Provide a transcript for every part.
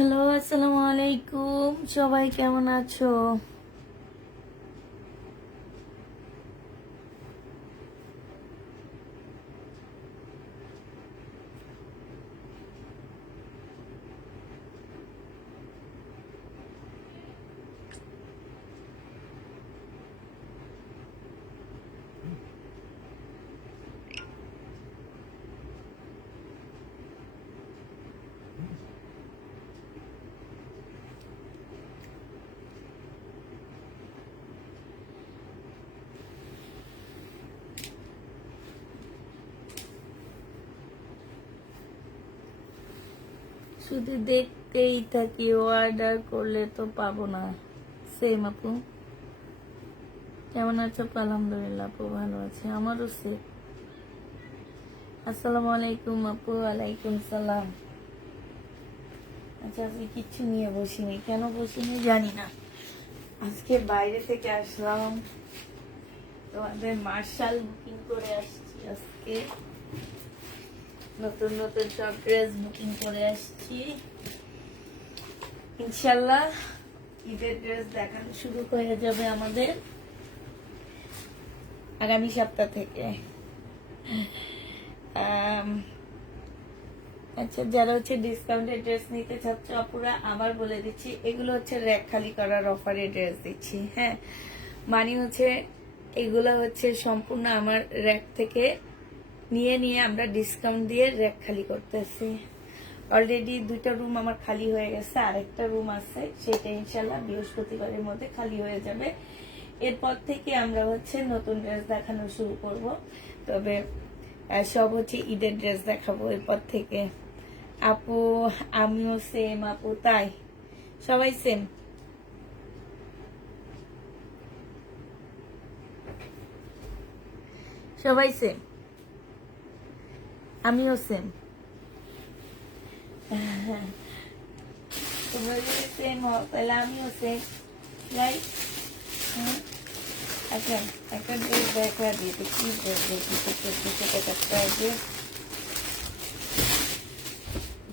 Hello, আসসালামু আলাইকুম। সবাই কেমন আছো? শুধু দেখতেই থাকি, অর্ডার করলে তো পাবো না। সেম আপু, কেমন আছো? আলহামদুলিল্লাহ আপু, ভালো আছে। আমারও সে। আসসালামু আলাইকুম আপু। ওয়ালাইকুম সালাম। আচ্ছা, আজকে কিচ্ছু নিয়ে বসিনি, কেন বসিনি জানি না। আজকে বাইরে থেকে আসলাম, তোমাদের মার্শাল বুকিং করে আসছি। আজকে নতুন নতুন সব ড্রেস বুকিং করে আসছি। ইনশাল্লাহ ঈদের ড্রেস দেখানো শুরু হয়ে যাবে আমাদের আগামী সপ্তাহ থেকে। আচ্ছা, যারা হচ্ছে ডিসকাউন্টের ড্রেস নিতে চাচ্ছ আপুরা, আবার বলে দিচ্ছি, এগুলো হচ্ছে র্যাক খালি করার অফারে ড্রেস দিচ্ছি। হ্যাঁ, মানে হচ্ছে এগুলো হচ্ছে সম্পূর্ণ আমার র্যাক থেকে নিয়ে নিয়ে আমরা ডিসকাউন্ট দিয়ে র্যাক খালি করতেছি। অলরেডি 2টা রুম আমার খালি হয়ে গেছে, আরেকটা রুম আছে, সেটা ইনশাল্লাহ বৃহস্পতিবারের মধ্যে খালি হয়ে যাবে। এরপর থেকে আমরা হচ্ছে নতুন ড্রেস দেখানো শুরু করব। তবে সব হচ্ছে ঈদের ড্রেস দেখাবো এরপর থেকে। আপু, আমিও সেম আপু, তাই সবাই সেম। সবাই সেম, আমিও সেম। তোমরা যদি সেম হও তাহলে আমিও সেম, রাইট? আচ্ছা, একটা ড্রেস দেখা দিই তো, কি ড্রেস দেখি তো।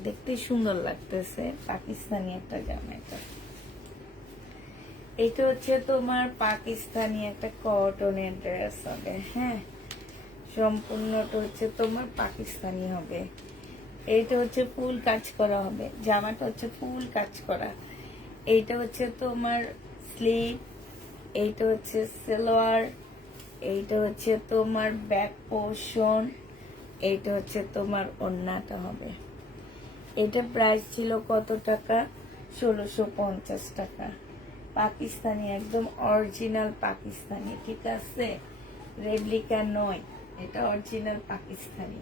দেখতে সুন্দর লাগতেছে, পাকিস্তানি একটা জামা। এটা হচ্ছে তোমার পাকিস্তানি একটা কটনের ড্রেস হবে। হ্যাঁ, সম্পূর্ণটা হচ্ছে তোমার পাকিস্তানি হবে। এইটা হচ্ছে ফুল কাজ করা হবে, জামাটা হচ্ছে ফুল কাজ করা। এইটা হচ্ছে তোমার স্লিভ, এইটা হচ্ছে সালোয়ার, এইটা হচ্ছে তোমার ব্যাক পোর্শন, এইটা হচ্ছে তোমার ওড়নাটা হবে। এটা প্রাইস ছিল কত টাকা? 1650 টাকা। পাকিস্তানি, একদম অরিজিনাল পাকিস্তানি, ঠিক আছে? রেপ্লিকা নয়, এটা অরিজিনাল পাকিস্তানি।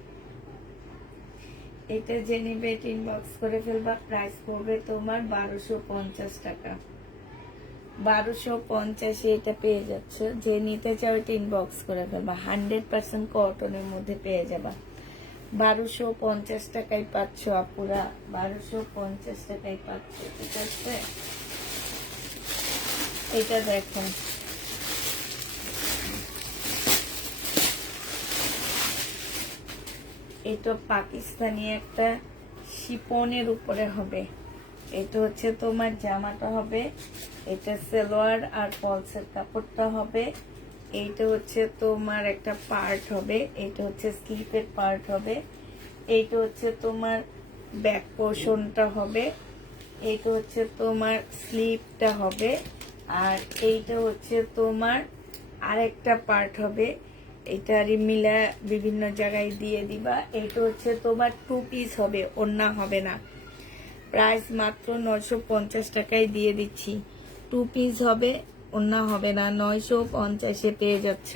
এটা যে নিবে ইনবক্স করে ফেলবা, প্রাইস পড়বে তোমার 1250 টাকা। 1250 এটা পেয়ে যাচ্ছে। যে নিতে চাও এটা ইনবক্স করে ফেলবা, 100% কটনের মধ্যে পেয়ে যাবা। 1250 টাকায় পাচ্ছ আপুরা, 1250 টাকায় পাচ্ছ, ঠিক আছে? এটা দেখুন, এটা পাকিস্তানি একটা শিপনের উপরে হবে। এটা হচ্ছে তোমার জামাটা হবে, এটা সালোয়ার আর ফলসের কাপড়টা হবে। এইটা হচ্ছে তোমার একটা পার্ট হবে, এটা হচ্ছে স্লিপের পার্ট হবে। এইটা হচ্ছে তোমার ব্যাক পোর্শনটা হবে, এইটা হচ্ছে তোমার স্লিপটা হবে, আর এইটা হচ্ছে তোমার আরেকটা পার্ট হবে। এটারই মিলা বিভিন্ন জায়গায় দিয়ে দিবা। এইটা হচ্ছে তোমার 2 পিস হবে, ওড়না হবে না। প্রাইস মাত্র 950 টাকায় দিয়ে দিচ্ছি। 2 পিস হবে, ওড়না হবে না, 950-এ পেয়ে যাচ্ছ।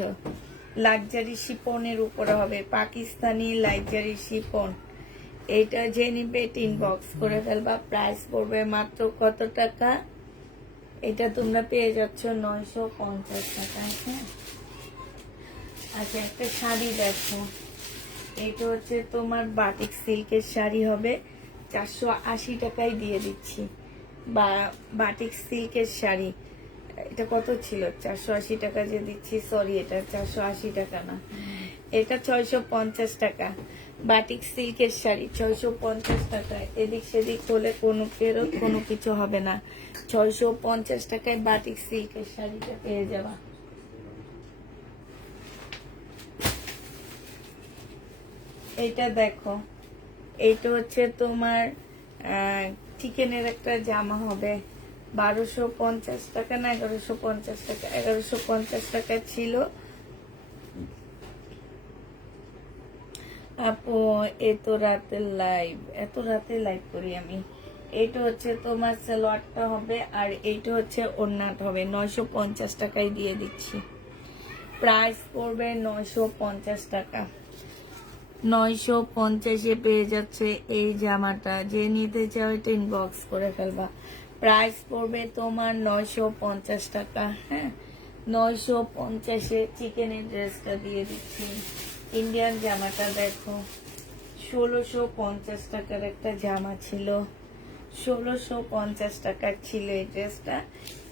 লাক্সারি শিপনের উপরে হবে, পাকিস্তানি লাক্সারি শিপন। এইটা যে নিবে ইনবক্স করে ফেলবা, প্রাইস পড়বে মাত্র কত টাকা? এটা তোমরা পেয়ে যাচ্ছ 950 টাকায়। হ্যাঁ, আচ্ছা, একটা শাড়ি দেখো, এটা হচ্ছে তোমার বাটিক সিল্কের শাড়ি হবে, 480 টাকায় দিয়ে দিচ্ছি। বা বাটিক সিল্কের শাড়ি, এটা কত ছিল? 480 টাকা যে দিচ্ছি, সরি, এটা 480 টাকা না, এটা 650 টাকা। বাটিক সিল্কের শাড়ি 650 টাকায়। এদিক সেদিক হলে কোনো ফেরত কোনো কিছু হবে না। 650 টাকায় বাটিক সিল্কের শাড়িটা পেয়ে যাবা। এইটা দেখো, এইটা হচ্ছে তোমার চিকেনের একটা জামা হবে 1250 টাকা না 1150 টাকা, 1150 টাকা ছিল। আপু এত রাতে লাইভ করি আমি। এইটা হচ্ছে তোমার সালোয়ারটা হবে, আর এইটা হচ্ছে ওড়নাটা হবে। 950 টাকায় দিয়ে দিচ্ছি। প্রাইস পড়বে 950 টাকা। 950-এ পেয়ে যাচ্ছে এই জামাটা। যে নিতে চাও এটা ইনবক্স করে ফেলবা। প্রাইস পড়বে তোমার 950 টাকা। হ্যাঁ, 950-এ চিকেনের ড্রেসটা দিয়ে দিচ্ছি। ইন্ডিয়ান জামাটা দেখো, 1650 টাকার একটা জামা ছিল, 1650 টাকার ছিল এই ড্রেসটা।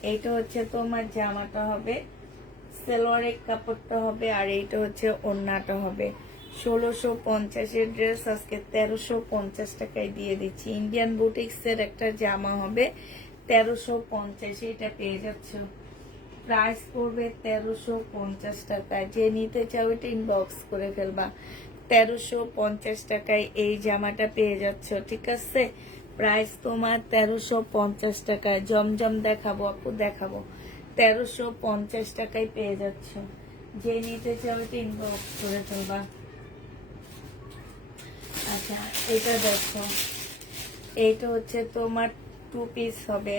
এইটা হচ্ছে তোমার জামাটা হবে, সালোয়ারের কাপড়টা হবে, আর এইটা হচ্ছে ওড়নাটা হবে। 1650-এর ড্রেস আজকে 1350 টাকায় দিয়ে দিচ্ছি। ইন্ডিয়ান বুটিক্সের একটা জামা হবে 1350, এটা পেয়ে যাচ্ছ। প্রাইস পড়বে 1350 টাকায়। যে নিতে চাও এটা ইনবক্স করে ফেলবা। 1350 টাকায় এই জামাটা পেয়ে যাচ্ছ, ঠিক আছে। প্রাইস তোমার 1350 টাকায়। জমজম দেখাবো আপু, দেখাবো। 1350 টাকায় পেয়ে যাচ্ছ। যে নিতে চাও এটা ইনবক্স করে ফেলবা। আচ্ছা, এটা দেখো, এইটা হচ্ছে তোমার 2 পিস হবে।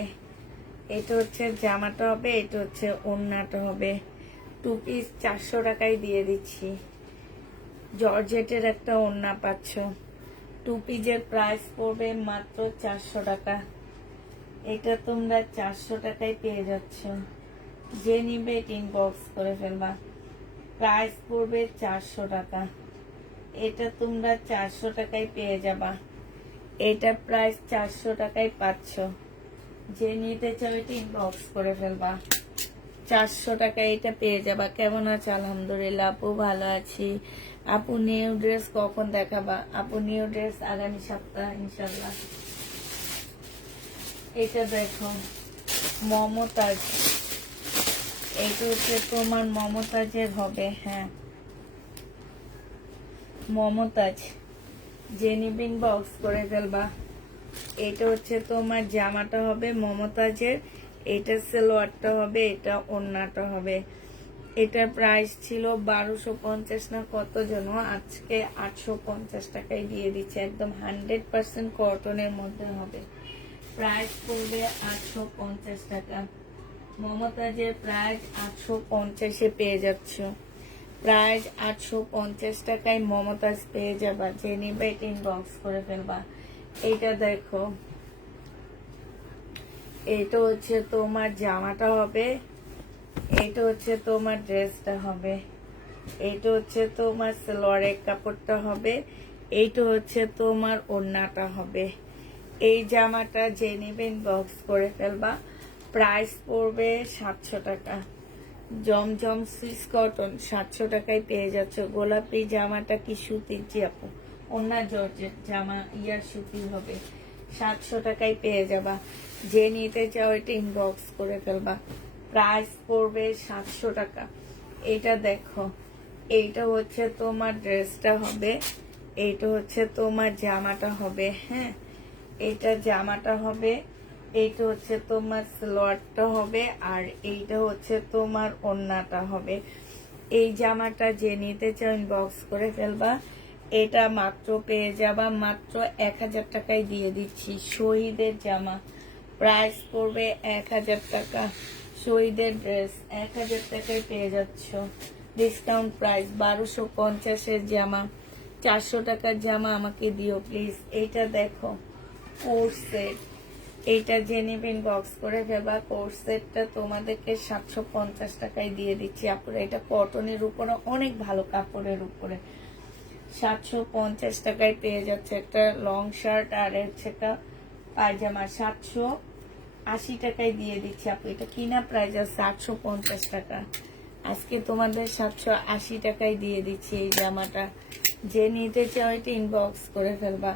এটা হচ্ছে জামাটা হবে, এটা হচ্ছে ওড়নাটা হবে। 2 পিস 400 টাকায় দিয়ে দিচ্ছি। জর্জেটের একটা ওড়না পাচ্ছ। 2 পিসের প্রাইস পড়বে মাত্র 400 টাকা। এটা তোমরা 400 টাকায় পেয়ে যাচ্ছ। যে নিবে ইনবক্স করে ফেলবা। প্রাইস পড়বে 400 টাকা। এটা তোমরা 400 টাকায় পেয়ে যাবা। এটা প্রাইস 400 টাকায় পাচ্ছ। যে নিতে চাও এটা ইনবক্স করে ফেলবা। 400 টাকায় এটা পেয়ে যাবা। কেমন আছে? আলহামদুলিল্লাহ আপু, ভালো আছি। আপু নিউ ড্রেস কখন দেখাবা? আপু নিউ ড্রেস আগামী সপ্তাহ ইনশাল্লাহ। এটা দেখো, মমতাজ। এটা হচ্ছে তোমার মমতাজের হবে। হ্যাঁ, মমতাজ। যে নিবে ইনবক্স করে ফেলবা। এটা হচ্ছে তোমার জামাটা হবে মমতাজের, এটা সালোয়ারটা হবে, এটা ওড়নাটা হবে। এটার প্রাইস ছিল 1250 না কত যেন, আজকে 850 টাকায় দিয়ে দিচ্ছে। একদম 100% কটনের মধ্যে হবে। প্রাইস পড়বে 850 টাকা। মমতাজের প্রাইস 850-এ পেয়ে যাচ্ছ। প্রাইস 850 টাকায় মমতাজ পেয়ে যাবা। যে নিবে ইনবক্স করে ফেলবা। এইটা দেখো, এটা হচ্ছে তোমার জামাটা হবে, এটা হচ্ছে তোমার ড্রেসটা হবে, এইটা হচ্ছে তোমার সালোয়ারের কাপড়টা হবে, এইটা হচ্ছে তোমার ওড়নাটা হবে। এই জামাটা যে নেবেন বক্স করে ফেলবা। প্রাইস পড়বে 700 টাকা। জমজম সুইস কটন 700 টাকায় পেয়ে যাচ্ছ। গোলাপি জামাটা কি সুতির? জি আপু, ওড়না জর্জেট জামা, ইয়ার সুতির হবে। 700 টাকায় পেয়ে যাবা। যে নিতে চাও এটা ইনবক্স করে ফেলবা। প্রাইস পড়বে 700 টাকা। এটা দেখো, এইটা হচ্ছে তোমার ড্রেসটা হবে, এইটা হচ্ছে তোমার জামাটা হবে। হ্যাঁ, এইটা জামাটা হবে, এইটা হচ্ছে তোমার সালোয়ারটা হবে, আর এইটা হচ্ছে তোমার ওড়নাটা হবে। এই জামাটা যে নিতে চাও ইনবক্স করে ফেলবা। এটা মাত্র পেয়ে যাবা মাত্র 1000 টাকায় দিয়ে দিচ্ছি। শহীদের জামা, প্রাইস পড়বে 1000 টাকা। শহীদের ড্রেস 1000 টাকায় পেয়ে যাচ্ছ। ডিসকাউন্ট প্রাইস 1250-এর জামা, 400 টাকার জামা আমাকে দিও প্লিজ। এইটা দেখো, কোর্স সেট, এইটা যে নেবেন বক্স করে ফেলবা। কোর্স সেটটা তোমাদেরকে 750 টাকায় দিয়ে দিচ্ছি আপুরা। এটা কটনের উপরে, অনেক ভালো কাপড়ের উপরে। 750 টাকায় পেয়ে যাচ্ছে একটা লং শার্ট, আর হচ্ছে একটা পায়জামা 780 টাকায় দিয়ে দিচ্ছি আপু। এটা কিনা প্রাইস আছে 850 টাকা। আজকে তোমাদের 780 টাকায় দিয়ে দিচ্ছি এই জামাটা। যে নিতে চাও এটা ইনবক্স করে ফেলবা।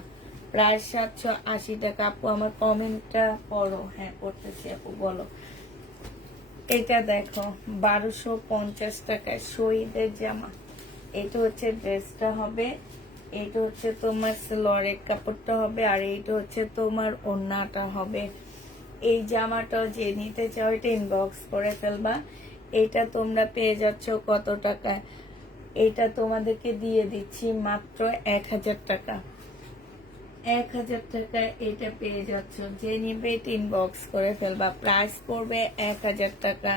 প্রায় 780 টাকা। আপু আমার কমেন্টটা পড়ো। হ্যাঁ পড়তেছি আপু, বলো। এটা দেখো 1250 টাকায় শহীদের জামা। এটা হচ্ছে ড্রেসটা হবে, এটা হচ্ছে তোমার সালোয়ারের কাপড়টা হবে, আর এইটা হচ্ছে তোমার ওড়নাটা হবে। এই জামাটা যে নিতে চাও এটা ইনবক্স করে ফেলবা। এটা তোমরা পেয়ে যাচ্ছ কত টাকা? এটা তোমাদেরকে দিয়ে দিচ্ছি মাত্র 1000 টাকা। 1000 টাকায় এটা পেয়ে যাচ্ছ। যে নিবে এটা ইনবক্স করে ফেলবা। প্রাইস পড়বে 1000 টাকা।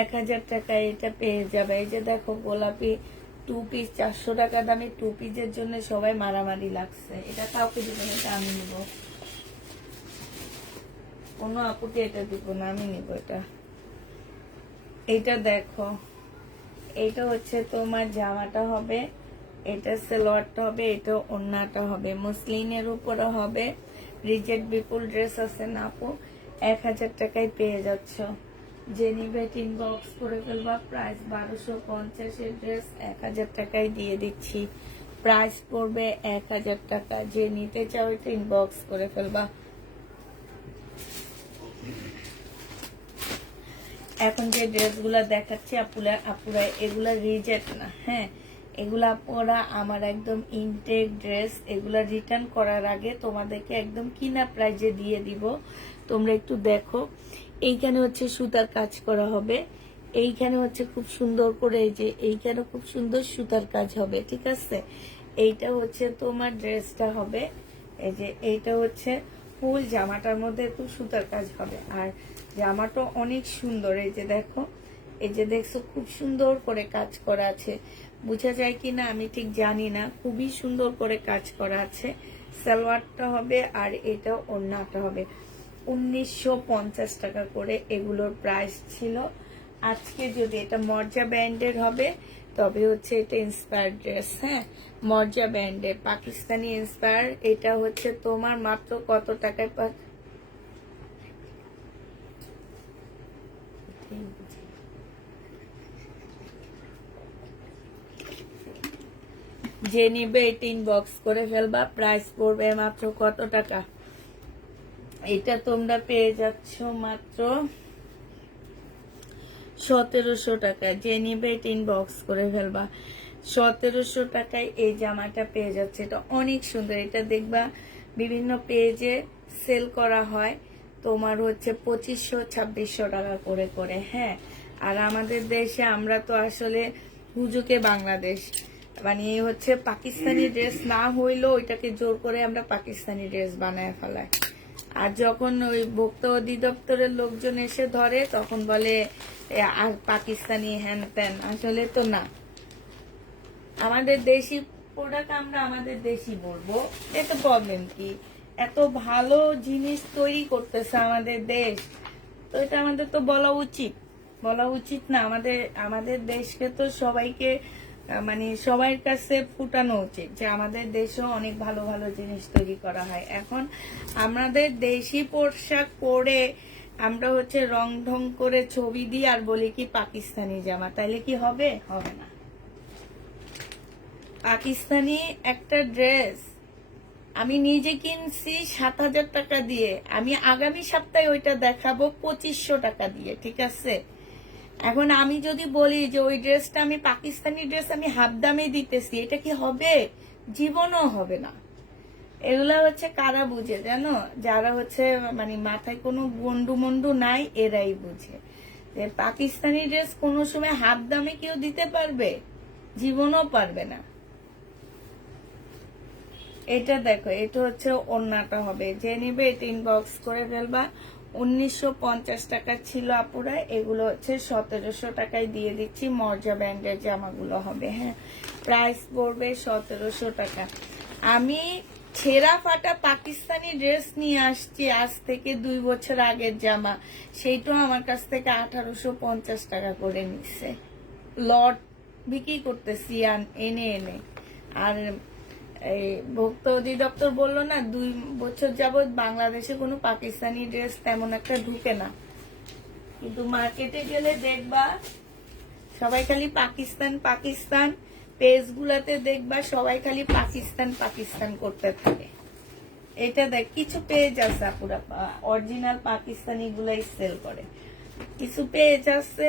1000 টাকায় এটা পেয়ে যাবে। এই যে দেখো গোলাপি 2 পিস 400 টাকা দামে 2 পিসের জন্য সবাই মারামারি লাগছে। এটা কাউকে দিব না, এটা আমি নিব। কোনো আপুকে এটা দিব না, আমি নিব এটা। এটা দেখো, এটা হচ্ছে তোমার জামাটা হবে, এটা সালোয়ারটা হবে, এটা ওড়নাটা হবে, মসলিনের উপরে হবে। রিজেক্ট বিপুল ড্রেস আছে না আপু, 1000 টাকায় পেয়ে যাচ্ছ। যে নিবে ইনবক্স করে ফেলবা। প্রাইস 1250 এর ড্রেস 1000 টাকায় দিয়ে দিচ্ছি। প্রাইস পড়বে 1000 টাকা। যে নিতে চাও এটা ইনবক্স করে ফেলবা। এখন যে ড্রেসগুলা দেখাচ্ছি আপুরা এগুলা রিজেক্ট না, হ্যাঁ এগুলা আপুরা আমার একদম ইনটেক ড্রেস। এগুলা রিটার্ন করার আগে তোমাদেরকে একদম কিনা প্রাইজে দিয়ে দিব। তোমরা একটু দেখো, এইখানে হচ্ছে সুতার কাজ করা হবে, এইখানে হচ্ছে খুব সুন্দর করে, এই যে এইখানে খুব সুন্দর সুতার কাজ হবে, ঠিক আছে। এইটা হচ্ছে তোমার ড্রেসটা হবে, এই যে এইটা হচ্ছে ফুল জামাটার মধ্যে খুব সুতার কাজ হবে। আর জামাটা অনেক সুন্দর, এই যে দেখো, এই যে দেখছো খুব সুন্দর করে কাজ করা আছে। বোঝা যায় কি না আমি ঠিক জানি না, খুবই সুন্দর করে কাজ করা আছে। সালোয়ারটা হবে আর এটা ওড়নাটা হবে। 1950 টাকা করে এগুলোর প্রাইস ছিল। আজকে যদি এটা মর্জা ব্র্যান্ডের হবে তবে হচ্ছে এটা ইন্সপায়ার ড্রেস, হ্যাঁ মর্জা ব্র্যান্ডের পাকিস্তানি ইন্সপায়ার। এটা হচ্ছে তোমার মাত্র কত টাকায় যে নিবে এটা ইনবক্স করে ফেলবা। প্রাইস পড়বে মাত্র কত টাকা? এটা তোমরা পেয়ে যাচ্ছ মাত্র 1700 টাকা। যে নিবে এটা ইনবক্স করে ফেলবা। 1700 টাকায় এই জামাটা পেয়ে যাচ্ছে। এটা অনেক সুন্দর। এটা দেখবা বিভিন্ন পেজে সেল করা হয় তোমার হচ্ছে 2500-2600 টাকা করে করে, হ্যাঁ। আর আমাদের দেশে আমরা তো আসলে হুজুকে বাংলাদেশ, মানে হচ্ছে পাকিস্তানি ড্রেস না হইলেও ওইটাকে জোর করে আমরা পাকিস্তানি ড্রেস বানায় ফেলাই। আর যখন ওই ভোক্তা অধিদপ্তরের লোকজন এসে ধরে তখন বলে আর পাকিস্তানি হ্যান ত্যান। আসলে তো না, আমাদের দেশি প্রোডাক্ট আমরা আমাদের দেশি বলবো। এটা প্রবলেম কি? এত ভালো জিনিস তৈরি করতেছে আমাদের দেশ, তো এটা আমাদের তো বলা উচিত না? আমাদের দেশকে তো সবাইকে মানে সবার কাছে ফুটানো উচিত যে আমাদের দেশেও অনেক ভালো ভালো জিনিস তৈরি করা হয়। এখন আমাদের দেশি পোশাক পরে আমরা হচ্ছে রং ঢং করে ছবি দিই আর বলি কি পাকিস্তানি জামা, তাইলে কি হবে? হবে না। পাকিস্তানি একটা ড্রেস আমি নিজে কিনছি 7000 টাকা দিয়ে, আমি আগামী সপ্তাহে ওইটা দেখাবো 2500 টাকা দিয়ে, ঠিক আছে। এখন আমি যদি বলি যে ওই ড্রেসটা আমি পাকিস্তানি ড্রেস আমি হাফ দামে দিতেছি, এটা কি হবে? জীবনও হবে না। এগুলা হচ্ছে কারা বুঝে জানো? যারা হচ্ছে মানে মাথায় কোনো গন্ডু মন্ডু নাই, এরাই বুঝে যে পাকিস্তানি ড্রেস কোনো সময় হাফ দামে কেউ দিতে পারবে? জীবনও পারবে না। এটা দেখো, এটা হচ্ছে ওড়নাটা হবে। যে নিবে এটা ইনবক্স করে ফেলবা। 1950 টাকা ছিল আপুরা, এগুলো হচ্ছে 1700 টাকায় দিয়ে দিচ্ছি। মর্জা ব্র্যান্ডের জামাগুলো হবে, হ্যাঁ প্রাইস পড়বে 1700 টাকা। আমি ছেঁড়া ফাটা পাকিস্তানি ড্রেস নিয়ে আসছি আজ থেকে 2 বছর আগের জামা, সেইটাও আমার কাছ থেকে 1850 টাকা করে নিচ্ছে। লট বিক্রি করতেছি এনে এনে। আর এই ভোক্তা অধিদপ্তর বললো না 2 বছর যাবত বাংলাদেশে কোনো পাকিস্তানি ড্রেস তেমন একটা ঢুকে না, কিন্তু মার্কেটে গেলে দেখবা সবাই খালি পাকিস্তান পাকিস্তান, পেজগুলাতে দেখবা সবাই খালি পাকিস্তান পাকিস্তান করতে থাকে। এটা দেখ, কিছু পেজ আছে পুরা অরিজিনাল পাকিস্তানি গুলাই সেল করে, কিছু পেজ আছে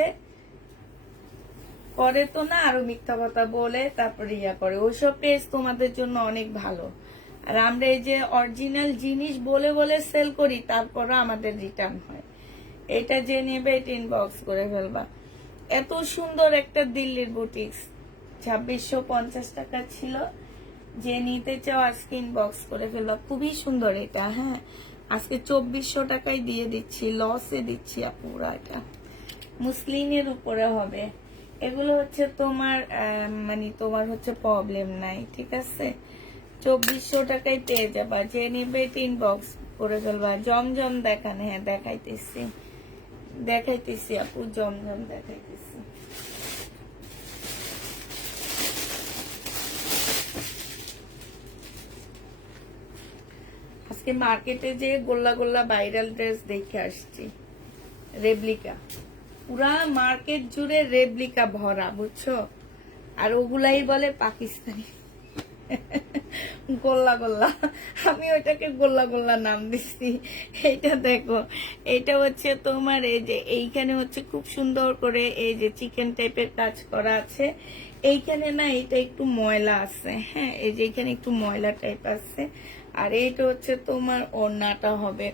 করে তো না, আরো মিথ্যা কথা বলে তারপরে ইয়া করে। ওইসব পেজ তোমাদের জন্য অনেক ভালো। আর আমরা এই যে অরিজিনাল জিনিস বলে বলে সেল করি, তারপরে আমাদের রিটার্ন হয়। এটা যে নেবে এটা ইনবক্স করে ফেলবা। এত সুন্দর একটা দিল্লির বুটিক্স, 2650 টাকা ছিল। যে নিতে চাও আজকে ইনবক্স করে ফেলবা, খুবই সুন্দর এটা। হ্যাঁ, আজকে 2400 টাকায় দিয়ে দিচ্ছি, লসে দিচ্ছি আপুরা। এটা মুসলিনের উপরে হবে। এগুলো হচ্ছে তোমার মানে তোমার হচ্ছে প্রবলেম নাই, ঠিক আছে। 2400 টাকায় পেয়ে যাবা। যে নিবে এটা ইনবক্স করে ফেলবা। জমজম দেখান, হ্যাঁ দেখাইতেছি দেখাইতেছি আপু, জমজম দেখাইতেছি। আজকে মার্কেটে যে গোল্লা গোল্লা ভাইরাল ড্রেস দেখে আসছি, রেপ্লিকা। পুরা মার্কেট জুড়ে রেপ্লিকা ভরা, বুঝছো। আর ওগুলাই বলে পাকিস্তানি গোল্লা গোল্লা। আমি ওইটাকে গোল্লা গোল্লা নাম দিচ্ছি। এইটা দেখো, এটা হচ্ছে তোমার এই যে এইখানে হচ্ছে খুব সুন্দর করে এই যে চিকেন টাইপের কাজ করা আছে। এইখানে না এটা একটু ময়লা আছে, হ্যাঁ এই যে এখানে একটু ময়লা টাইপ আছে। আর এইটা হচ্ছে তোমার ওড়নাটা হবে।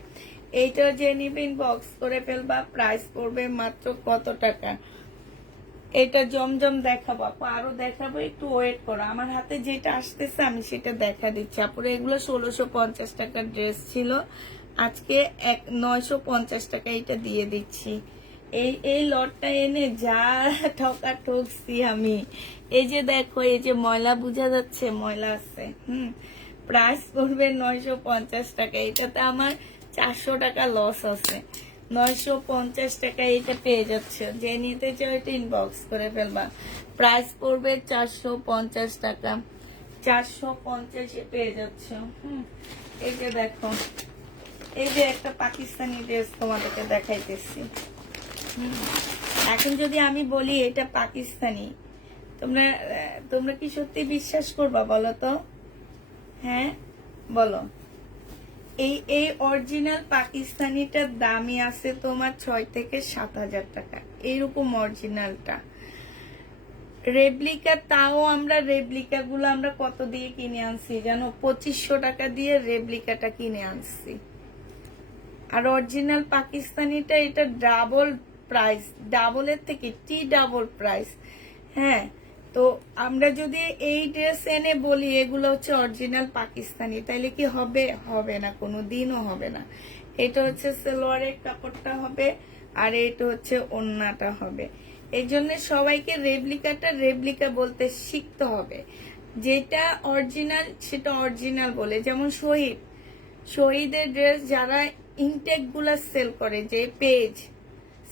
এইটা যে নিবে ইনবক্স করে ফেলবা। প্রাইস পড়বে মাত্র কত টাকা? এটা জমজম দেখাবো আপু, আরো দেখাবো, একটু ওয়েট করো। আমার হাতে যেটা আসতেছে আমি সেটা দেখা দিচ্ছি আপুরে। এগুলো 1650 টাকার ড্রেস ছিল, আজকে 950 টাকা এটা দিয়ে দিচ্ছি। এই লটটা এনে যা ঠকা ঠকছি আমি। এই যে দেখো, এই যে ময়লা বোঝা যাচ্ছে, ময়লা আছে। প্রাইস পড়বে 950 টাকা। এটাতে আমার 400 টাকা লস আছে। 950 টাকা এটা পেয়ে যাচ্ছে। যে নিতে চাও এটা ইনবক্স করে ফেলবা। প্রাইস পড়বে 450 টাকা। 450 পেয়ে যাচ্ছে। এই যে দেখো, এই যে একটা পাকিস্তানি ড্রেস তোমাদেরকে দেখাইতেছি। এখন যদি আমি বলি এটা পাকিস্তানি, তোমরা তোমরা কি সত্যি বিশ্বাস করবা বলো তো? হ্যাঁ বলো। এই অরিজিনাল পাকিস্তানিটার দামই আছে তোমার 6 থেকে 7,000 টাকা, এইরকম অরিজিনালটা। রেপ্লিকা, তাও আমরা রেপ্লিকা গুলো আমরা কত দিয়ে কিনে আনছি জানো? 2500 টাকা দিয়ে রেপ্লিকাটা কিনে আনছি। আর অরিজিনাল পাকিস্তানিটা এটা ডাবল প্রাইস, ডাবলের থেকে ডাবল প্রাইস। হ্যাঁ, তো আমরা যদি এই ড্রেস এনে বলি এগুলো হচ্ছে অরিজিনাল পাকিস্তানি, তাইলে কি হবে? হবে না, কোনো দিনও হবে না। এটা হচ্ছে সালোয়ারের কাপড়টা হবে, আর এটা হচ্ছে ওড়নাটা হবে। এই জন্য সবাইকে রেপ্লিকা বলতে শিখতে হবে। যেটা অরিজিনাল সেটা অরিজিনাল বলে। যেমন শহীদের ড্রেস যারা ইনটেক গুলা সেল করে, যে পেজ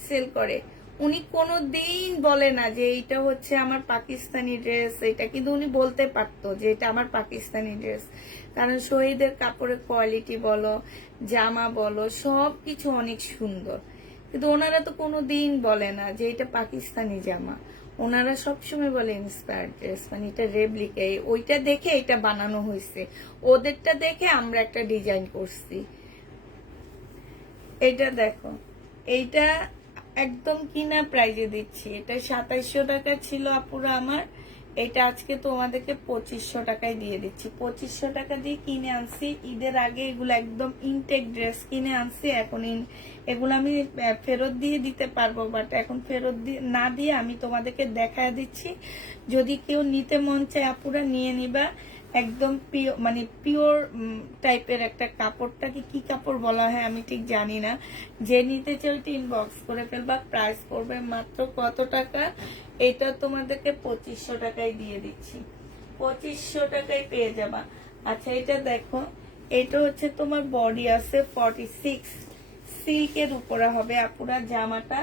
সেল করে, উনি কোনো দিন বলে না যে এটা হচ্ছে আমার পাকিস্তানি ড্রেস। এটা কিন্তু উনি বলতে পারতো যে এটা আমার পাকিস্তানি ড্রেস, কারণ শহীদের কাপড়ের কোয়ালিটি বলো, জামা বলো, সবকিছু অনেক সুন্দর। কিন্তু ওনারা তো কোনো দিন বলে না যে এটা পাকিস্তানি জামা। ওনারা সবসময় বলে ইন্সপায়ার্ড ড্রেস, মানে এটা রেপ্লিকা, ওইটা দেখে এটা বানানো হয়েছে, ওদেরটা দেখে আমরা একটা ডিজাইন করছি। এটা দেখো, এইটা একদম কিনা প্রাইজে দিচ্ছি। এটা 2700 টাকা ছিল আপুরা আমার। এটা আজকে তোমাদেরকে 2500 টাকায় দিয়ে দিচ্ছি। 2500 টাকা দিয়ে কিনে আনছি ঈদের আগে। এগুলো একদম ইনটেক ড্রেস কিনে আনছি। এখন এগুলো আমি ফেরত দিয়ে দিতে পারবো, বাট এখন ফেরত না দিয়ে আমি তোমাদেরকে দেখায় দিচ্ছি। যদি কেউ নিতে মন চায় আপুরা নিয়ে নিবা। একদম পিওর, মানে পিওর টাইপের একটা কাপড়টাকে কি কাপড় বলা হয় আমি ঠিক জানি না। যে নিতে চাই ওইটা ইনবক্স করে ফেলবা। প্রাইস পড়বে মাত্র কত টাকা? এটা তোমাদেরকে 2500 টাকায় দিয়ে দিচ্ছি। 2500 টাকায় পেয়ে যাবা। আচ্ছা এটা দেখো, এটা হচ্ছে তোমার বডি আছে 46, সিল্কের উপরে হবে আপুরা জামাটা।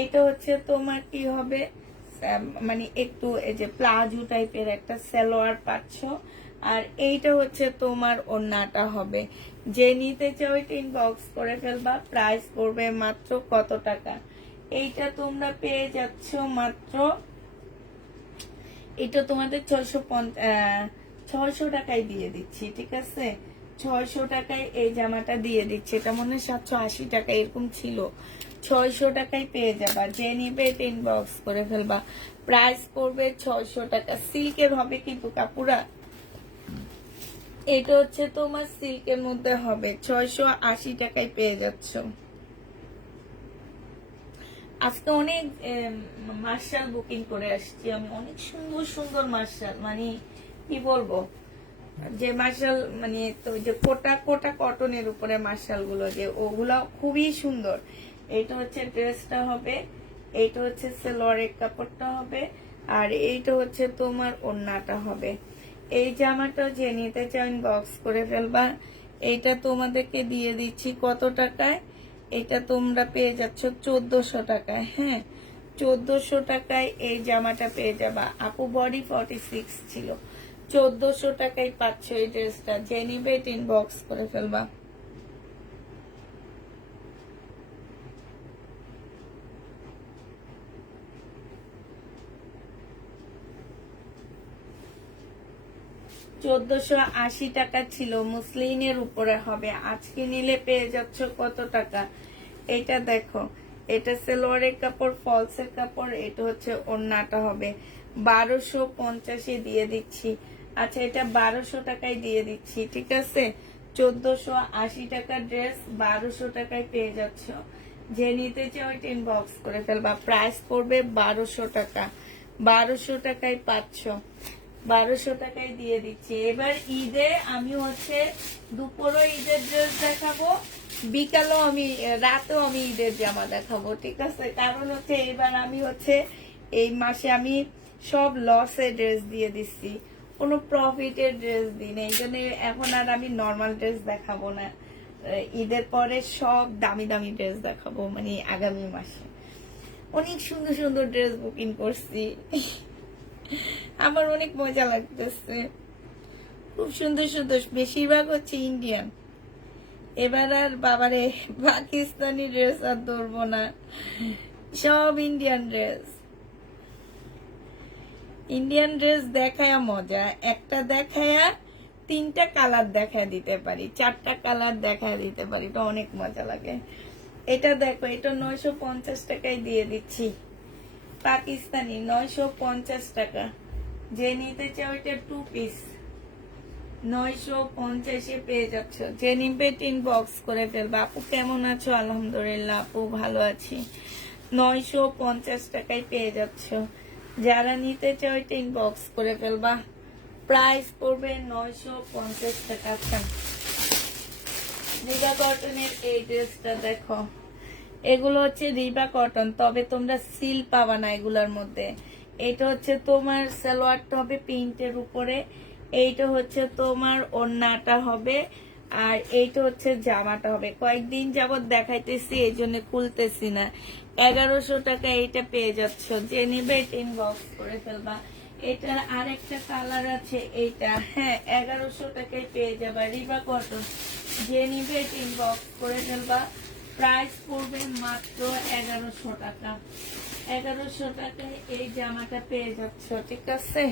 এটা হচ্ছে তোমার কি হবে, মানে একটু এই যে প্লাজো টাইপের একটা সালোয়ার পাচ্ছ। আর এইটা হচ্ছে তোমার ওড়নাটা হবে। যে নিতে চাও এটা ইনবক্স করে ফেলবা। প্রাইস পড়বে মাত্র কত টাকা? এইটা তোমরা পেয়ে যাচ্ছ মাত্র এটা তোমাদের 600 টাকায় দিয়ে দিচ্ছি, ঠিক আছে? 600 টাকায় এই জামাটা দিয়ে দিচ্ছি। এটা মনে হয় 780 টাকা এরকম ছিল। 600 টাকায় পেয়ে যাবা। যে নিবে ইনবক্স করে ফেলবা। প্রাইস পড়বে 600 টাকা। সিল্কের হবে কিন্তু কাপুরা। এটা হচ্ছে তোমার সিল্কের মধ্যে হবে। 680 টাকায় পেয়ে যাচ্ছ। আজকে অনেক মার্শাল বুকিং করে আসছি আমি, অনেক সুন্দর সুন্দর মার্শাল, মানে কি বলবো, যে মার্শাল মানে তো যে কোটা কোটা কটনের উপরে মার্শাল গুলো, যে ওগুলা খুবই সুন্দর। এইটা হচ্ছে ড্রেসটা হবে, এইটা হচ্ছে সালোয়ারের কাপড়টা হবে, আর এইটা হচ্ছে তোমার ওড়নাটা হবে। এই জামাটা যে নিতে চাও বক্স করে ফেলবা। এইটা তোমাদেরকে দিয়ে দিচ্ছি কত টাকায়? এটা তোমরা পেয়ে যাচ্ছ 1400 টাকায়। হ্যাঁ, 1400 টাকায় এই জামাটা পেয়ে যাবা। আপু বডি 46 ছিল, 1400 টাকায় পাচ্ছ এই ড্রেসটা। যে নিবে ইনবক্স করে ফেলবা। $1480 টাকা ছিল, মুসলিনের উপরে হবে। আজকে নিলে পেয়ে যাচ্ছ কত টাকা? এটা দেখো, এটা সালোয়ারের কাপড়, ফলসের কাপড়, এটা হচ্ছে ওড়নাটা হবে। 1250 দিয়ে দিচ্ছি। আচ্ছা, এটা 1200 টাকায় দিয়ে দিচ্ছি, ঠিক আছে? 1480 টাকা ড্রেস 1200 টাকায় পেয়ে যাচ্ছ। যে নিতে চাও এটা ইনবক্স করে ফেলবা। প্রাইস পড়বে 1200 টাকা। 1200 টাকায় পাচ্ছ। 1200 টাকায় দিয়ে দিচ্ছি। এবার ঈদে আমি হচ্ছে দুপুরও ঈদের ড্রেস দেখাবো, বিকালও আমি, রাতেও আমি ঈদের জামা দেখাবো, ঠিক আছে? কারণ হচ্ছে এবার আমি হচ্ছে এই মাসে আমি সব লসে ড্রেস দিয়ে দিচ্ছি, কোনো প্রফিটের ড্রেস দিই না। এই জন্য এখন আর আমি নর্মাল ড্রেস দেখাবো না। ঈদের পরে সব দামি দামি ড্রেস দেখাবো, মানে আগামী মাসে। অনেক সুন্দর সুন্দর ড্রেস বুকিং করছি, আমার অনেক মজা লাগতেছে। খুব সুন্দর সুন্দর, বেশিরভাগ হচ্ছে ইন্ডিয়ান। এবার আর বাবারে পাকিস্তানি ড্রেস আর ধরবো না, সব ইন্ডিয়ান ড্রেস। ইন্ডিয়ান ড্রেস দেখায়া মজা, একটা দেখায়া 3টা কালার দেখায় দিতে পারি, 4টা কালার দেখায় দিতে পারি, এটা অনেক মজা লাগে। এটা দেখো, এটা 950 টাকায় দিয়ে দিচ্ছি, পাকিস্তানি 950 টাকা। যে নিতে চাও এটা 2 পিস 950 পেয়ে যাচ্ছ। যে নিবে ইনবক্স করে ফেলবা। আপু কেমন আছো? আলহামদুলিল্লাহ আপু ভালো আছি। 950 টাকায় পেয়ে যাচ্ছ। যারা নিতে চাও এটা ইনবক্স করে ফেলবা। প্রাইস পড়বে 950 টাকা। আচ্ছা, রিবা কটনের এই ড্রেসটা দেখো, এগুলো হচ্ছে রিবা কটন, তবে তোমরা সিল পাবা না এগুলোর মধ্যে। এটা হচ্ছে তোমার সালোয়ারটা হবে প্রিন্টের উপরে, এইটা হচ্ছে তোমার ওড়নাটা হবে, আর এইটা হচ্ছে জামাটা হবে। কয়েকদিন যাবত দেখাইতেছি এই জন্য খুলতেছি না। 1100 টাকা এইটা পেয়ে যাচ্ছ। যে নিবে এটা ইনবক্স করে ফেলবা। এটার আরেকটা কালার আছে এইটা, হ্যাঁ 1100 টাকায় পেয়ে যাবা, রিবা কটন। যে নিবে এটা ইনবক্স করে ফেলবা। প্রাইস পড়বে মাত্র 1100 টাকা। 1100 টাকায় এই জামাটা পেয়ে যাচ্ছ, ঠিক আছে?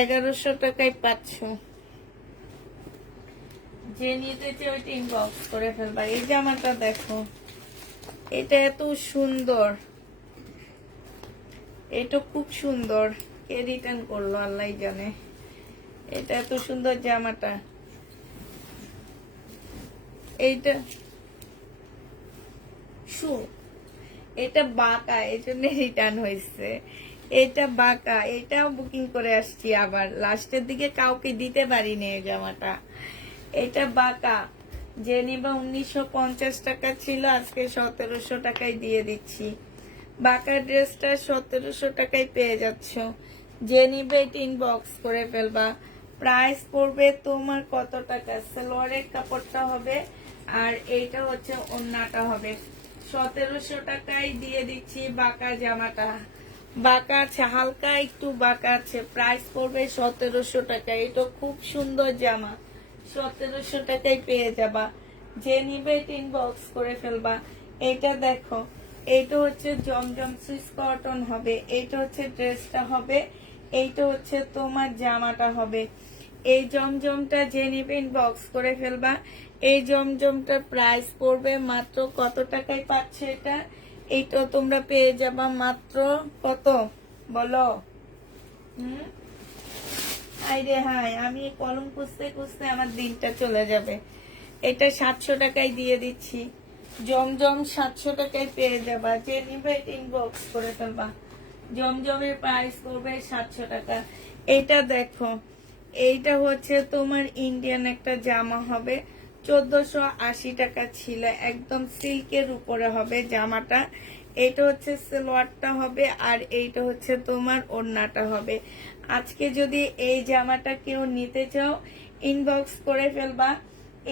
1100 টাকায় পাচ্ছ। যে নিতে চাও ওইটা ইনবক্স করে ফেলবা। এই জামাটা দেখো, এটা এত সুন্দর, এটা খুব সুন্দর। কে রিটার্ন করলো আল্লাহ জানে। এটা এত সুন্দর জামাটা। এইটা এটা বাঁকা, এই জন্য রিটার্ন হয়েছে। এটা বাঁকা, এটাও বুকিং করে আসছি, আবার লাস্টের দিকে কাউকে দিতে পারিনি এই জামাটা। এটা বাঁকা। যে নিবা 1950 টাকা ছিল, আজকে 1700 টাকায় দিয়ে দিচ্ছি। বাঁকা ড্রেসটা 1700 টাকায় পেয়ে যাচ্ছ। যে নিবে এটা ইনবক্স করে ফেলবা। প্রাইস পড়বে তোমার কত টাকা? সালোয়ারের কাপড়টা হবে, আর এইটা হচ্ছে ওড়নাটা হবে। 1700 টাকায় দিয়ে দিচ্ছি বাঁকা জামাটা। বাঁকা আছে, হালকা একটু বাঁকা আছে। প্রাইস পড়বে 1700 টাকা। এটা খুব সুন্দর জামা, 1700 টাকায় পেয়ে যাবা। যে নিবে ইনবক্স করে ফেলবা। এটা দেখো, এইটা হচ্ছে জমজম সুইস কটন হবে, এইটা হচ্ছে ড্রেসটা হবে, এইটা হচ্ছে তোমার জামাটা হবে। এই জমজমটা যে নিবে ইনবক্স করে ফেলবা। এই জমজমটার প্রাইস পড়বে মাত্র কত টাকায় পাচ্ছে এটা? এইটা তোমরা পেয়ে যাবা মাত্র কত বলো? আইরে হাই, আমি কলম খুঁজতে খুঁজতে আমার দিনটা চলে যাবে। এটা 700 টাকায় দিয়ে দিচ্ছি। জমজম 700 টাকায় পেয়ে যাবা। যে নিবে ইনবক্স করে ফেলবা। জমজমের প্রাইস করবে 700 টাকা। এটা দেখো, এইটা হচ্ছে তোমার ইন্ডিয়ান একটা জামা হবে, 1480 টাকা ছিল, একদম সিল্কের উপরে হবে জামাটা। এটা হচ্ছে সালোয়ারটা হবে, আর এইটা হচ্ছে তোমার ওড়নাটা হবে। আজকে যদি এই জামাটা কেউ নিতে চাও ইনবক্স করে ফেলবা।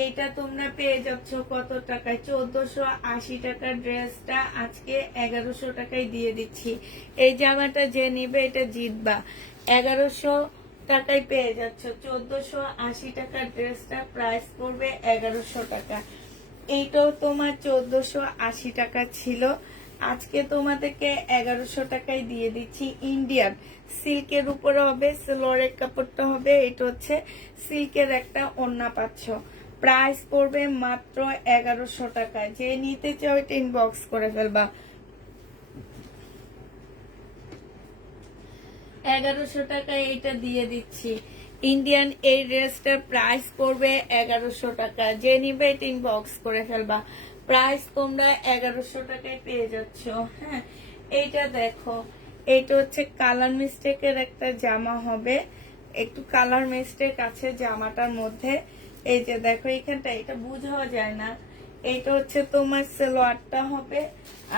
এইটা তোমরা পেয়ে যাচ্ছ কত টাকায়? 1480 টাকার ড্রেসটা আজকে 1100 টাকায় দিয়ে দিচ্ছি। এই জামাটা যে নিবে এটা জিতবা। 1100 টাকায় পেয়ে যাচ্ছ। 1480 টাকার ড্রেসটা প্রাইস পড়বে 1100 টাকা। এইটাও তোমার 1480 টাকা ছিল, আজকে তোমাদেরকে 1100 টাকায় দিয়ে দিচ্ছি। ইন্ডিয়ান সিল্কের উপরে হবে, সালোয়ারের কাপড়টা হবে, এটা হচ্ছে সিল্কের একটা ওড়না পাচ্ছ। প্রাইস পড়বে মাত্র 1100 টাকায়। যে নিতে চাও এটা ইনবক্স করে ফেলবা। 1100 টাকায় এটা দিয়ে দিচ্ছি। ইন্ডিয়ান এই ড্রেসটার প্রাইস পড়বে 1100 টাকা। যে নিবে এটা ইনবক্স করে ফেলবা। প্রাইস তোমরা 1100 টাকায় পেয়ে যাচ্ছ। হ্যাঁ, এইটা দেখো, এটা হচ্ছে কালার মিস্টেকের একটা জামা হবে, একটু কালার মিস্টেক আছে জামাটার মধ্যে। এই যে দেখো এখানটা, এটা বুঝাও যায় না। এইটা হচ্ছে তোমার সালোয়ারটা হবে,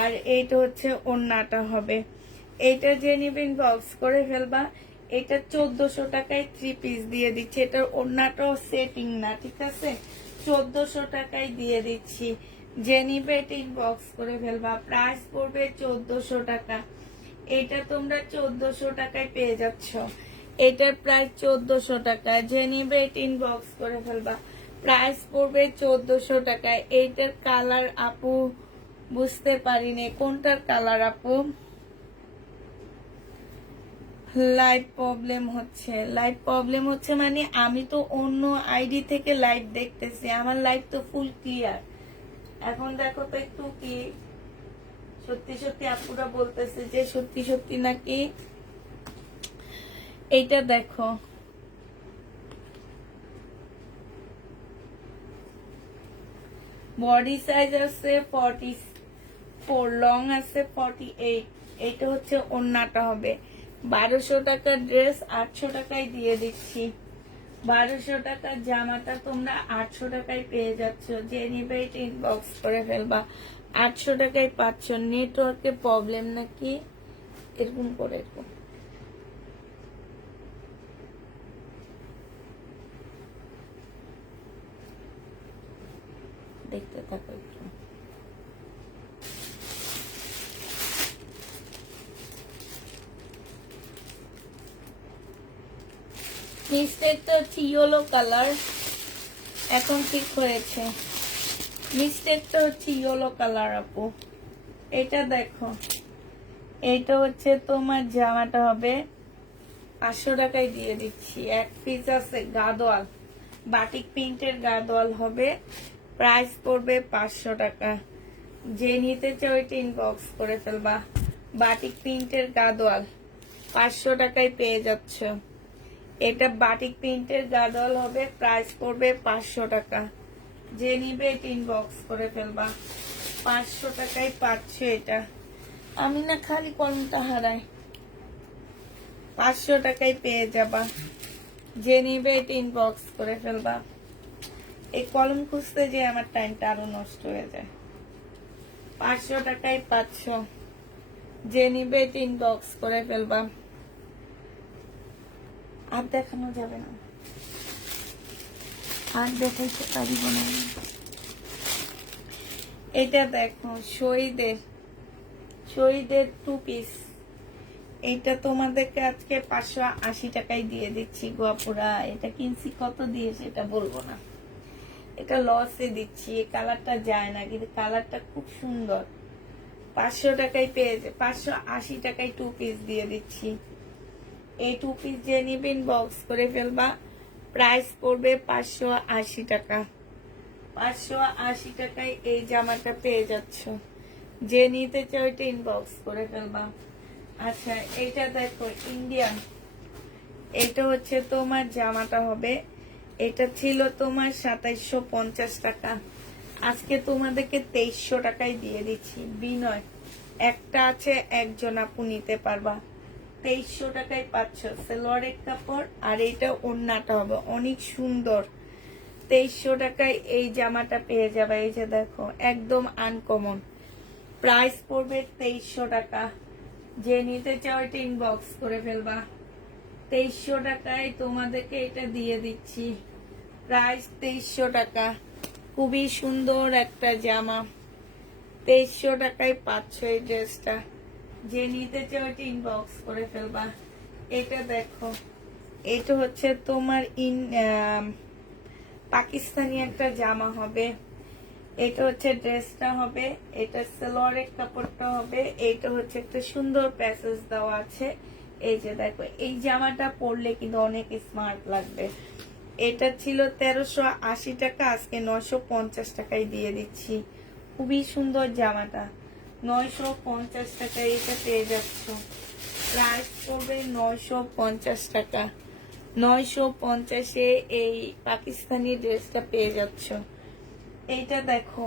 আর এইটা হচ্ছে ওড়নাটা হবে। এইটা যে নিবে ইনবক্স করে ফেলবা। এটা 1400 টাকায় 3 পিস দিয়ে দিচ্ছি। এটার ওড়নাটাও সেটিং না, ঠিক আছে? 1400 টাকায় দিয়ে দিচ্ছি। যে নিবে এটা ইনবক্স করে ফেলবা। প্রাইস পড়বে 1400 টাকা। এটা তোমরা 1400 টাকায় পেয়ে যাচ্ছ। এটার প্রাইস 1400 টাকা। যে নিবে এটা ইনবক্স করে ফেলবা। প্রাইস পড়বে 1400 টাকায়। এইটার কালার আপু বুঝতে পারিনি, কোনটার কালার আপু? লাইভ প্রবলেম হচ্ছে, লাইভ প্রবলেম হচ্ছে মানে আমি তো অন্য আইডি থেকে লাইভ দেখতেছি, আমার লাইভ তো ফুল ক্লিয়ার। এখন দেখো তো একটু কি সত্যি সত্যি আপুরা বলতেছে যে সত্যি সত্যি নাকি। এইটা দেখো, বডি সাইজ আছে 44, লং আছে 48। এইটা হচ্ছে ওড়নাটা হবে। 1200 টাকার ড্রেস 800 টাকায় দিয়ে দিচ্ছি। 1200 টাকার জামাটা তোমরা 800 টাকায় পেয়ে যাচ্ছ। যে নিবে এটা ইনবক্স করে ফেলবা। 800 টাকায় পাচ্ছ। নেটওয়ার্কের প্রবলেম নাকি? এরকম করে এরকম দেখতে থাকো একটু। মিস্টেকটা হচ্ছে ইয়েলো কালার, এখন ঠিক হয়েছে। মিস্টেকটা হচ্ছে ইয়েলো কালার আপু। এটা দেখো, এইটা হচ্ছে তোমার জামাটা হবে 500 টাকায় দিয়ে দিচ্ছি। এক পিস আছে গাদোয়াল, বাটিক প্রিন্টের গাদোয়াল হবে। প্রাইস পড়বে 500 টাকা। যে নিতে চাও এটা ইনবক্স করে ফেলবা। বাটিক প্রিন্টের গাদোয়াল 500 টাকায় পেয়ে যাচ্ছ। এটা বাটিক প্রিন্টের গাদোয়াল হবে, প্রাইস পড়বে 500 টাকা। যে নিবে এটা ইনবক্স করে ফেলবা। 500 টাকায় পাচ্ছ এটা। আমি না খালি কলমটা হারাই। 500 টাকায় পেয়ে যাবা। যে নিবে এটা ইনবক্স করে ফেলবা। এই কলম খুঁজতে যে আমার টাইমটা আরো নষ্ট হয়ে যায়। 500 টাকায় পাচ্ছ। যে নিবে এটা ইনবক্স করে ফেলবা। আর দেখানো যাবে না, আর দেখাইতে পারিব না। এটা দেখো, শহীদের 2 পিস। এইটা তোমাদেরকে আজকে 580 টাকায় দিয়ে দিচ্ছি গোয়াপুরা। এটা কিনছি কত দিয়ে সেটা বলবো না, এটা লসে দিচ্ছি। এই কালারটা যায় না, কিন্তু কালারটা খুব সুন্দর। 500 টাকায় পেয়ে 580 টাকায় 2 পিস দিয়ে দিচ্ছি। এই 2 পিস যে নিবেন বক্স করে ফেলবা। প্রাইস পড়বে 580 টাকা। 580 টাকায় এই জামাটা পেয়ে যাচ্ছ। যে নিতে চাও এটা ইনবক্স করে ফেলবা। আচ্ছা এইটা দেখো ইন্ডিয়ান, এটা হচ্ছে তোমার জামাটা হবে, এটা ছিল তোমার 2750 টাকা, আজকে তোমাদেরকে 2300 টাকায় দিয়ে দিচ্ছি। বিনয় একটা আছে, একজন আপু নিতে পারবা, 2300 টাকায় পাচ্ছ। সালোয়ারের কাপড় আর এটা ওড়নাটা হবে অনেক সুন্দর। 2300 টাকায় এই জামাটা পেয়ে যাবে। এই যে দেখো একদম আনকমন, প্রাইস পড়বে 2300 টাকা। যে নিতে চাও এটা ইনবক্স করে ফেলবা। 2300 টাকায় তোমাদেরকে এটা দিয়ে দিচ্ছি। প্রাইস 2300 টাকা। খুবই সুন্দর একটা জামা, 2300 টাকায় পাচ্ছ এই ড্রেসটা। যে নিতে চাও এটা ইনবক্স করে ফেলবা। এটা দেখো, এটা হচ্ছে তোমার পাকিস্তানি একটা জামা হবে। এটা হচ্ছে ড্রেসটা হবে, এটা সালোয়ারের কাপড়টা হবে। এইটা হচ্ছে একটা সুন্দর প্যাসেজ দেওয়া আছে। এই যে দেখো এই জামাটা পরলে কিন্তু অনেক স্মার্ট লাগবে। এটা ছিল 1380 টাকা, আজকে 950 টাকায় দিয়ে দিচ্ছি। খুবই সুন্দর জামাটা, 950 টাকায় এটা পেয়ে যাচ্ছ। প্রাইস পড়বে 950 টাকা। 950-এ এই পাকিস্তানি ড্রেসটা পেয়ে যাচ্ছ। এইটা দেখো,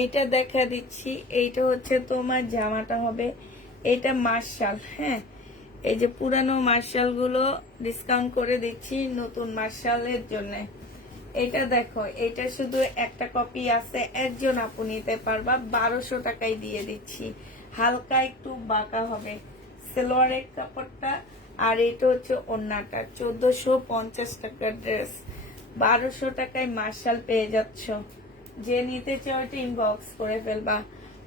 এইটা দেখা দিচ্ছি। এইটা হচ্ছে তোমার জামাটা হবে, এটা মার্শাল। হ্যাঁ, এই যে পুরানো মার্শাল গুলো ডিসকাউন্ট করে দিচ্ছি নতুন মার্শালের জন্য। এটা দেখো, এটা শুধু একটা কপি আছে, একজন আপু নিতে পারবা, 1200 টাকায় দিয়ে দিচ্ছি। হালকা একটু বাঁকা হবে সালোয়ারের কাপড়টা, আর এটা হচ্ছে ওড়নাটা। 1450 টাকার ড্রেস, 1200 টাকায় মার্শাল পেয়ে যাচ্ছ। যে নিতে চাও এটা ইনবক্স করে ফেলবা।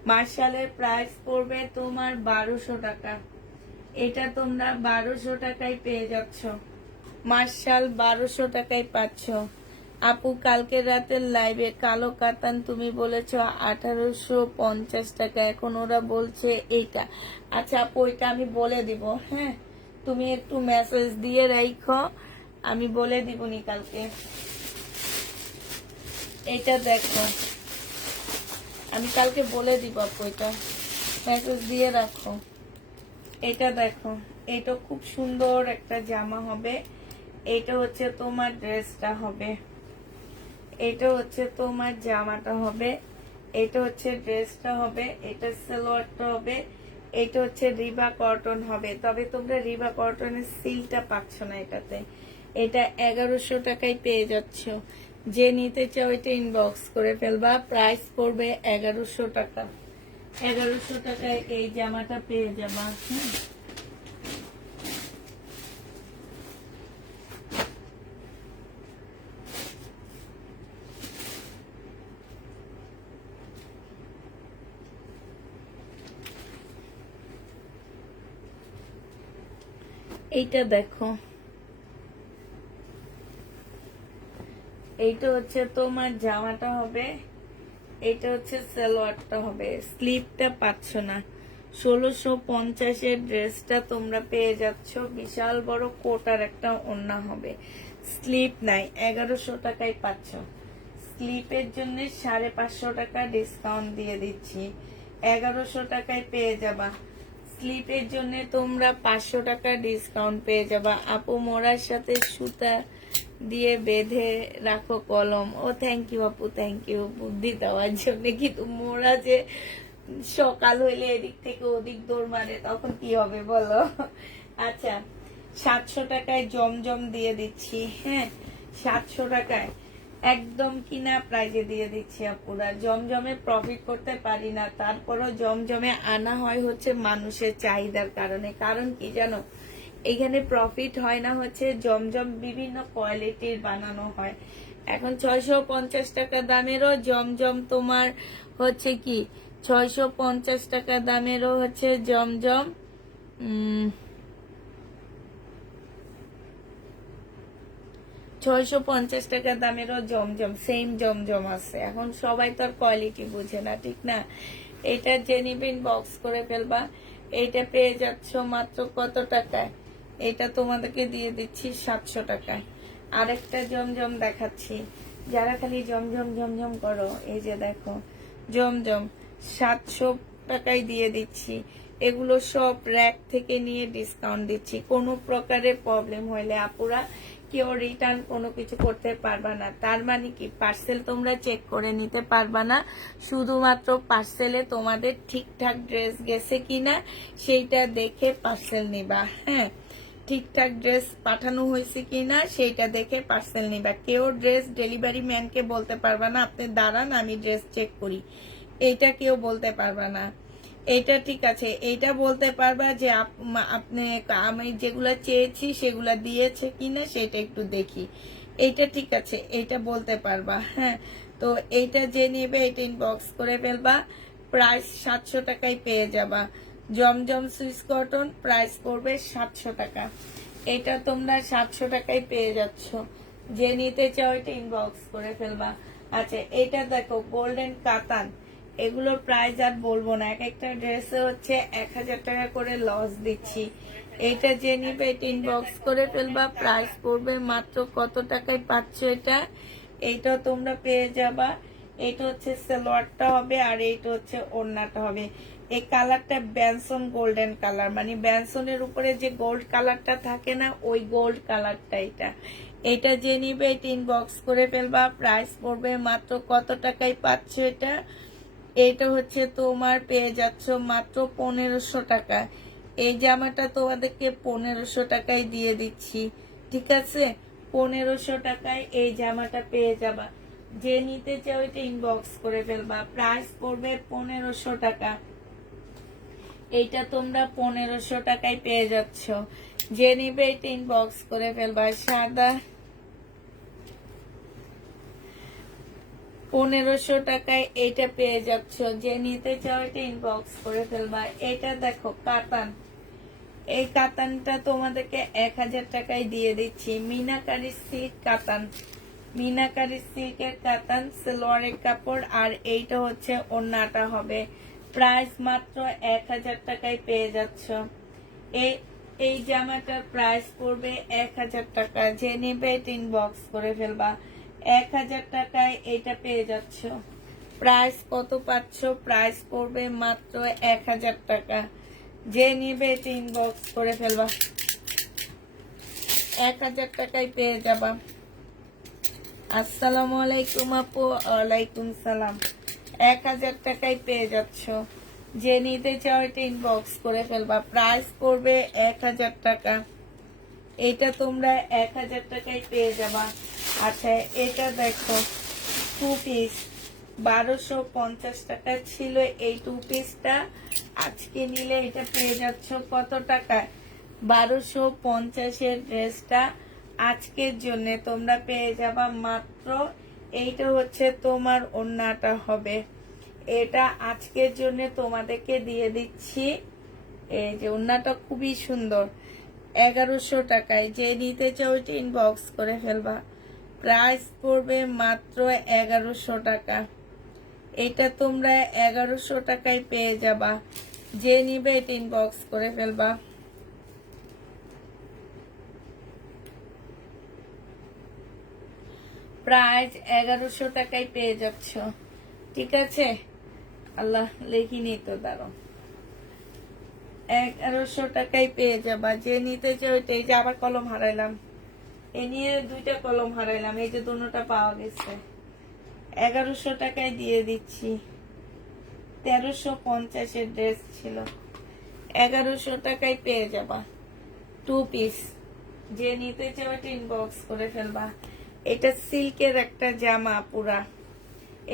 মার্শালের প্রাইস পড়বে তোমার 1200 টাকা। এটা তোমরা 1200 টাকায় পেয়ে যাচ্ছ। মার্শাল 1200 টাকায় পাচ্ছ। আপু কালকে রাতের লাইভে কালো কাতান তুমি বলেছো 1850 টাকা, এখন ওরা বলছে এইটা। আচ্ছা আপু এটা আমি বলে দিব, হ্যাঁ তুমি একটু মেসেজ দিয়ে রাখো, আমি বলে দিবনি কালকে। এটা দেখো, আমি কালকে বলে দিব আপু, এটা মেসেজ দিয়ে রাখো। এটা দেখো, এটা খুব সুন্দর একটা জামা হবে। এটা হচ্ছে তোমার ড্রেসটা হবে, এটা হচ্ছে তোমার জামাটা হবে, এটা হচ্ছে ড্রেসটা হবে, এটা সালোয়ারটা হবে, এটা হচ্ছে রিবা কটন হবে। তবে তোমরা রিবা কটনের সিলটা পাচ্ছ না এটাতে। এটা 1100 টাকায় পেয়ে যাচ্ছ। যে নিতে চাও এটা ইনবক্স করে ফেলবা। প্রাইস পড়বে 1100 টাকা। 1100 টাকায় এই জামাটা পেয়ে যাবা। এইটা দেখো, এইটা হচ্ছে তোমার জামাটা হবে, এটা হচ্ছে সালোয়ারটা হবে। স্লিপটা পাচ্ছ না। 1650-এর ড্রেসটা তোমরা পেয়ে যাচ্ছ। বিশাল বড় কোটার একটা ওড়না হবে, স্লিপ নাই, 1100 টাকায় পাচ্ছ। স্লিপের জন্য 550 টাকা ডিসকাউন্ট দিয়ে দিচ্ছি, 1100 টাকায় পেয়ে যাবা। স্লিপের জন্য তোমরা 500 টাকা ডিসকাউন্ট পেয়ে যাবা। আপু মোড়ার সাথে সুতা দিয়ে বেঁধে রাখো কলম। ও থ্যাংক ইউ আপু, থ্যাংক ইউ বুদ্ধি দেওয়ার জন্য। কিন্তু মোড়া যে সকাল হইলে এদিক থেকে ওদিক দৌড় মারে, তখন কি হবে বলো। আচ্ছা 700 টাকায় জমজম দিয়ে দিচ্ছি। হ্যাঁ 700 টাকায় একদম কিনা প্রাইজে দিয়ে দিচ্ছি আপুরা। জমজমে প্রফিট করতে পারি না, তারপরও জমজমে আনা হয় হচ্ছে মানুষের চাহিদার কারণে। কারণ কি জানো, এখানে প্রফিট হয় না হচ্ছে জমজম বিভিন্ন কোয়ালিটির বানানো হয়। এখন 650 টাকা দামেরও জমজম তোমার হচ্ছে কি, 650 টাকা দামেরও হচ্ছে জমজম 650 টাকা দামেরও জমজম, সেম জমজম আছে। এখন সবাই তো আর কোয়ালিটি বুঝে না, ঠিক না। এটা যে নিবেন বক্স করে ফেলবা। এইটা পেয়ে যাচ্ছ মাত্র কত টাকায়, এটা তোমাদেরকে দিয়ে দিচ্ছি 700 টাকায়। আরেকটা জমজম দেখাচ্ছি, যারা খালি জমজম জমজম করো, এই যে দেখো জমজম 700 টাকায় দিয়ে দিচ্ছি। এগুলো সব র‍্যাক থেকে নিয়ে ডিসকাউন্ট দিচ্ছি। কোনো প্রকারের প্রবলেম হলে আপুরা কেউ রিটার্ন কোনো কিছু করতে পারবা না। তার মানে কি, পার্সেল তোমরা চেক করে নিতে পারবা না, শুধুমাত্র পার্সেলে তোমাদের ঠিকঠাক ড্রেস গেছে কিনা সেইটা দেখে পার্সেল নিবা। হ্যাঁ, ঠিকঠাক ড্রেস পাঠানো হয়েছে কিনা সেইটা দেখে পার্সেল নিবা। কেউ ড্রেস ডেলিভারি ম্যানকে বলতে পারবা না আপনি দাঁড়ান আমি ড্রেস চেক করি, এইটা কেউ বলতে পারবা না। এইটা ঠিক আছে, এইটা বলতে পারবা যে আপনি আমি যেগুলা চেয়েছি সেগুলা দিয়েছে কিনা সেটা একটু দেখি, এইটা ঠিক আছে, এইটা বলতে পারবা। হ্যাঁ, তো এইটা যে নেবে এটা ইনবক্স করে ফেলবা। প্রাইস 700 টাকায় পেয়ে যাবা। জমজম সুইস কটন প্রাইস পড়বে 700 টাকা। এটা তোমরা 700 টাকায় পেয়ে যাচ্ছ। যে নিতে চাও এটা ইনবক্স করে ফেলবা। আচ্ছা, এটা দেখো গোল্ডেন কাতান, এগুলোর প্রাইস আর বলবো না, এক একটা ড্রেসে হচ্ছে 1000 টাকা করে লস দিচ্ছি। এটা যে নিবে এটা ইনবক্স করে ফেলবা। প্রাইস পড়বে মাত্র কত টাকায় পাচ্ছ এটা, এইটা তোমরা পেয়ে যাবা। এটা হচ্ছে সালোয়ারটা হবে আর এইটা হচ্ছে ওড়নাটা হবে। এই কালারটা ব্যানসন গোল্ডেন কালার, মানে ব্যানসনের উপরে যে গোল্ড কালারটা থাকে না, ওই গোল্ড কালারটা এটা। এটা যে নিবে এটা ইনবক্স করে ফেলবা। প্রাইস পড়বে মাত্র কত টাকায় পাচ্ছ এটা, এটা হচ্ছে তোমার পেয়ে যাচ্ছ মাত্র 1500 টাকা। এই জামাটা তোমাদেরকে 1500 টাকায় দিয়ে দিচ্ছি, ঠিক আছে? 1500 টাকায় এই জামাটা পেয়ে যাবা। যে নিতে চাও এটা ইনবক্স করে ফেলবা। প্রাইস পড়বে 1500 টাকা। এইটা তোমরা 1500 টাকায় পেয়ে যাচ্ছ। যে নিবে এটা ইনবক্স করে ফেলবা। সাদা 1500 টাকায় এইটা পেয়ে যাচ্ছ। যে নিতে চাও এটা ইনবক্স করে ফেলবা। এটা দেখো কাতান, এই কাতানটা তোমাদেরকে 1000 টাকায় দিয়ে দিচ্ছি। মিনাকারি সিল্ক কাতান, মিনাকারি সিল্কের কাতান, সালোয়ারের কাপড় আর এইটা হচ্ছে ওড়নাটা হবে। প্রাইস মাত্র 1000 টাকায় পেয়ে যাচ্ছ। এই জামাটার প্রাইস পড়বে 1000 টাকা। যে নেবে এটা ইনবক্স করে ফেলবা। 1000 টাকায় এটা পেয়ে যাচ্ছ। প্রাইস কত পাচ্ছ, প্রাইস পড়বে মাত্র 1000 টাকা। যে নিবে এটা ইনবক্স করে ফেলবা। 1000 টাকায় পেয়ে যাবা। আসসালামু আলাইকুম আপু। ওয়ালাইকুম সালাম। 1000 টাকায় পেয়ে যাচ্ছ। যে নিতে চাও এটা ইনবক্স করে ফেলবা। প্রাইস পড়বে 1000 টাকা। এটা তোমরা 1000 টাকায় পেয়ে যাবা। আচ্ছা, এটা দেখো 2 পিস 1250 টাকা ছিল এই 2 পিসটা। আজকে নিলে এটা পেয়ে যাচ্ছ কত টাকায়, 1250 এর ড্রেসটা আজকের জন্য তোমরা পেয়ে যাবা মাত্র। এইটা হচ্ছে তোমার ওড়নাটা হবে। এটা আজকের জন্য তোমাদেরকে দিয়ে দিচ্ছি। এই যে ওড়নাটা খুবই সুন্দর, 1100 টাকায়। যে নিতে চাও ইনবক্স করে ফেলবা। প্রাইস পড়বে মাত্র 1100 টাকা। এটা তোমরা 1100 টাকায় পেয়ে যাবা। যে নিবে এটা ইনবক্স করে ফেলবা। প্রাইস 1100 টাকায় পেয়ে যাচ্ছ, ঠিক আছে? আল্লাহ লেখিনি তো, দাঁড়ো। 1100 টাকায় পেয়ে যাবা। যে নিতে চাও এই যে আবার কলম হারাইলাম, এ নিয়ে 2টা কলম হারাইলাম, এই যে দুটোটা পাওয়া গেছে। 1100 টাকায় দিয়ে দিচ্ছি। 1350 এর ড্রেস ছিল, 1100 টাকায় পেয়ে যাবা 2 পিস। যে নিতে চাও এটা ইনবক্স করে ফেলবা। এটা সিল্কের একটা জামা পুরা,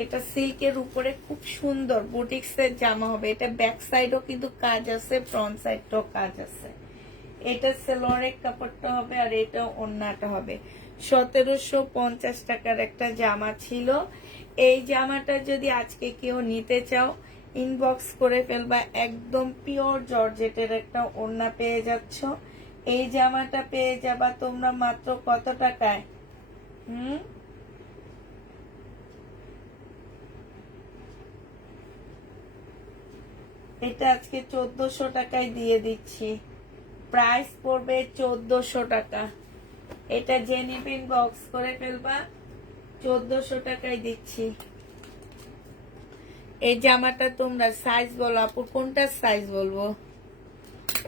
এটা সিল্কের উপরে খুব সুন্দর বুটিক্সের জামা হবে। এটা ব্যাক সাইডও কিন্তু কাজ আছে, ফ্রন্ট সাইডটাও কাজ আছে। এটা সালোয়ারের কাপড়টা হবে আর এটা ওড়নাটা হবে। 1750 টাকার একটা জামা ছিল। এই জামাটা যদি আজকে কেউ নিতে চাও ইনবক্স করে ফেলবা। একদম পিওর জর্জেটের একটা ওড়না পেয়ে যাচ্ছ। এই জামাটা পেয়ে যাবা তোমরা মাত্র কত টাকায়? এটা আজকে 1400 টাকায় দিয়ে দিচ্ছি। প্রাইস পড়বে 1400 টাকা। এটা যে নিবেন বক্স করে ফেলবা, 1400 টাকায় দিচ্ছি। এই জামাটা তোমরা সাইজ বলো আপু, কোনটা সাইজ বলবো?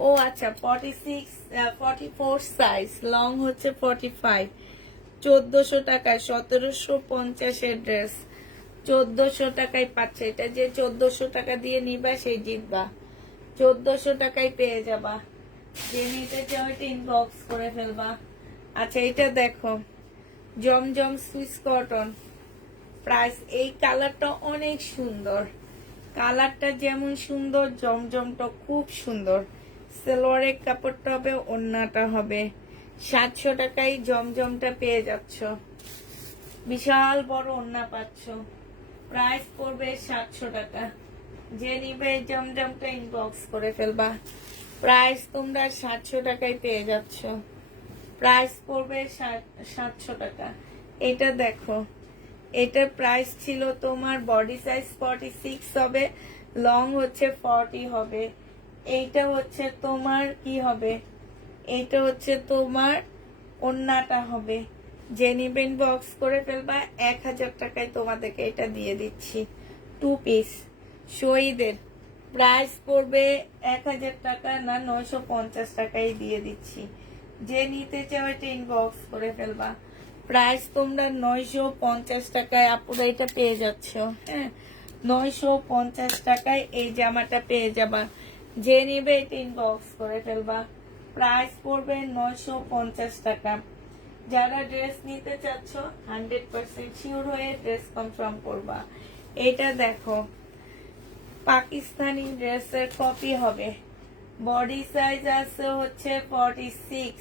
ও আচ্ছা, 44 সাইজ, লং হচ্ছে 45। 1400 টাকায় 1750 ড্রেস 1400 টাকায় পাচ্ছে। এটা যে 1400 টাকা দিয়ে নিবা সেই জিতবা, 1400 টাকায় পেয়ে যাবা। যে নিতে চাও এটা ইনবক্স করে ফেলবা। আচ্ছা এটা দেখো, জমজম সুইস কটন, প্রাইস, এই কালারটা অনেক সুন্দর, কালারটা যেমন সুন্দর জমজমটা খুব সুন্দর। সালোয়ারের কাপড়টা হবে, ওড়নাটা হবে। 700 টাকায় জমজমটা পেয়ে যাচ্ছ, বিশাল বড় ওড়না পাচ্ছ। প্রাইস পড়বে 700 টাকা। যে নিবে জমজমটা ইনবক্স করে ফেলবা। প্রাইস তোমরা 700 টাকায় পেয়ে যাচ্ছ, প্রাইস পড়বে 700 টাকা। এটা দেখো, এটার প্রাইস ছিল তোমার বডি সাইজ 46 হবে, লং হচ্ছে 40 হবে। এইটা হচ্ছে তোমার কি হবে, এইটা হচ্ছে তোমার ওড়নাটা হবে। যে নিবেন বক্স করে ফেলবা। 1000 টাকায় তোমাদেরকে এটা দিয়ে দিচ্ছি, 2 পিস শহীদের। প্রাইস পড়বে 1000 টাকা না, 950 টাকায় দিয়ে দিচ্ছি। যে নিতে চাও এটা ইনবক্স করে ফেলবা। প্রাইস তোমরা 950 টাকায় আপুরা এটা পেয়ে যাচ্ছ। হ্যাঁ, 950 টাকায় এই জামাটা পেয়ে যাবা। যে নিবে এটা ইনবক্স করে ফেলবা। প্রাইস পড়বে 950 টাকা। যারা ড্রেস নিতে চাচ্ছ 100% শিওর হয়ে ড্রেস কনফার্ম করবা। এটা দেখো, পাকিস্তানি ড্রেসের কপি হবে। বডি সাইজ আছে হচ্ছে 46,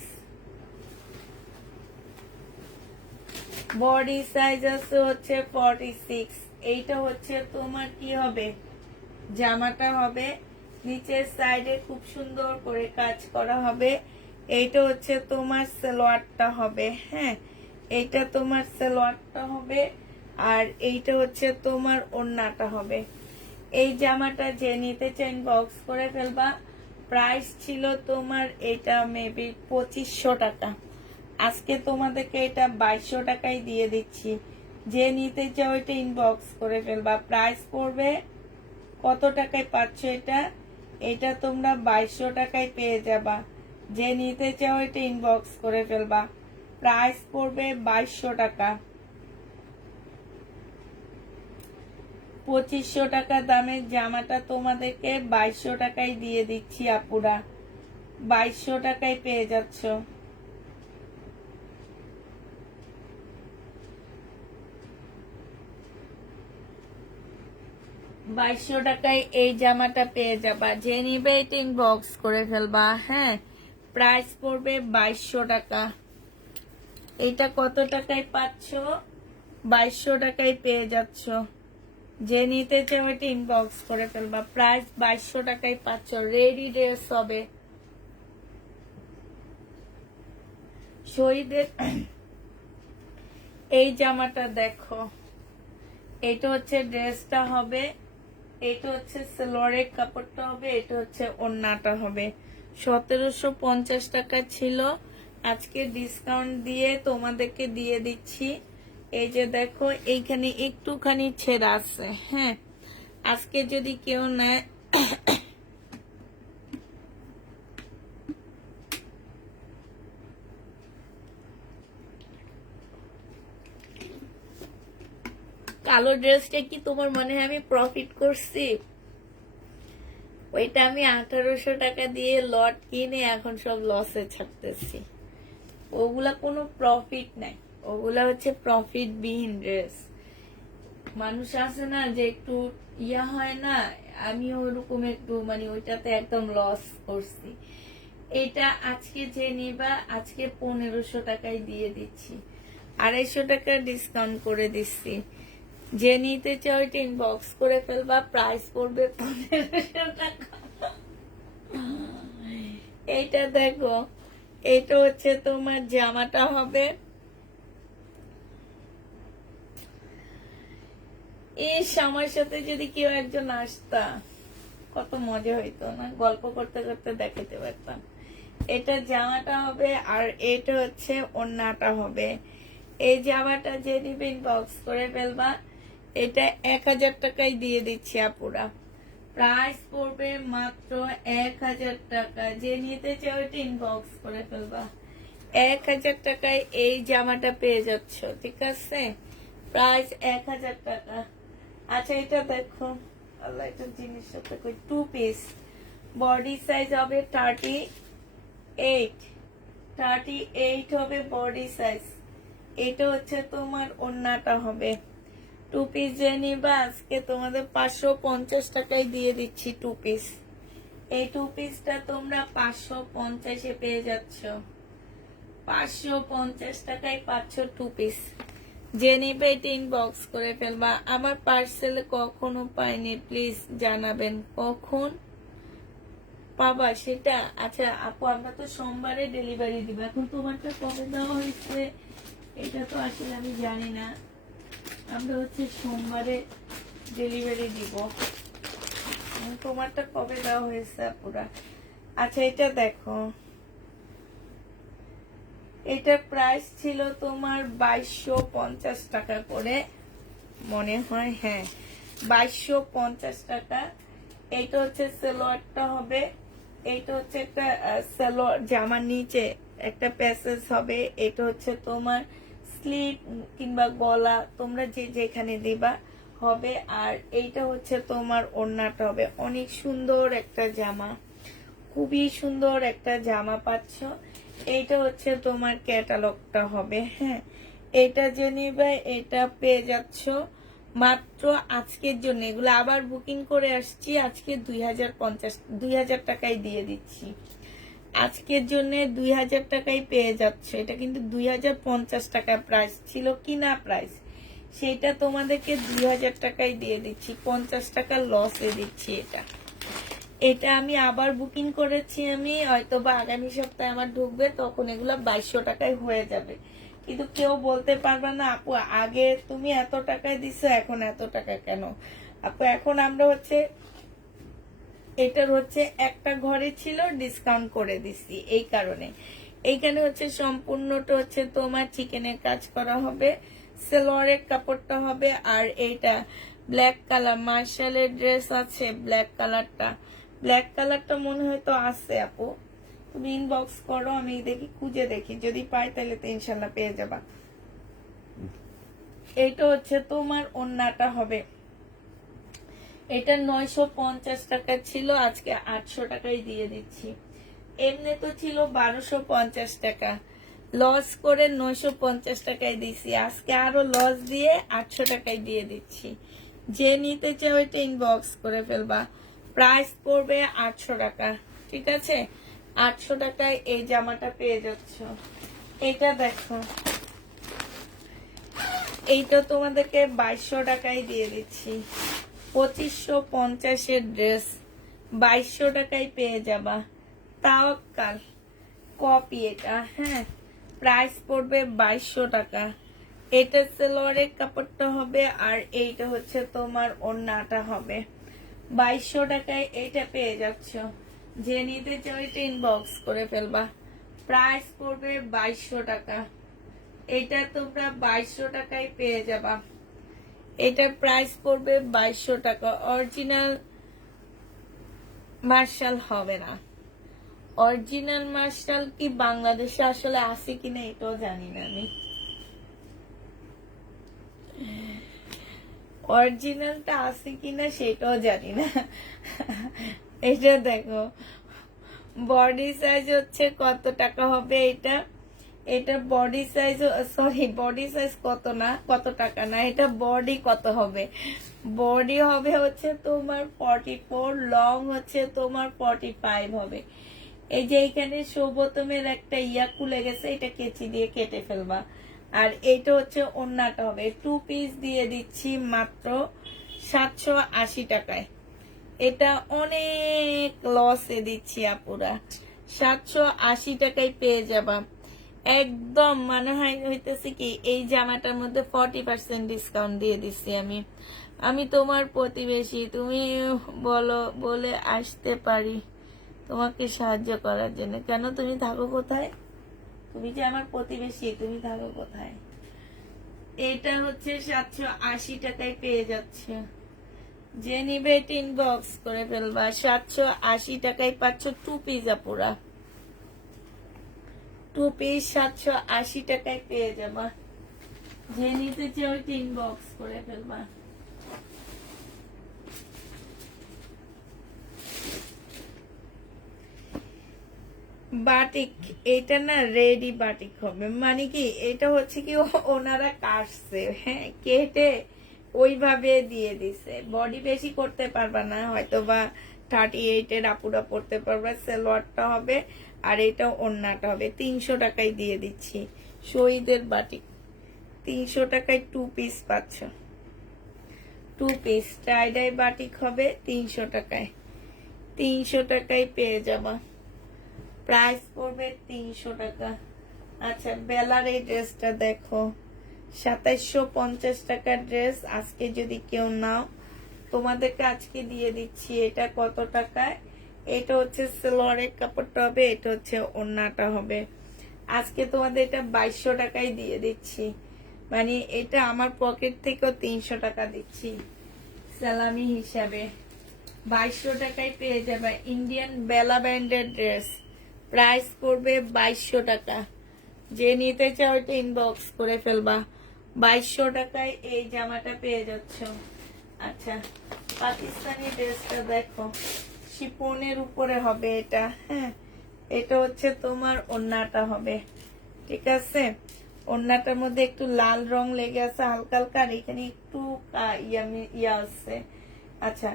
বডি সাইজ আছে হচ্ছে 46। এইটা হচ্ছে তোমার কি হবে, জামাটা হবে। নিচের সাইডে খুব সুন্দর করে কাজ করা হবে। এইটা হচ্ছে তোমার সালোয়ারটা হবে। হ্যাঁ, এইটা তোমার সালোয়ারটা হবে, আর এইটা হচ্ছে তোমার ওড়নাটা হবে। এই জামাটা যে নিতে চান বক্স করে ফেলবা। প্রাইস ছিল তোমার এটা মেবি 2500 টাকা, আজকে তোমাদেরকে এটা 2200 টাকায় দিয়ে দিচ্ছি। যে নিতে চাও এটা ইনবক্স করে ফেলবা। প্রাইস পড়বে কত টাকায় পাচ্ছ এটা, এটা তোমরা 2200 টাকায় পেয়ে যাবা। যে নিতে চাও এটা ইনবক্স করে ফেলবা। প্রাইস পড়বে 2200 টাকা। 2500 টাকা দামের জামাটা তোমাদেরকে 2200 টাকায় দিয়ে দিচ্ছি আপুরা, 2200 টাকায় পেয়ে যাচ্ছ। 2200 টাকায় এই জামাটা পেয়ে যাবা। যে নিবে এটা ইনবক্স করে ফেলবা। হ্যাঁ, প্রাইস পড়বে 2200 টাকা। এটা কত টাকায় পাচ্ছ, 2200 টাকায় পেয়ে যাচ্ছ। যে নিতে চাও এটা ইনবক্স করে ফেলবা। প্রাইস 2200 টাকায় পাচ্ছ। রেডি ড্রেস হবে। শহীদের এই জামাটা দেখো, এটা হচ্ছে ড্রেসটা হবে, এটা হচ্ছে সালোয়ারের কাপড়টা হবে, এটা হচ্ছে ওড়নাটা হবে। 1750 টাকা ছিল, আজকে ডিসকাউন্ট দিয়ে তোমাদেরকে দিয়ে দিচ্ছি। এই যে দেখো, এইখানে একটুখানি ছেঁড়া আছে। হ্যাঁ, আজকে যদি কেউ নেয়, কালো ড্রেসটা কি তোমার মনে হয় আমি প্রফিট করছি? ওইটা আমি 1800 টাকা দিয়ে লট কিনে এখন সব লসে ছাড়তেছি। ওগুলা কোনো প্রফিট নাই, ওগুলা হচ্ছে প্রফিট বিহীন ড্রেস। মানুষ আছে না যে একটু ইয়া হয় না, আমি ওরকম একটু মানে ওইটাতে একদম লস করছি। এটা আজকে যে নিবা, আজকে 1500 টাকায় দিয়ে দিচ্ছি, 250 টাকা ডিসকাউন্ট করে দিচ্ছি। যে নিতে চাও এটা ইনবক্স করে ফেলবা। প্রাইস পড়বে 1500 টাকা। এইটা দেখো, এটা হচ্ছে তোমার জামাটা হবে। ইস, আমার সাথে যদি কেউ একজন আসতা কত মজা হইতো না, গল্প করতে করতে দেখাতে পারতাম। এটা জামাটা হবে আর এটা হচ্ছে ওড়নাটা হবে। এই জামাটা যে নিবেন বক্স করে ফেলবা। এটা 1000 টাকায় দিয়ে দিচ্ছি আপুরা। প্রাইস পড়বে মাত্র 1000 টাকা। যে নিতে চাও এটা ইনবক্স করে ফেলবা। 1000 টাকায় এই জামাটা পেয়ে যাচ্ছ, ঠিক আছে? প্রাইস 1000 টাকা। আচ্ছা এটা দেখো, আল্লাহ এটা জিনিসটা দেখো, 2 পিস, বডি সাইজ হবে 38, 38 হবে বডি সাইজ। এটা হচ্ছে তোমার ওড়নাটা হবে। 2 পিস যে নিবা আজকে তোমাদের 550 টাকায় দিয়ে দিচ্ছি 2 পিস। এই 2 পিসটা তোমরা 550-এ পেয়ে যাচ্ছ। 550 টাকায় পাচ্ছ 2 পিস। যে নিবে এটা ইনবক্স করে ফেলবা। আমার পার্সেলে কখনো পাইনি, প্লিজ জানাবেন কখন পাবা সেটা। আচ্ছা আপু, আমরা তো সোমবারে ডেলিভারি দিব। এখন তোমারটা কবে দেওয়া হয়েছে এটা তো আসলে আমি জানি না। আমরা হচ্ছে সোমবারে ডেলিভারি দিব। তোমারটা কবে দেওয়া হয়েছে আপুরা? আচ্ছা এটা দেখো, এটার প্রাইস ছিল তোমার 2250 টাকা করে মনে হয়, হ্যাঁ 2250 টাকা। এইটা হচ্ছে সালোয়ারটা হবে। এইটা হচ্ছে একটা সালোয়ার, জামার নিচে একটা প্যাসেজ হবে। এটা হচ্ছে তোমার স্লিপ কিংবা গলা, তোমরা যে যেখানে দিবা হবে। আর এইটা হচ্ছে তোমার ওড়নাটা হবে। অনেক সুন্দর একটা জামা, খুবই সুন্দর একটা জামা পাচ্ছ। এইটা হচ্ছে তোমার ক্যাটালগটা হবে। হ্যাঁ, এটা যে নিবে এটা পেয়ে যাচ্ছ মাত্র আজকের জন্য। এগুলো আবার বুকিং করে আসছি, আজকে 2000 টাকায় দিয়ে দিচ্ছি। আজকের জন্য 2000 টাকায় পেয়ে যাচ্ছ। এটা কিন্তু 2050 টাকা প্রাইস ছিল, কিনা প্রাইস, সেটা তোমাদেরকে 2000 টাকায় দিয়ে দিচ্ছি। 50 টাকা লসে দিচ্ছি এটা। এটা আমি আবার বুকিং করেছি, আমি হয়তো বা আগামী সপ্তাহে আমার ঢুকবে, তখন এগুলো 2200 টাকায় হয়ে যাবে। কিন্তু কেউ বলতে পারবে না আপু আগে তুমি এত টাকায় দিছো এখন এত টাকা কেন। আপু এখন আমরা হচ্ছে এটার হচ্ছে একটা ঘরে ছিল, ডিসকাউন্ট করে দিছি এই কারণে। এইখানে হচ্ছে সম্পূর্ণটা হচ্ছে তোমার চিকেনের কাজ করা হবে। সালোয়ারের কাপড়টা হবে। আর এইটা ব্ল্যাক কালার, মার্শালের ড্রেস আছে ব্ল্যাক কালারটা। ব্ল্যাক কালারটা মনে হয় তো আছে আপু, তুমি ইনবক্স করো, আমি দেখি খুঁজে দেখি, যদি পাই তাহলে তো ইনশাল্লাহ পেয়ে যাবা। এইটা হচ্ছে তোমার ওড়নাটা হবে। এটা 950 টাকা ছিল, আজকে 800 টাকায় দিয়ে দিচ্ছি। এমনি তো ছিল 1250 টাকা, লস করে 950 টাকায় দিছি। আজকে আরো লস দিয়ে 800 টাকায় দিয়ে দিচ্ছি। যে নিতে চাও এটা ইনবক্স করে ফেলবা। প্রাইস পড়বে 800 টাকা, ঠিক আছে? 800 টাকায় এই জামাটা পেয়ে যাচ্ছ। এটা দেখো, এইটা তোমাদেরকে 2200 টাকায় দিয়ে দিচ্ছি। 2550-এর ড্রেস 2200 টাকায় পেয়ে যাবা। তাওয়াক্কাল কপি এটা, হ্যাঁ প্রাইস পড়বে 2200 টাকা। এটা সালোয়ারের কাপড়টা হবে আর এইটা হচ্ছে তোমার ওড়নাটা হবে। 2200 টাকায় এটা পেয়ে যাচ্ছ। যে নিতে চাও এটা ইনবক্স করে ফেলবা। প্রাইস পড়বে 2200 টাকা। এটা তোমরা 2200 টাকায় পেয়ে যাবা। এটার প্রাইস পড়বে 2200 টাকা। অরিজিনাল মার্শাল হবে না। অরিজিনাল মার্শাল কি বাংলাদেশে আসলে আছে কিনা এটাও জানি না আমি। অরিজিনালটা আছে কিনা সেটাও জানি না। এটা দেখো, বডি সাইজ হচ্ছে কত টাকা হবে এটা। এটা body size, sorry body size কত টাকা না, এটা বডি কত হবে। বডি হবে হচ্ছে তোমার 44, লং হচ্ছে তোমার 45 হবে। এই যে এখানে সৌবতমের একটা ইয়া খুলে গেছে, এটা কেচি দিয়ে কেটে ফেলবা। আর এইটা হচ্ছে ওড়নাটা হবে। 2 পিস দিয়ে দিচ্ছি মাত্র 780 টাকায়। এটা অনেক লসে দিচ্ছি আপুরা। 780 টাকায় পেয়ে যাবা। একদম মনে হয় হইতেছে কি এই জামাটার মধ্যে 40% ডিসকাউন্ট দিয়ে দিচ্ছি আমি। আমি তোমার প্রতিবেশী, তুমি বলো বলে আসতে পারি তোমাকে সাহায্য করার জন্য। কেন, তুমি থাকো কোথায়? তুমি যে আমার প্রতিবেশী, তুমি থাকো কোথায়? এটা হচ্ছে 780 টাকায় পেয়ে যাচ্ছে। যে নিবে ইনবক্স করে ফেলবা। 780 টাকায় পাচ্ছ 2 পিস আপুরা। 2 পিস 780 টাকায় পেয়ে যাবা। যে নিতে চাও ইনবক্স করে ফেলবা। বাটিক, এটা না রেডি বাটিক হবে, মানে কি এটা হচ্ছে কি ওনারা কাটছে, হ্যাঁ, কেটে ওইভাবে দিয়ে দিছে। বডি বেশি করতে পারবা না, হয়তো বা 38-এর আপুরা পড়তে পারবা। সালোয়ারটা হবে আর এটা ওড়নাটা হবে। 300 টাকায় দিয়ে দিচ্ছি। শহীদের বাটিক 300 টাকায় 2 পিস পাচ্ছ। 2 পিস টাইডাই বাটিক হবে 300 টাকায়। 300 টাকায় পেয়ে যাবা। প্রাইস পড়বে 300 টাকা। আচ্ছা, বেলার এই ড্রেসটা দেখো, 2750 টাকার ড্রেস। আজকে যদি কেউ নাও, তোমাদেরকে আজকে দিয়ে দিচ্ছি। এটা কত টাকায়? এটা হচ্ছে সালোয়ারের কাপড়টা হবে, এটা হচ্ছে ওড়নাটা হবে। আজকে তোমাদের এটা 2200 টাকায় দিয়ে দিচ্ছি। মানে এটা আমার পকেট থেকেও 300 টাকা দিচ্ছি সালামি হিসাবে। 2200 টাকায় পেয়ে যাবে ইন্ডিয়ান বেলা ব্র্যান্ডের ড্রেস। প্রাইস পড়বে 2200 টাকা। যে নিতে চাও এটা ইনবক্স করে ফেলবা। 2200 টাকায় এই জামাটা পেয়ে যাচ্ছ। আচ্ছা, পাকিস্তানি ড্রেসটা দেখো, শিফনের উপরে হবে এটা, হ্যাঁ। এটা হচ্ছে তোমার ওড়নাটা হবে, ঠিক আছে। ওড়নাটার মধ্যে একটু লাল রং লেগে আছে হালকা হালকা, আর এখানে একটু ইয়া আছে। আচ্ছা,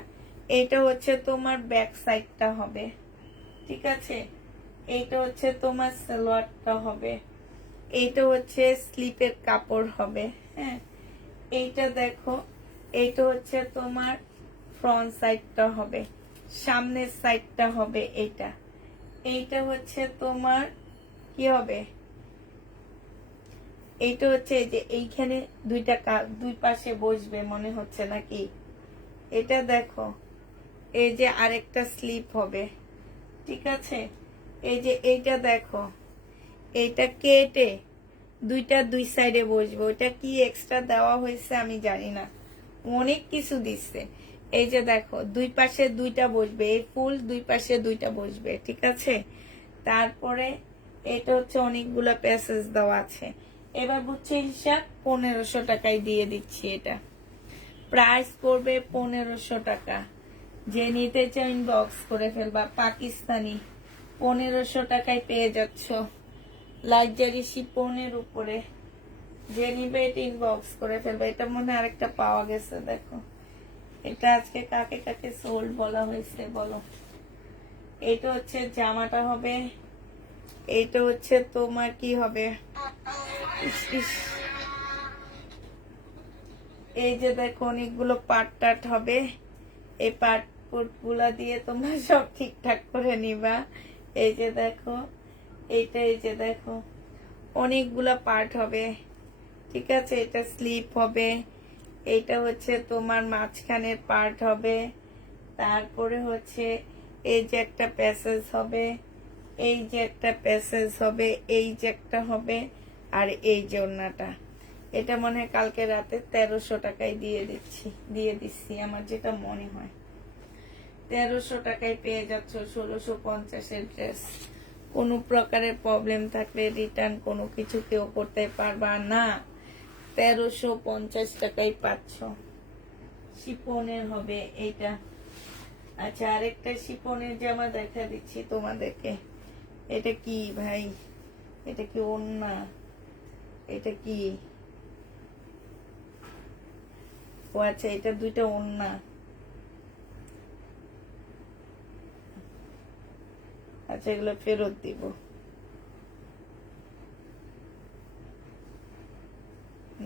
এটা হচ্ছে তোমার ব্যাক সাইডটা হবে, ঠিক আছে। এইটা হচ্ছে তোমার সালোয়ারটা হবে। এইটা হচ্ছে স্লিপের কাপড় হবে, হ্যাঁ। এইটা দেখো, এইটা হচ্ছে তোমার ফ্রন্ট সাইডটা হবে, সামনের সাইডটা হবে এইটা। এইটা হচ্ছে তোমার কি হবে, এইটা হচ্ছে এই যে এইখানে দুই পাশে বসবে মনে হচ্ছে নাকি। এটা দেখো, এই যে আরেকটা স্লিপ হবে, ঠিক আছে। এই যে এইটা দেখো, এইটা কেটে দুই সাইডে বসবে। ওইটা কি এক্সট্রা দেওয়া হয়েছে আমি জানি না, অনেক কিছু দিচ্ছে। এই যে দেখো, দুই পাশে দুইটা বসবে, এই ফুল দুই পাশে দুইটা বসবে, ঠিক আছে। তারপরে এটা হচ্ছে অনেকগুলো প্যাসেজ দেওয়া আছে। এবার বুঝছে হিসাব, 1500 টাকায় দিয়ে দিচ্ছি এটা। প্রাইস পড়বে 1500 টাকা। যে নিতে চাও ইনবক্স করে ফেলবা। পাকিস্তানি 1500 টাকায় পেয়ে যাচ্ছ, লাক্সারি শিফনের উপরে। যে নিবে এটা ইনবক্স করে ফেলবা। এটা মনে হয় আরেকটা পাওয়া গেছে, দেখো। এটা আজকে কাকে কাকে সোল্ড বলা হয়েছে বলো। এটা হচ্ছে জামাটা হবে, এইটা হচ্ছে তোমার কি হবে, এই যে দেখো অনেকগুলো পার্ট টাট হবে। এই পার্ট গুলা দিয়ে তোমরা সব ঠিকঠাক করে নিবা। এই যে দেখো, এইটা এই যে দেখো অনেকগুলা পার্ট হবে, ঠিক আছে। এটা স্লিপ হবে, এইটা হচ্ছে তোমার মাঝখানের পার্ট হবে। তারপরে হচ্ছে এই যে একটা প্যাসেজ হবে, এই যে একটা প্যাসেজ হবে, এই যে একটা হবে, আর এই যে ওড়নাটা। এটা মনে হয় কালকে রাতে 1300 টাকায় দিয়ে দিচ্ছি আমার যেটা মনে হয়। 1300 টাকায় পেয়ে যাচ্ছ 1650-এর ড্রেস। কোনো প্রকারের প্রবলেম থাকলে রিটার্ন কোনো কিছু কেউ করতে পারবা না। 1350 টাকায় পাচ্ছ। শিফনের হবে এইটা। আচ্ছা, আরেকটা শিফনের জামা দেখা দিচ্ছি তোমাদেরকে। এটা কি ভাই, এটা কি ওড়না? এটা কি? ও আচ্ছা, এটা দুইটা ওড়না। আচ্ছা, এগুলো ফেরত দিব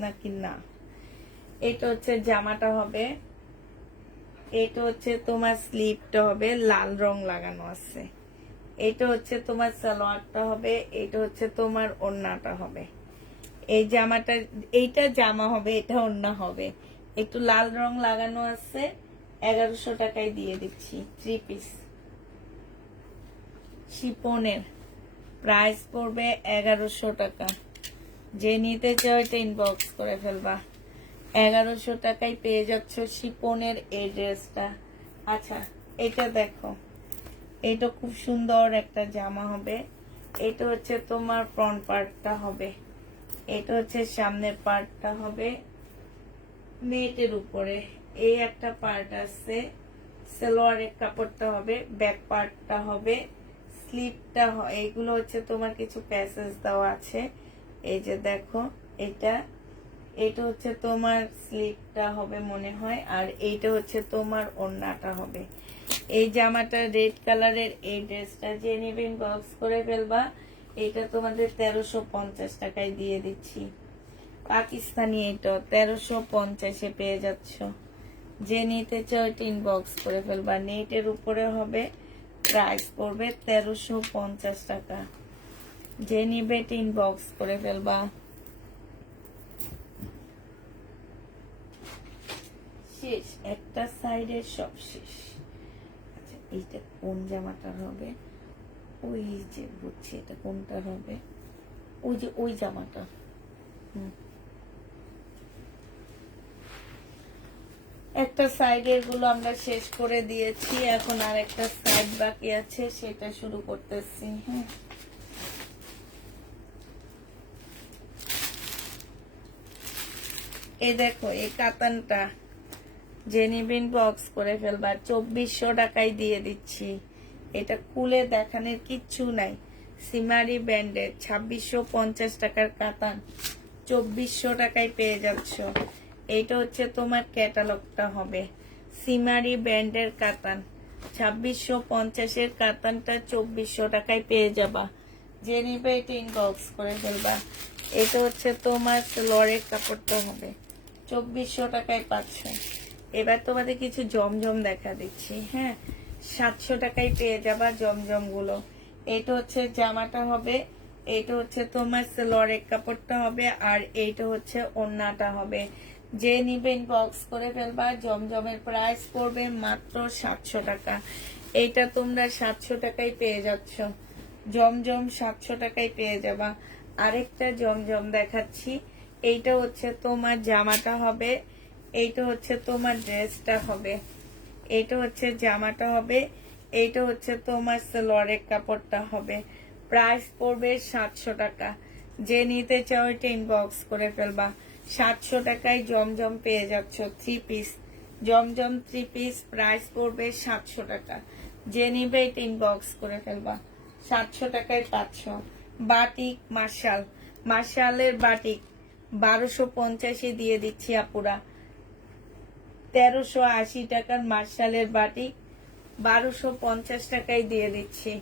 নাকি না। এটা হচ্ছে জামাটা হবে, এটা হচ্ছে তোমার স্লিপটা হবে, লাল রং লাগানো আছে। এটা হচ্ছে তোমার সালোয়ারটা হবে, এটা হচ্ছে তোমার ওড়নাটা হবে। এই জামাটা, এইটা জামা হবে, এটা ওড়না হবে। একটু লাল রং লাগানো আছে। 1100 টাকায় দিয়ে দিচ্ছি 3 পিস। শিপনের, প্রাইস পড়বে 1100 টাকা। যে নিতে চাও এটা ইনবক্স করে ফেলবা। 1100 টাকায় পেয়ে যাচ্ছ শিপনের এই ড্রেসটা। আচ্ছা, এটা দেখো, এটা খুব সুন্দর একটা জামা হবে। এটা হচ্ছে তোমার ফ্রন্ট পার্টটা হবে, এটা হচ্ছে সামনের পার্টটা হবে নেটের উপরে। এই একটা পার্ট আছে, সালোয়ারের কাপড়টা হবে, ব্যাক পার্টটা হবে, স্লিপটা এইগুলো হচ্ছে তোমার কিছু প্যাসেজ দেওয়া আছে। এই যে দেখো, এটা হচ্ছে তোমার স্লিপটা হবে মনে হয়, আর এইটা হচ্ছে তোমার ওড়নাটা হবে। এই জামাটা রেড কালারের, এই ড্রেসটা যে নেবে ইনবক্স করে ফেলবা। এটা তোমাদের 1350 টাকায় দিয়ে দিচ্ছি। পাকিস্তানি, এটা 1350-এ পেয়ে যাচ্ছ। যে নিতে চাও এটা ইনবক্স করে ফেলবা। নেটের উপরে হবে, প্রাইস পড়বে 1350 টাকা। যে নিবে এটা ইনবক্স করে ফেলবা। শেষ, একটা সাইডের সব শেষ। আচ্ছা, এইটা কোন জামাটার হবে? ওই যে বুঝছি এটা কোনটা হবে, ওই যে ওই জামাটা। একটা সাইডের গুলো আমরা শেষ করে দিয়েছি, এখন আর একটা সাইড বাকি আছে, সেটা শুরু করতেছি। এই দেখো, এই কাতানটা যে নিবেন বক্স করে ফেলবার, 2400 টাকায় দিয়ে দিচ্ছি। এটা খুলে দেখানোর কিচ্ছু নাই। সিমারি ব্র্যান্ডের 2650 টাকার কাতান 2400 টাকায় পেয়ে যাচ্ছ। এইটা হচ্ছে তোমার ক্যাটালগটা হবে। সিমারি ব্র্যান্ডের কাতান 2650-এর কাতানটা 2400 টাকায় পেয়ে যাবা। যে নিবে এটা ইনবক্স করে ফেলবা। এটা হচ্ছে তোমার লরের কাপড়টা হবে, 2400 টাকায় পাচ্ছ। এবার তোমাদের কিছু জমজম দেখা দিচ্ছি। হ্যাঁ, 700 টাকায় পেয়ে যাবা জমজম গুলো। এটা হচ্ছে জামাটা হবে, এইটা হচ্ছে তোমার লরের কাপড়টা হবে, আর এইটা হচ্ছে ওড়নাটা হবে। যে নিবে ইনবক্স করে ফেলবা। জমজমের প্রাইস পড়বে মাত্র 700 টাকা। এইটা তোমরা 700 টাকায় পেয়ে যাচ্ছ। জমজম 700 টাকায় পেয়ে যাবা। আরেকটা জমজম দেখাচ্ছি। এইটা হচ্ছে তোমার জামাটা হবে, এইটা হচ্ছে তোমার ড্রেসটা হবে। এইটা হচ্ছে জামাটা হবে, এইটা হচ্ছে তোমার সালোয়ারের কাপড়টা হবে। প্রাইস পড়বে 700 টাকা। যে নিতে চাও এটা ইনবক্স করে ফেলবা। 700 টাকায় জমজম পেয়ে যাচ্ছ 3 পিস। জমজম 3 পিস, প্রাইস পড়বে 700 টাকা। যে নিবে এটা ইনবক্স করে ফেলবা। 700 টাকায় পাচ্ছ। বাটিক মার্শালের বাটিক 1250-এ দিয়ে দিচ্ছি আপুরা। 1380 টাকার মার্শালের বাটিক 1250 টাকায় দিয়ে দিচ্ছি।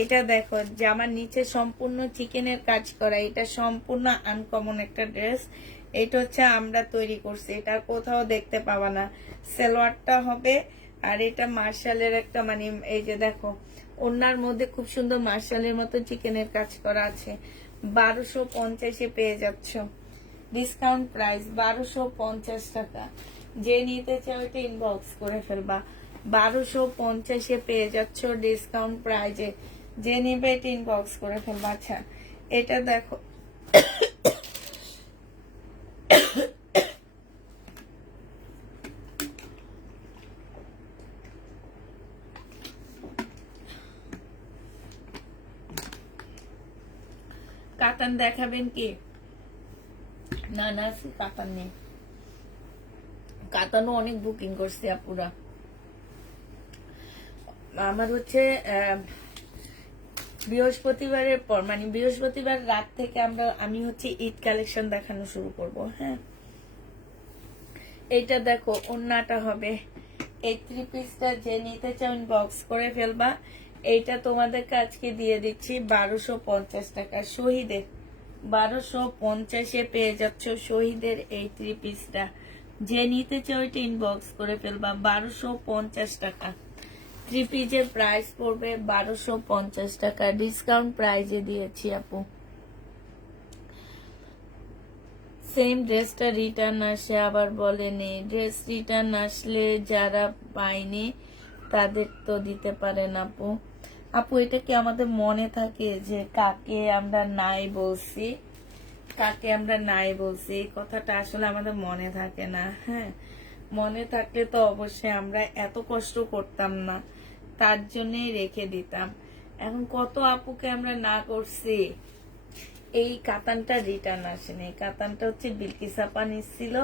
এটা দেখো, জামার নিচে সম্পূর্ণ চিকেনের কাজ করা। এটা সম্পূর্ণ আনকমন একটা ড্রেস। এটা হচ্ছে আমরা তৈরি করছি, এটা কোথাও দেখতে পাবা না। সালোয়ারটা হবে, আর এটা মার্শালের একটা মানে এই যে দেখো, ওনার মধ্যে খুব সুন্দর মার্শালের মতো চিকেনের কাজ করা আছে। 1250-এ পেয়ে যাচ্ছ। ডিসকাউন্ট প্রাইস 1250 টাকা। যে নিতে চাও এটা ইনবক্স করে ফেলবা। 1250-এ পেয়ে যাচ্ছ ডিসকাউন্ট প্রাইজে। যে নিবে এটা ইনবক্স করে ফেলবা। আচ্ছা, এটা দেখো, কাতান দেখাবেন কি? না না, কাতান নেই। কাতানও অনেক বুকিং করছে আপুরা। আমার হচ্ছে বৃহস্পতিবারের পর, মানে বৃহস্পতিবার রাত থেকে আমি হচ্ছে ঈদ কালেকশন দেখানো শুরু করব। হ্যাঁ, এইটা দেখো, ওড়নাটা হবে। এই 3 পিসটা যে নিতে চাও ইনবক্স করে ফেলবা। এইটা তোমাদেরকে আজকে দিয়ে দিচ্ছি 1250 টাকা। শহীদের 1250-এ পেয়ে যাচ্ছ শহীদের এই 3 পিসটা। যে নিতে চাও এটা ইনবক্স করে ফেলবা। 1250 টাকা। 3 পিসের প্রাইস পড়বে 1250 টাকা। ডিসকাউন্ট প্রাইজে দিয়েছি আপু। সেম ড্রেসটা রিটার্ন আসে, আবার বলেনি। ড্রেস রিটার্ন আসলে যারা পায়নি তাদের তো দিতে পারেন আপু। আপু এটা কি আমাদের মনে থাকে যে কাকে আমরা নাই বলছি, কাকে আমরা নাই বলছি, এই কথাটা আসলে আমাদের মনে থাকে না। হ্যাঁ, মনে থাকলে তো অবশ্যই আমরা এত কষ্ট করতাম না, তার জন্যই রেখে দিতাম। এখন কত আপুকে আমরা না করছি। এই কাতানটা রিটার্ন আসেনি, এই কাতানটা হচ্ছে বিলকিস আপা নিচ্ছিল,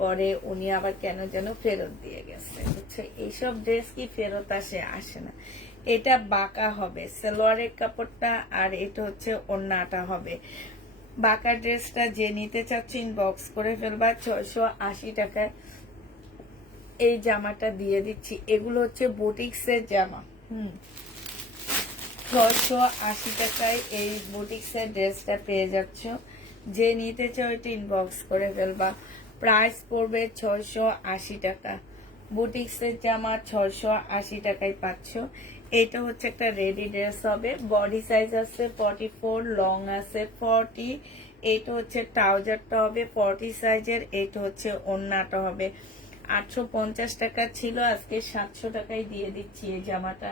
পরে উনি আবার কেন যেন ফেরত দিয়ে গেছে, বুঝছো। এইসব ড্রেস কি ফেরত আসে? আসে না। এটা বাঁকা হবে সালোয়ারের কাপড়টা, আর এটা হচ্ছে ওড়নাটা হবে। বাঁকা ড্রেসটা যে নিতে চাচ্ছে ইনবক্স করে ফেলবা। 680 টাকায় এই জামাটা দিয়ে দিচ্ছি। এগুলো হচ্ছে বুটিক্সের জামা। 680 টাকায় এই বুটিক্সের ড্রেসটা পেয়ে যাচ্ছ। যে নিতে চাও এটা ইনবক্স করে ফেলবা। প্রাইস পড়বে 680 টাকা। বুটিক্সের জামা 680 টাকায় পাচ্ছ। এটা হচ্ছে একটা রেডি ড্রেস হবে। বডি সাইজ আছে 44, লং আছে 40। এটা হচ্ছে ট্রাউজারটা হবে 40 সাইজের। এটা হচ্ছে ওড়নাটা হবে। 850 টাকা ছিল, আজকে 700 টাকায় দিয়ে দিচ্ছি এই জামাটা।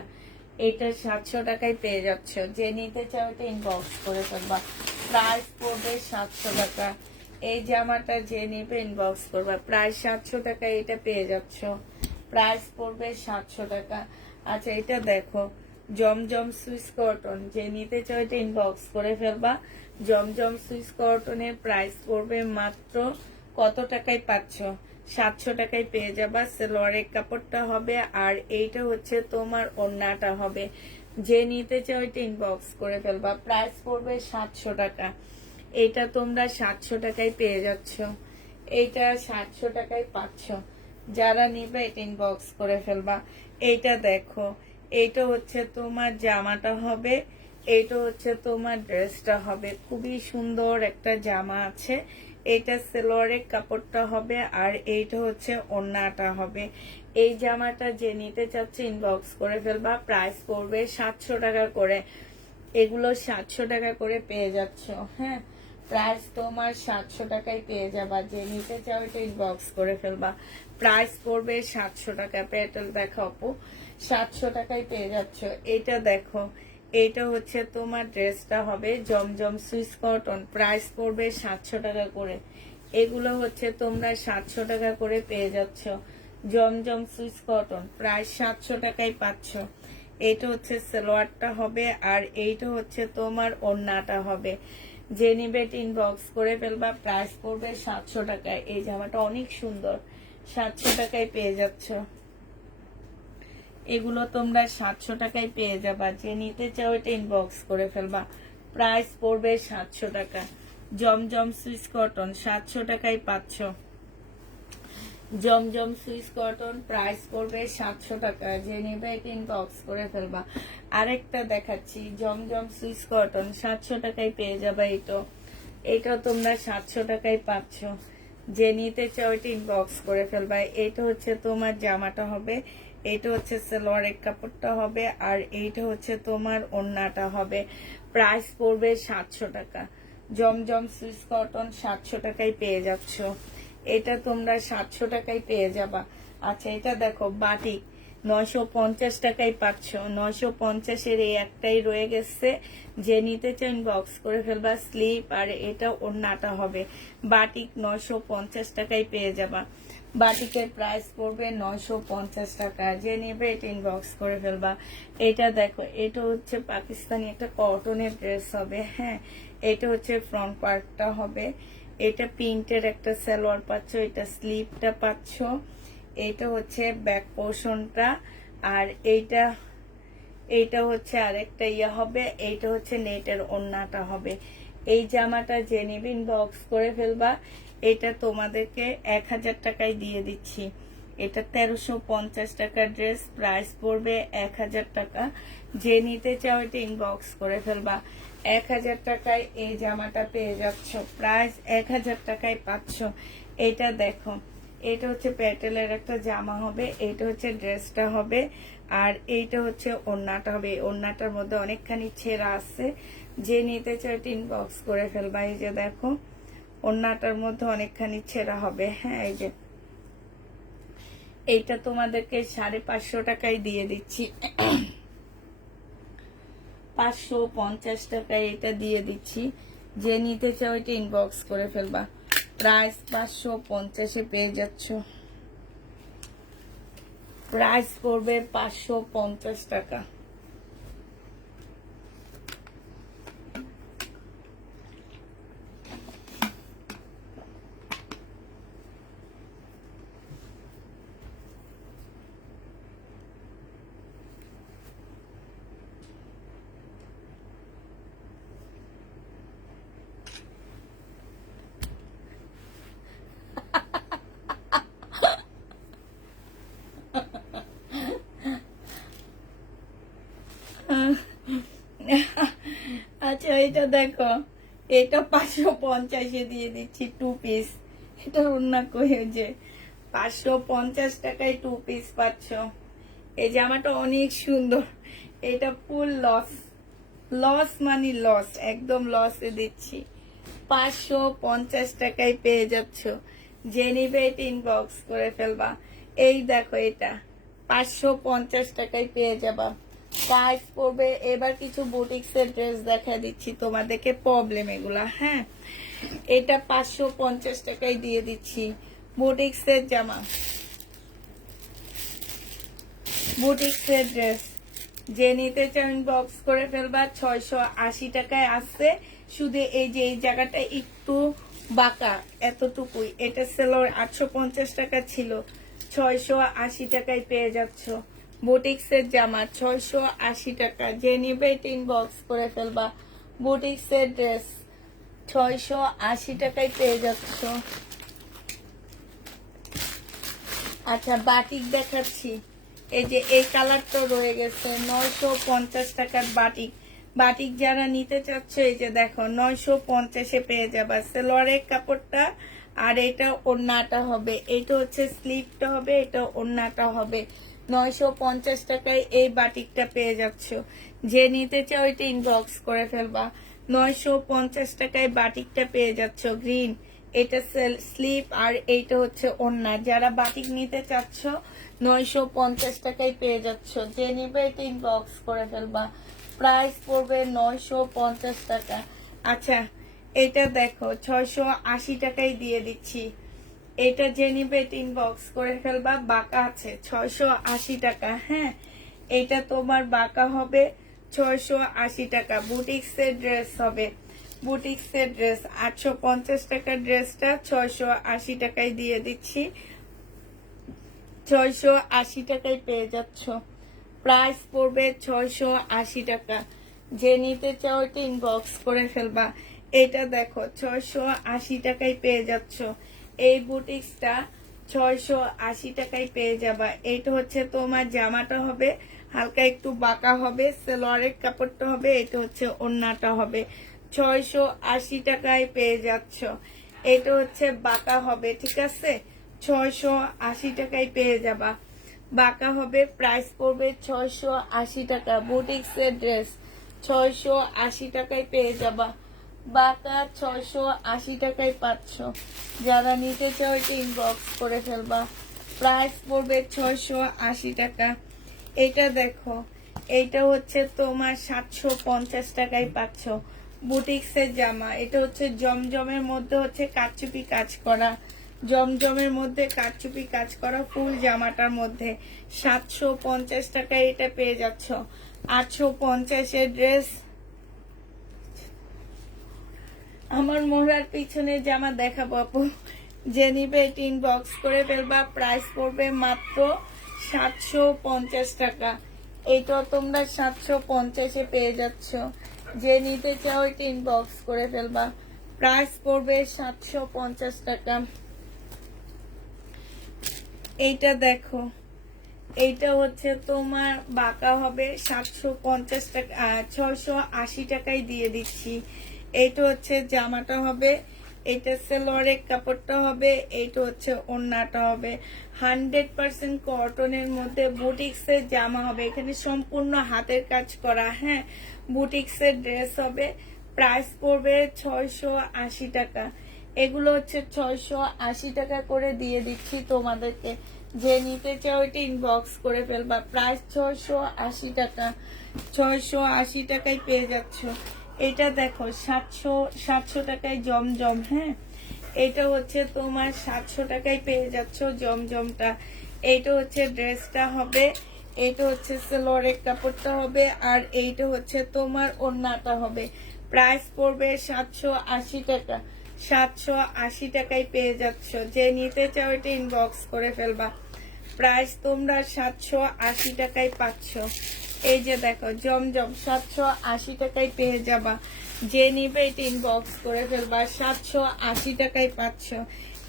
এটা 700 টাকায় পেয়ে যাচ্ছ। যে নিতে চাও এটা ইনবক্স করে ফেলবা। প্রাইস পড়বে 700 টাকা। এই জামাটা যে নিবে ইনবক্স করবা। প্রাইস 700 টাকা, এটা পেয়ে যাচ্ছ। প্রাইস পড়বে 700 টাকা। আচ্ছা এটা দেখো, জমজম সুইস কটন, যে নিতে চাও এটা ইনবক্স করে ফেলবা। জমজম সুইস কটনের প্রাইস পড়বে মাত্র কত টাকায় পাচ্ছ? 700 টাকায় পেয়ে যাবা। সালোয়ারের কাপড়টা হবে, আর এইটা হচ্ছে তোমার ওড়নাটা হবে। যে নিতে চাও এটা ইনবক্স করে ফেলবা। প্রাইস পড়বে 700 টাকা। এটা তোমরা 700 টাকায় পেয়ে যাচ্ছ। এইটা 700 টাকায় পাচ্ছ। যারা নিবে এটা ইনবক্স করে ফেলবা। এইটা দেখো, এইটা হচ্ছে তোমার জামাটা হবে, এইটা হচ্ছে তোমার ড্রেসটা হবে। খুবই সুন্দর একটা জামা আছে। এটা সালোয়ারের কাপড়টা হবে, আর এইটা হচ্ছে ওড়নাটা হবে। এই জামাটা যে নিতে চাচ্ছে ইনবক্স করে ফেলবা। প্রাইস পড়বে 700 টাকা করে। এগুলো 700 টাকা করে পেয়ে যাচ্ছ। হ্যাঁ, প্রাইস তোমার 700 টাকায় পেয়ে যাবা। যে নিতে চাও এটা ইনবক্স করে ফেলবা। প্রাইস পড়বে 700 টাকা। পেট্রোল দেখো আপু, 700 টাকায় পেয়ে যাচ্ছ। এটা দেখো, এটা হচ্ছে তোমার ড্রেসটা হবে জমজম সুইস কটন। প্রাইস পড়বে 700 টাকা করে। এগুলো হচ্ছে তোমরা 700 টাকা করে পেয়ে যাচ্ছ। জমজম সুইস কটন প্রায় 700 টাকায় পাচ্ছ। এইটা হচ্ছে সালোয়ারটা হবে, আর এইটা হচ্ছে তোমার ওড়নাটা হবে। যে নিবে ইনবক্স করে ফেলবা। প্রাইস পড়বে 700 টাকায়। এই জামাটা অনেক সুন্দর, 700 টাকায় পেয়ে যাচ্ছ। এগুলো তোমরা 700 টাকায় পেয়ে যাবা। যে নিতে চাও এটা ইনবক্স করে ফেলবা। প্রাইস পড়বে 700 টাকা। জমজম সুইস কটন 700 টাকায় পাচ্ছ। জমজম সুইস কটন প্রাইস পড়বে 700 টাকা। যে নেবে এটা ইনবক্স করে ফেলবা। আরেকটা দেখাচ্ছি, জমজম সুইস কটন 700 টাকায় পেয়ে যাবে। এটা তোমরা 700 টাকায় পাচ্ছ। যে নিতে চাও এটা ইনবক্স করে ফেলবা। এটা হচ্ছে তোমার জামাটা হবে, এটা হচ্ছে সালোয়ারের কাপড়টা হবে, আর এইটা হচ্ছে তোমার ওড়নাটা হবে। প্রাইস পড়বে 700 টাকা। জমজম সুইস কটন 700 টাকায় পেয়ে যাচ্ছ। এটা তোমরা 700 টাকায় পেয়ে যাবা। আচ্ছা এটা দেখো, বাটিক 950 টাকায় পাচ্ছ। 950-এর এই একটাই রয়ে গেছে। যে নিতে চান বক্স করে ফেলবা। স্লিপ আর এটা ওড়নাটা হবে। বাটিক 950 টাকায় পেয়ে যাবা। বাটিকের প্রাইস পড়বে 950 টাকা। যে নেবে এটা ইনবক্স করে ফেলবা। এটা দেখো, এটা হচ্ছে পাকিস্তানি একটা কটনের ড্রেস হবে। হ্যাঁ, এটা হচ্ছে ফ্রন্ট পার্টটা হবে। এটা প্রিন্টের একটা সালোয়ার পাচ্ছ, এটা স্লিপটা পাচ্ছ, এটা হচ্ছে ব্যাক পোর্শনটা, আর এইটা হচ্ছে আরেকটা ইয়ে হবে। এইটা হচ্ছে নেটের ওড়নাটা হবে। এই জামাটা যে নিবে ইনবক্স করে ফেলবা। এটা তোমাদেরকে 1000 টাকায় দিয়ে দিচ্ছি। এটা 1350 টাকার ড্রেস। প্রাইস পড়বে 1000 টাকা। যে নিতে চাও এটা ইনবক্স করে ফেলবা। 1000 টাকায় এই জামাটা পেয়ে যাচ্ছ। প্রাইস 1000 টাকায় পাচ্ছ। এটা দেখো, এটা হচ্ছে প্যাটেলের একটা জামা হবে, এইটা হচ্ছে ড্রেসটা হবে, আর এইটা হচ্ছে ওড়নাটা হবে। ওড়নাটার মধ্যে অনেকখানি ছেঁড়া আছে। যে নিতে চাও এটা ইনবক্স করে ফেলবা। এই যে দেখো, ওড়নাটার মধ্যে অনেকখানি ছেঁড়া হবে। হ্যাঁ, এই যে এইটা তোমাদেরকে 550 টাকায় দিয়ে দিচ্ছি। 550 টাকায় এটা দিয়ে দিচ্ছি। যে নিতে চাও এটা ইনবক্স করে ফেলবা। প্রাইস 550-এ পেয়ে যাচ্ছ। প্রাইস পড়বে 550 টাকা। আচ্ছা এটা দেখো, এটা 550-এ দিয়ে দিচ্ছি 2 পিস। এটা অন্য কয়ে যে 550 টাকায় 2 পিস পাচ্ছ। এই জামাটা অনেক সুন্দর। এটা ফুল লস, লস মানে লস, একদম লসে দিচ্ছি। 550 টাকায় পেয়ে যাচ্ছ। যে নিবে এটা ইনবক্স করে ফেলবা। এই দেখো এটা 550 টাকায় পেয়ে যাবা। প্রাইস পড়বে। এবার কিছু বুটিক্সের ড্রেস দেখা দিচ্ছি তোমাদেরকে, প্রবলেম এগুলা। হ্যাঁ, এটা 550 টাকায় দিয়ে দিচ্ছি। বুটিক্সের জামা, বুটিক্সের ড্রেস। যে নিতে চাও ইনবক্স করে ফেলবা। 680 টাকায় আসছে। শুধু এই যে এই জায়গাটা একটু বাঁকা, এতটুকুই। এটা সেলর 850 টাকা ছিল, 680 টাকায় পেয়ে যাচ্ছ। বুটিক্সের জামা 680 টাকা। যে নিবে এটা ইনবক্স করে ফেলবা। বুটিক্সের ড্রেস 680 টাকায় পেয়ে যাচ্ছ। আচ্ছা বাটিক দেখাচ্ছি। এই যে এই কালারটা রয়ে গেছে, 950 টাকার বাটিক। বাটিক যারা নিতে চাচ্ছ এই যে দেখো 950-এ পেয়ে যাবা। সেলোয়ারের কাপড়টা আর এটা ওড়নাটা হবে। এটা হচ্ছে স্লিভটা হবে, এটা ওড়নাটা হবে। 950 টাকায় এই বাটিকটা পেয়ে যাচ্ছ। যে নিতে চাও এটা ইনবক্স করে ফেলবা। 950 টাকায় বাটিকটা পেয়ে যাচ্ছ গ্রিন। এটা স্লিপ আর এইটা হচ্ছে ওড়না। যারা বাটিক নিতে চাচ্ছ 950 টাকায় পেয়ে যাচ্ছ। যে নিবে এটা ইনবক্স করে ফেলবা। প্রাইস পড়বে 950 টাকা। আচ্ছা এটা দেখো 680 টাকায় দিয়ে দিচ্ছি। এটা যে নিবে এটা ইনবক্স করে ফেলবা। বাঁকা আছে 680 টাকা। হ্যাঁ, এটা তোমার বাঁকা হবে 680 টাকা। বুটিক্সের ড্রেস হবে। বুটিক্সের ড্রেস 850 টাকার ড্রেসটা 680 টাকায় দিয়ে দিচ্ছি। 680 টাকায় পেয়ে যাচ্ছ। প্রাইস পড়বে 680 টাকা। যে নিতে চাও এটা ইনবক্স করে ফেলবা। এটা দেখো 680 টাকায় পেয়ে যাচ্ছ। এই বুটিক্সটা 680 টাকায় পেয়ে যাবা। এটা হচ্ছে তোমার জামাটা হবে, হালকা একটু বাঁকা হবে। সেলোয়ারের কাপড়টা হবে, এটা হচ্ছে ওড়নাটা হবে। 680 টাকায় পেয়ে যাচ্ছ। এটা হচ্ছে বাঁকা হবে, ঠিক আছে। 680 টাকায় পেয়ে যাবা। বাঁকা হবে। প্রাইস পড়বে 680 টাকা। বুটিক্সের ড্রেস 680 টাকায় পেয়ে যাবা। বাঁকা 680 টাকায় পাচ্ছ। যারা নিতে চাও এটা ইনবক্স করে ফেলবা। প্রাইস পড়বে 680 টাকা। এটা দেখো, এইটা হচ্ছে তোমার 750 টাকায় পাচ্ছ। বুটিক্সের জামা। এটা হচ্ছে জমজমের মধ্যে হচ্ছে কারচুপি কাজ করা। জমজমের মধ্যে কারচুপি কাজ করা ফুল জামাটার মধ্যে 750 টাকায় এটা পেয়ে যাচ্ছ। 850-এর ড্রেস। আমার মোহরার পিছনে জামা দেখাবো আপু। যে নিবে এটা ইনবক্স করে ফেলবা। প্রাইস পড়বে মাত্র 750 টাকা। এটা তোমরা 750-এ পেয়ে যাচ্ছ। যে নিতে চাও এটা ইনবক্স করে ফেলবা। প্রাইস পড়বে 750 টাকা। এইটা দেখো, এইটা হচ্ছে তোমার বাঁকা হবে 750 টাকা, 680 টাকায় দিয়ে দিচ্ছি। এইটা হচ্ছে জামাটা হবে, এটা সেলোয়ারের কাপড়টা হবে, এইটা হচ্ছে ওড়নাটা হবে। 100% কটনের মধ্যে বুটিক্সের জামা হবে। এখানে সম্পূর্ণ হাতের কাজ করা। হ্যাঁ, বুটিক্সের ড্রেস হবে। প্রাইস পড়বে 680 টাকা। এগুলো হচ্ছে 680 টাকা করে দিয়ে দিচ্ছি তোমাদেরকে। যে নিতে চাও এটা ইনবক্স করে ফেলবা। প্রাইস 680 টাকা, 680 টাকায় পেয়ে যাচ্ছ। এটা দেখো 700 টাকায় জমজম। হ্যাঁ, এটা হচ্ছে তোমার 700 টাকায় পেয়ে যাচ্ছ জমজমটা। এইটা হচ্ছে ড্রেসটা হবে, এইটা হচ্ছে সালোয়ারের কাপড়টা হবে, আর এইটা হচ্ছে তোমার ওড়নাটা হবে। প্রাইস পড়বে 780 টাকা, 780 টাকায় পেয়ে যাচ্ছ। যে নিতে চাও এটা ইনবক্স করে ফেলবা। প্রাইস তোমরা 780 টাকায় পাচ্ছ। এই যে দেখো জমজম 780 টাকায় পেয়ে যাবা। যে নিবে এটা ইনবক্স করে ফেলবা, 780 টাকায় পাচ্ছ।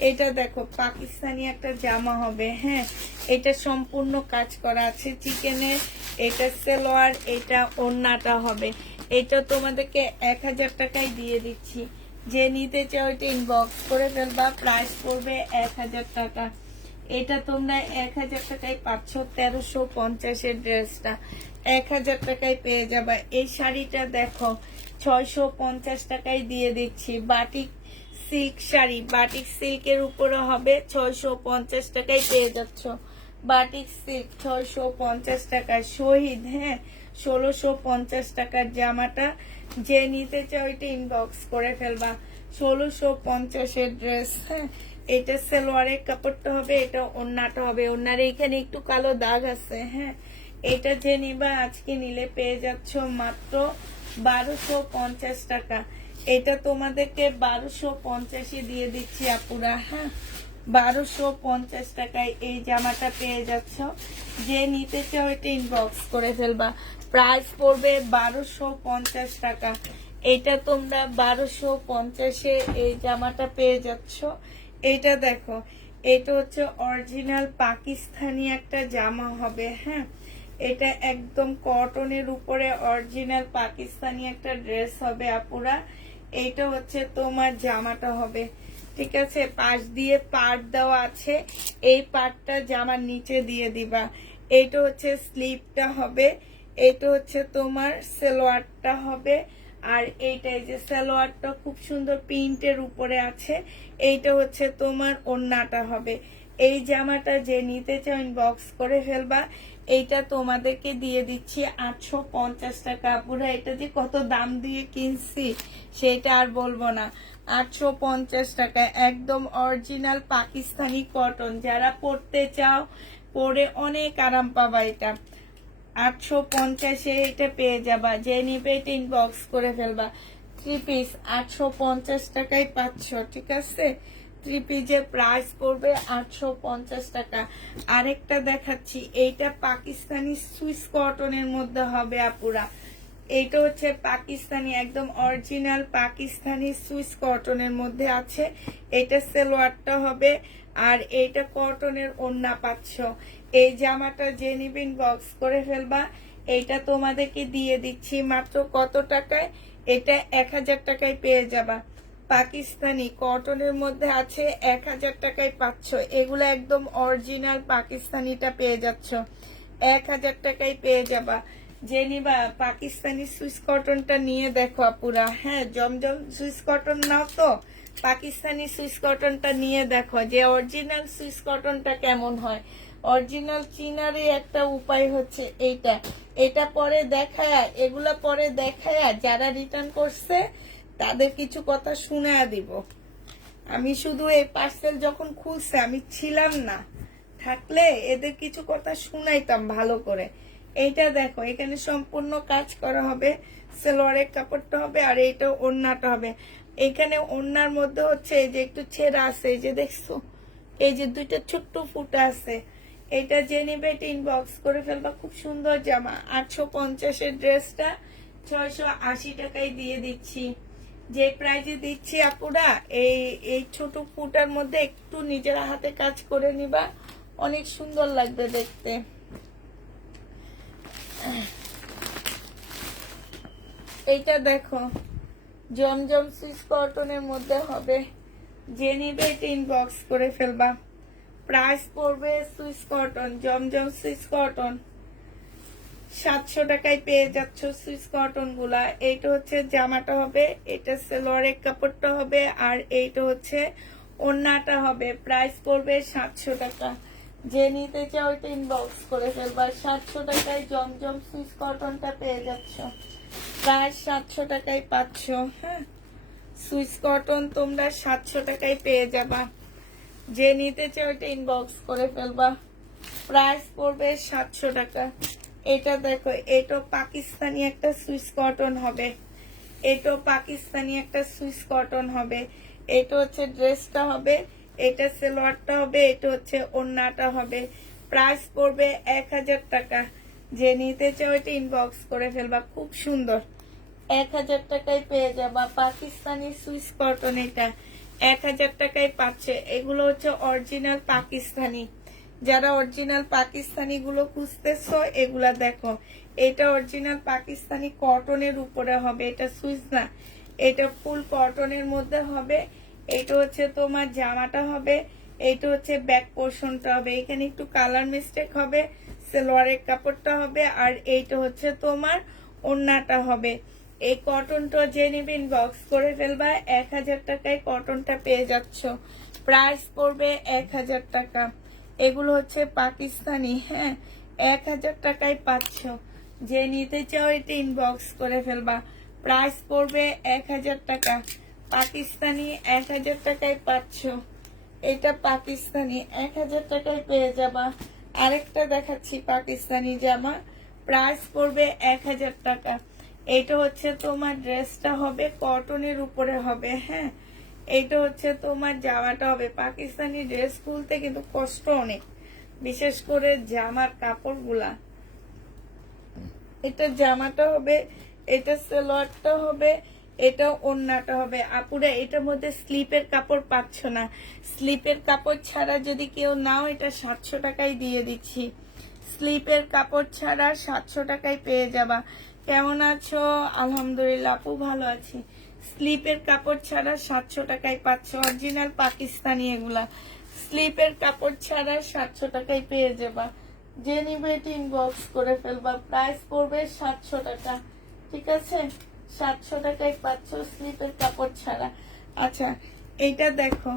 এটা দেখো পাকিস্তানি একটা জামা হবে। হ্যাঁ, এটা সম্পূর্ণ কাজ করা আছে চিকেনের। এটা সালোয়ার, এটা ওড়নাটা হবে। এটা তোমাদেরকে 1000 টাকায় দিয়ে দিচ্ছি। যে নিতে চাও এটা ইনবক্স করে ফেলবা। প্রাইস পড়বে 1000 টাকা। এটা তোমরা 1000 টাকায় পাচ্ছ। 1350 ড্রেসটা 1000 টাকায় পেয়ে যাবা। এই শাড়িটা দেখো 650 টাকায় দিয়ে দিচ্ছি। বাটিক সিল্ক শাড়ি, বাটিক সিল্কের উপরে হবে, 650 টাকায় পেয়ে যাচ্ছ। বাটিক সিল্ক 650 টাকা। শহীদ, হ্যাঁ, 1650 টাকার জামাটা। যে নিতে চাও এটা ইনবক্স করে ফেলবা। 1650 ড্রেস। হ্যাঁ, এটা সালোয়ারের কাপড়টা হবে, এটা ওড়নাটা হবে। ওড়নার এইখানে একটু কালো দাগ আছে। হ্যাঁ, এটা যে নিবা আজকে নিলে পেয়ে যাচ্ছ মাত্র 1250 টাকা। এটা তোমাদেরকে 1250 দিয়ে দিচ্ছি আপুরা। হ্যাঁ, 1250 টাকায় এই জামাটা পেয়ে যাচ্ছ। যে নিতে চাও এটা ইনবক্স করে ফেলবা। প্রাইস পড়বে 1250 টাকা। এটা তোমরা 1250 এই জামাটা পেয়ে যাচ্ছ। এটা দেখো, এটা হচ্ছে অরিজিনাল পাকিস্তানি একটা জামা হবে। হ্যাঁ, এটা একদম কটনের উপরে অরিজিনাল পাকিস্তানি একটা ড্রেস হবে আপুরা। এইটা হচ্ছে তোমার জামাটা হবে, ঠিক আছে। পাশ দিয়ে পাট দেওয়া আছে, এই পাটটা জামার নিচে দিয়ে দিবা। এইটা হচ্ছে স্লিপটা হবে, এইটা হচ্ছে তোমার সালোয়ারটা হবে। আর এইটাই যে সালোয়ারটা খুব সুন্দর প্রিন্টের উপরে আছে, এইটা হচ্ছে তোমার ওড়নাটা হবে। এই জামাটা যে নিতে চাও ইনবক্স করে ফেলবা। এইটা তোমাদেরকে দিয়ে দিচ্ছি 850 টাকা। পুরো এটা যে কত দাম দিয়ে কিনছি সেটা আর বলবো না। 850 টাকা, একদম অরিজিনাল পাকিস্তানি কটন। যারা পরতে চাও পরে অনেক আরাম পাবা। এটা 850 এটা পেয়ে যাবা। যে নিবে এটা ইনবক্স করে ফেলবা। 3 পিস 850 টাকায় পাচ্ছ, ঠিক আছে। 3 পিসের প্রাইস পড়বে 850 টাকা। আরেকটা দেখাচ্ছি, এইটা পাকিস্তানি সুইস কটনের মধ্যে হবে আপুরা। এইটা হচ্ছে পাকিস্তানি, একদম অরিজিনাল পাকিস্তানি সুইস কটনের মধ্যে আছে। এটা সালোয়ারটা হবে, আর এইটা কটনের ওড়না পাচ্ছ। এই জামাটা যে নিবেন বক্স করে ফেলবা। এইটা তোমাদেরকে দিয়ে দিচ্ছি মাত্র কত টাকায়? এটা 1000 টাকায় পেয়ে যাবা। পাকিস্তানি কটনের মধ্যে আছে, 1000 টাকায় পাচ্ছ। এগুলো একদম অরিজিনাল পাকিস্তানিটা পেয়ে যাচ্ছ, 1000 টাকায় পেয়ে যাবা। যে নিবা পাকিস্তানি সুইস কটনটা নিয়ে দেখো আপুরা। হ্যাঁ, জমজম সুইস কটন নাও তো, পাকিস্তানি সুইস কটনটা নিয়ে দেখো যে অরিজিনাল সুইস কটনটা কেমন হয়। অরিজিনাল চিনারে একটা উপায় হচ্ছে এইটা, এটা পরে দেখায়, এগুলা পরে দেখায় যারা রিটার্ন করছে তাদের কিছু কথা শুনায়া দিব। আমি শুধু এই পার্সেল যখন খুলছে আমি ছিলাম না, থাকলে এদের কিছু কথা শুনাইতাম ভালো করে। এইটা দেখো, এখানে সম্পূর্ণ কাজ করা হবে, সালোয়ারের কাপড়টা হবে, আর এইটা ওড়নাটা হবে। এখানে ওড়নার মধ্যে হচ্ছে এই যে একটু ছেঁড়া আছে, এই যে দেখছো, এই যে দুইটা ছোট্ট ফুটা আছে। এটা যে নিবে এটা ইনবক্স করে ফেলবা। খুব সুন্দর জামা। 850 ড্রেসটা 680 টাকায় দিয়ে দিচ্ছি। যে প্রাইজে দিচ্ছি আপুরা, এই ছোট ফুটার মধ্যে একটু নিজের হাতে কাজ করে নিবা, অনেক সুন্দর লাগবে দেখতে। এইটা দেখো, জমজম সুইস কটনের মধ্যে হবে। যে নিবে এটা ইনবক্স করে ফেলবা। প্রাইস পড়বে সুইস কটন, জমজম সুইস কটন 700 টাকায় পেয়ে যাচ্ছ সুইস কটন গুলা। এইটা হচ্ছে জামাটা হবে, এটা সালোয়ারের কাপড়টা হবে, আর এইটা হচ্ছে ওড়নাটা হবে। প্রাইস পড়বে 700 টাকা। যে নিতে চাও এটা ইনবক্স করে ফেলবা। 700 টাকায় জমজম সুইস কটনটা পেয়ে যাচ্ছ, প্রায় 700 টাকায় পাচ্ছ। হ্যাঁ, সুইস কটন তোমরা 700 টাকায় পেয়ে যাবা। যে নিতে চাও এটা ইনবক্স করে ফেলবা। প্রাইস পড়বে 700 টাকা। এটা দেখো, এটা পাকিস্তানি একটা সুইস কটন হবে, এটা পাকিস্তানি একটা সুইস কটন হবে। এটা হচ্ছে ড্রেসটা হবে, এটা সালোয়ারটা হবে, এটা হচ্ছে ওড়নাটা হবে। প্রাইস পড়বে 1000 টাকা। যে নিতে চাও এটা ইনবক্স করে ফেলবা। খুব সুন্দর, 1000 টাকায় পেয়ে যাবা পাকিস্তানি সুইস কটন। এটা 1000 টাকায় পাচ্ছে। এগুলো হচ্ছে অরিজিনাল পাকিস্তানি। যারা অরিজিনাল পাকিস্তানি গুলো খুঁজতেছো এগুলা দেখো, এটা অরিজিনাল পাকিস্তানি কটনের উপরে হবে। এটা সুইস না, এটা ফুল কটনের মধ্যে হবে। এটা হচ্ছে তোমার জামাটা হবে, এটা হচ্ছে ব্যাক পোর্শনটা হবে। এখানে একটু কালার মিস্টেক হবে, সালোয়ারের কাপড়টা হবে, আর এইটা হচ্ছে তোমার ওড়নাটা হবে। এই কটনটা যে নিবে ইনবক্স করে ফেলবা। 1000 টাকায় কটনটা পেয়ে যাচ্ছ। প্রাইস পড়বে 1000 টাকা। এগুলো হচ্ছে পাকিস্তানি। হ্যাঁ, 1000 টাকায় পাচ্ছ। যে নিতে চাও এটা ইনবক্স করে ফেলবা। প্রাইস পড়বে 1000 টাকা। পাকিস্তানি 1000 টাকায় পাচ্ছ। এটা পাকিস্তানি 1000 টাকায় পেয়ে যাবা। আরেকটা দেখাচ্ছি পাকিস্তানি জামা, প্রাইস পড়বে 1000 টাকা। এটা হচ্ছে তোমার ড্রেসটা হবে, কটনের উপরে হবে। হ্যাঁ, এইটা হচ্ছে তোমার জামাটা হবে। পাকিস্তানি ড্রেস খুলতে কিন্তু কষ্ট অনেক, বিশেষ করে জামার কাপড়গুলা। এটা জামাটা হবে, এটা সালোয়ারটা হবে, এটা ওড়নাটা হবে। আপুরা এটার মধ্যে স্লিপের কাপড় পাচ্ছ না, স্লিপের কাপড় ছাড়া যদি কেউ নাও এটা 700 টাকায় দিয়ে দিচ্ছি। স্লিপের কাপড় ছাড়া 700 টাকায় পেয়ে যাবা। কেমন আছো? আলহামদুলিল্লাহ আপু, ভালো আছি। স্লিপের কাপড় ছাড়া 700 টাকায় পাচ্ছ, অরিজিনাল পাকিস্তানি এগুলা। স্লিপের কাপড় ছাড়া 700 টাকায় পেয়ে যাবা। যে নিবে এটা ইনবক্স করে ফেলবা। প্রাইস পড়বে 700 টাকা। ঠিক আছে, 700 টাকায় পাচ্ছ স্লিপের কাপড় ছাড়া। আচ্ছা, এটা দেখো,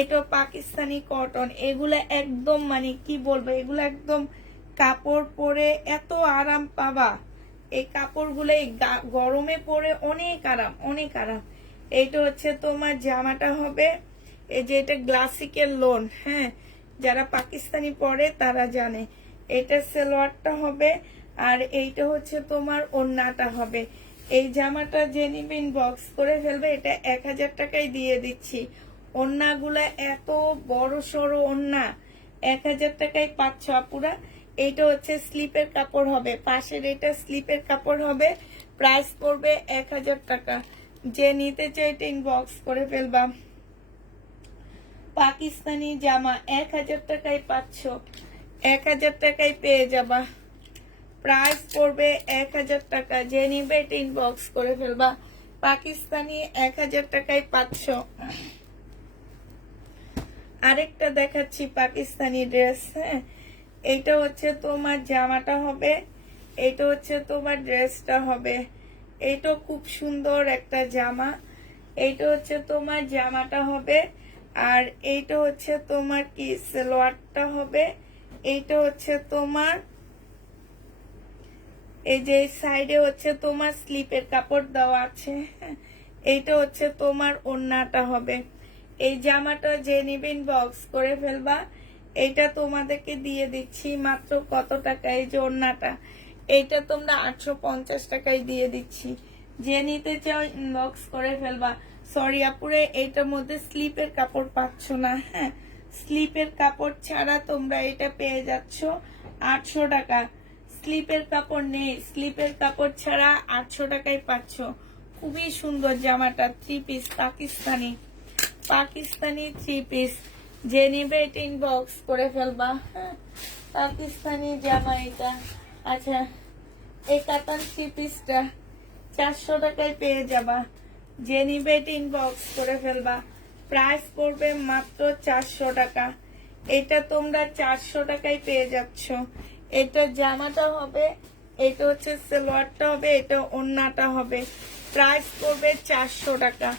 এটা পাকিস্তানি কটন। এগুলা একদম মানে কি বলবো, এগুলো একদম কাপড় পরে এত আরাম পাবা। এই কাপড়গুলো গরমে পরে অনেক আরাম, অনেক আরাম। এইটা হচ্ছে তোমার জামাটা হবে, এই যে এটা ক্লাসিকের লোন। হ্যাঁ, যারা পাকিস্তানি পরে তারা জানে। এটা সালোয়ারটা হবে, আর এইটা হচ্ছে তোমার ওড়নাটা হবে। এই জামাটা যে নিবে ইনবক্স করে ফেলবে। এটা 1000 টাকায় দিয়ে দিচ্ছি। ওড়নাগুলা এত বড় সড়ো ওড়না, 1000 টাকায় পাচ্ছ আপুরা। এইটা হচ্ছে স্লিপের কাপড় হবে, পাশের এটা স্লিপের কাপড় হবে। প্রাইস পড়বে 1000 টাকা। যে নিতে চাই এটা ইনবক্স করে ফেলবা। পাকিস্তানি জামা 1000 টাকায় পাচ্ছ, 1000 টাকায় পেয়ে যাবা। প্রাইস পড়বে 1000 টাকা। যে নিবে এটা ইনবক্স করে ফেলবা। পাকিস্তানি 1000 টাকায় পাচ্ছ। আরেকটা দেখাচ্ছি পাকিস্তানি ড্রেস। হ্যাঁ, এইটা হচ্ছে তোমার জামাটা হবে, এইটা হচ্ছে তোমার ড্রেসটা হবে। এইটা খুব সুন্দর একটা জামা। এইটা হচ্ছে তোমার জামাটা হবে, আর এইটা হচ্ছে তোমার কি সালোয়ারটা হবে। এইটা হচ্ছে তোমার, এই যে সাইডে হচ্ছে তোমার স্লিপের কাপড় দেওয়া আছে। হ্যাঁ, এইটা হচ্ছে তোমার ওড়নাটা হবে। এই জামাটা যে নিবে ইনবক্স করে ফেলবা। এইটা তোমাদেরকে দিয়ে দিচ্ছি মাত্র কত টাকা, এই যে ওড়নাটা, এইটা তোমরা 850 টাকায় দিয়ে দিচ্ছি। যে নিতে চাও ইনবক্স করে ফেলবা। সরি আপুরে, এইটার মধ্যে স্লিপের কাপড় পাচ্ছ না। হ্যাঁ, স্লিপের কাপড় ছাড়া তোমরা এটা পেয়ে যাচ্ছ 800 টাকা। স্লিপের কাপড় নেই, স্লিপের কাপড় ছাড়া 800 টাকায় পাচ্ছ। খুবই সুন্দর জামাটা, 3 পিস পাকিস্তানি, পাকিস্তানি 3 পিস। যে নিবে এটা ইনবক্স করে ফেলবা। হ্যাঁ, পাকিস্তানি জামা এটা। আচ্ছা, এই কাতান 3 পিসটা 400 টাকায় পেয়ে যাবা। যে নিবে এটা ইনবক্স করে ফেলবা। প্রাইস পড়বে মাত্র 400 টাকা। এটা তোমরা 400 টাকায় পেয়ে যাচ্ছ। এটা জামাটা হবে, এটা হচ্ছে সালোয়ারটা হবে, এটা ওড়নাটা হবে। প্রাইস পড়বে 400 টাকা।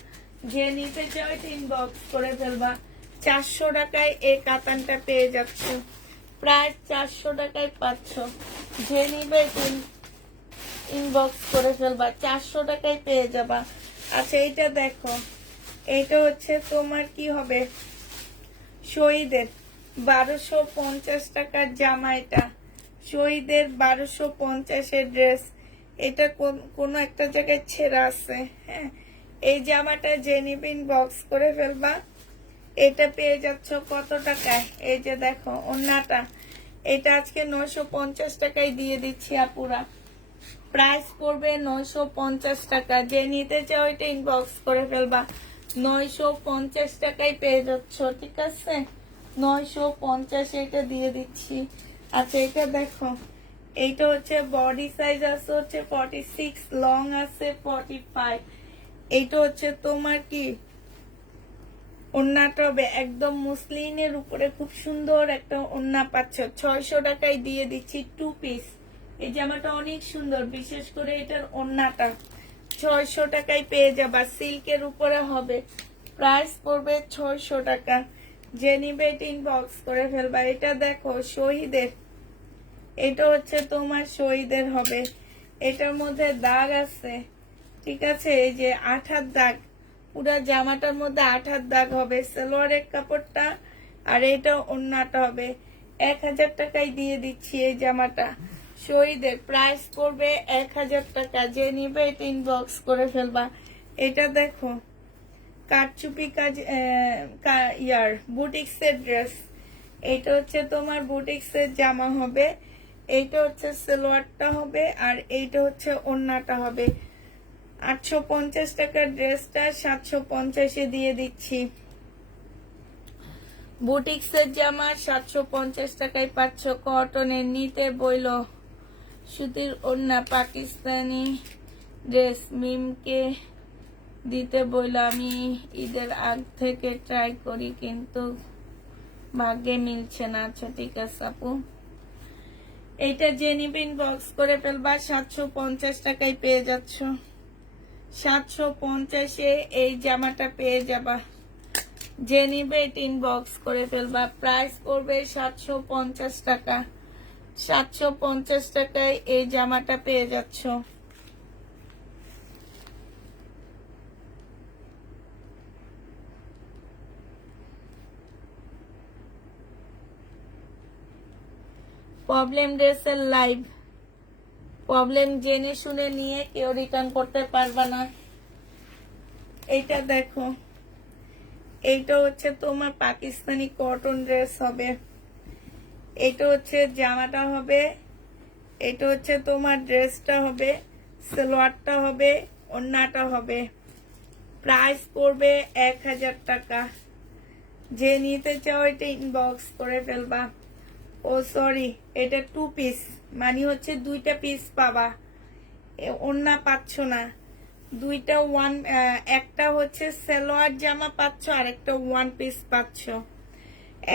যে নিতে চাও এটা ইনবক্স করে ফেলবা। 400 টাকায় এই কাতানটা পেয়ে যাচ্ছ। প্রায় 400 টাকায় পাচ্ছ। যে নিবে ইনবক্স করে ফেলবা, 400 টাকায় পেয়ে যাবা। আচ্ছা এইটা দেখো, এইটা হচ্ছে তোমার কি হবে, শহীদের 1250 টাকার জামা। এটা শহীদের 1250-এর ড্রেস। এটা কোন একটা জায়গায় ছেঁড়া আছে। হ্যাঁ, এই জামাটা জেনিবিন বক্স করে ফেলবা। এটা পেয়ে যাচ্ছ কত টাকায়? এই যে দেখো ওন্নাটা, এটা আজকে 950 টাকায় দিয়ে দিচ্ছি আপুরা। প্রাইস পড়বে 950 টাকা। যে নিতে চাও এটা ইনবক্স করে ফেলবা। 950 টাকায় পেয়ে যাচ্ছ, ঠিক আছে? 950 এটা দিয়ে দিচ্ছি। আচ্ছা এটা দেখো, এইটা হচ্ছে বডি সাইজ আছে হচ্ছে 46, লং আছে 45। এইটা হচ্ছে তোমার কি ওন্নাটা হবে একদম মুসলিনের উপরে, খুব সুন্দর একটা ওন্না পাচ্ছ। 600 টাকায় দিয়ে দিচ্ছি 2 পিস। এই জামাটা অনেক সুন্দর, বিশেষ করে এটার ওন্নাটা 600 টাকায় পেয়ে যাবা। সিল্কের উপরে হবে, প্রাইস পড়বে 600 টাকা। যে নিবে ইনবক্স করে ফেলবা। এটা দেখো শহীদের, এটা হচ্ছে তোমার শহীদের হবে। এটার মধ্যে দাগ আছে, ঠিক আছে? এই যে আঠার দাগ, পুরা জামাটার মধ্যে আঠার দাগ হবে। সালোয়ারের কাপড়টা আর এটা ওন্নাটা হবে। 1000 টাকায় দিয়ে দিচ্ছি এই জামাটা। শহীদের প্রাইস পড়বে 1000 টাকা। যে নিবে এটা ইনবক্স করে ফেলবা। এটা দেখো কারচুপি কাজ, ইয়ার বুটিক্সের ড্রেস। এটা হচ্ছে তোমার বুটিক্সের জামা হবে। এইটা হচ্ছে সালোয়ারটা হবে আর এইটা হচ্ছে ওন্নাটা হবে। 850 টাকার ড্রেসটা 750-এ দিয়ে দিচ্ছি। বুটিক্সের জামা 750 টাকায় পাচ্ছ। কটনের নিতে বইল, সুতির ওন্না, পাকিস্তানি ড্রেস। মিমকে দিতে বইল, আমি ঈদের আগ থেকে ট্রাই করি কিন্তু ভাগ্যে মিলছে না। আচ্ছা ঠিক আছে আপু, এইটা জেনিবিন বক্স করে ফেলবা। 750 টাকায় পেয়ে যাচ্ছ। 750-এ এই জামাটা পেয়ে যাবা। যে নিবে ইনবক্স করে ফেলবা। প্রাইস পড়বে 750 টাকা। 750 টাকায় এই জামাটা পেয়ে যাচ্ছ। প্রবলেম ড্রেসের লাইভ, প্রবলেম জেনে শুনে নিয়ে কেউ রিটার্ন করতে পারবা না। এইটা দেখো, এইটা হচ্ছে তোমার পাকিস্তানি কটন ড্রেস হবে। এটা হচ্ছে জামাটা হবে, এটা হচ্ছে তোমার ড্রেসটা হবে, সালোয়ারটা হবে, ওন্নাটা হবে। প্রাইস পড়বে 1000 টাকা। যে নিতে চাও এটা ইনবক্স করে ফেলবা। ও সরি, এটা 2 পিস, মানে হচ্ছে 2টা পিস পাবা, ওন্না পাচ্ছ না। দুইটা একটা হচ্ছে সালোয়ার জামা পাচ্ছ আর একটা 1 পিস পাচ্ছ।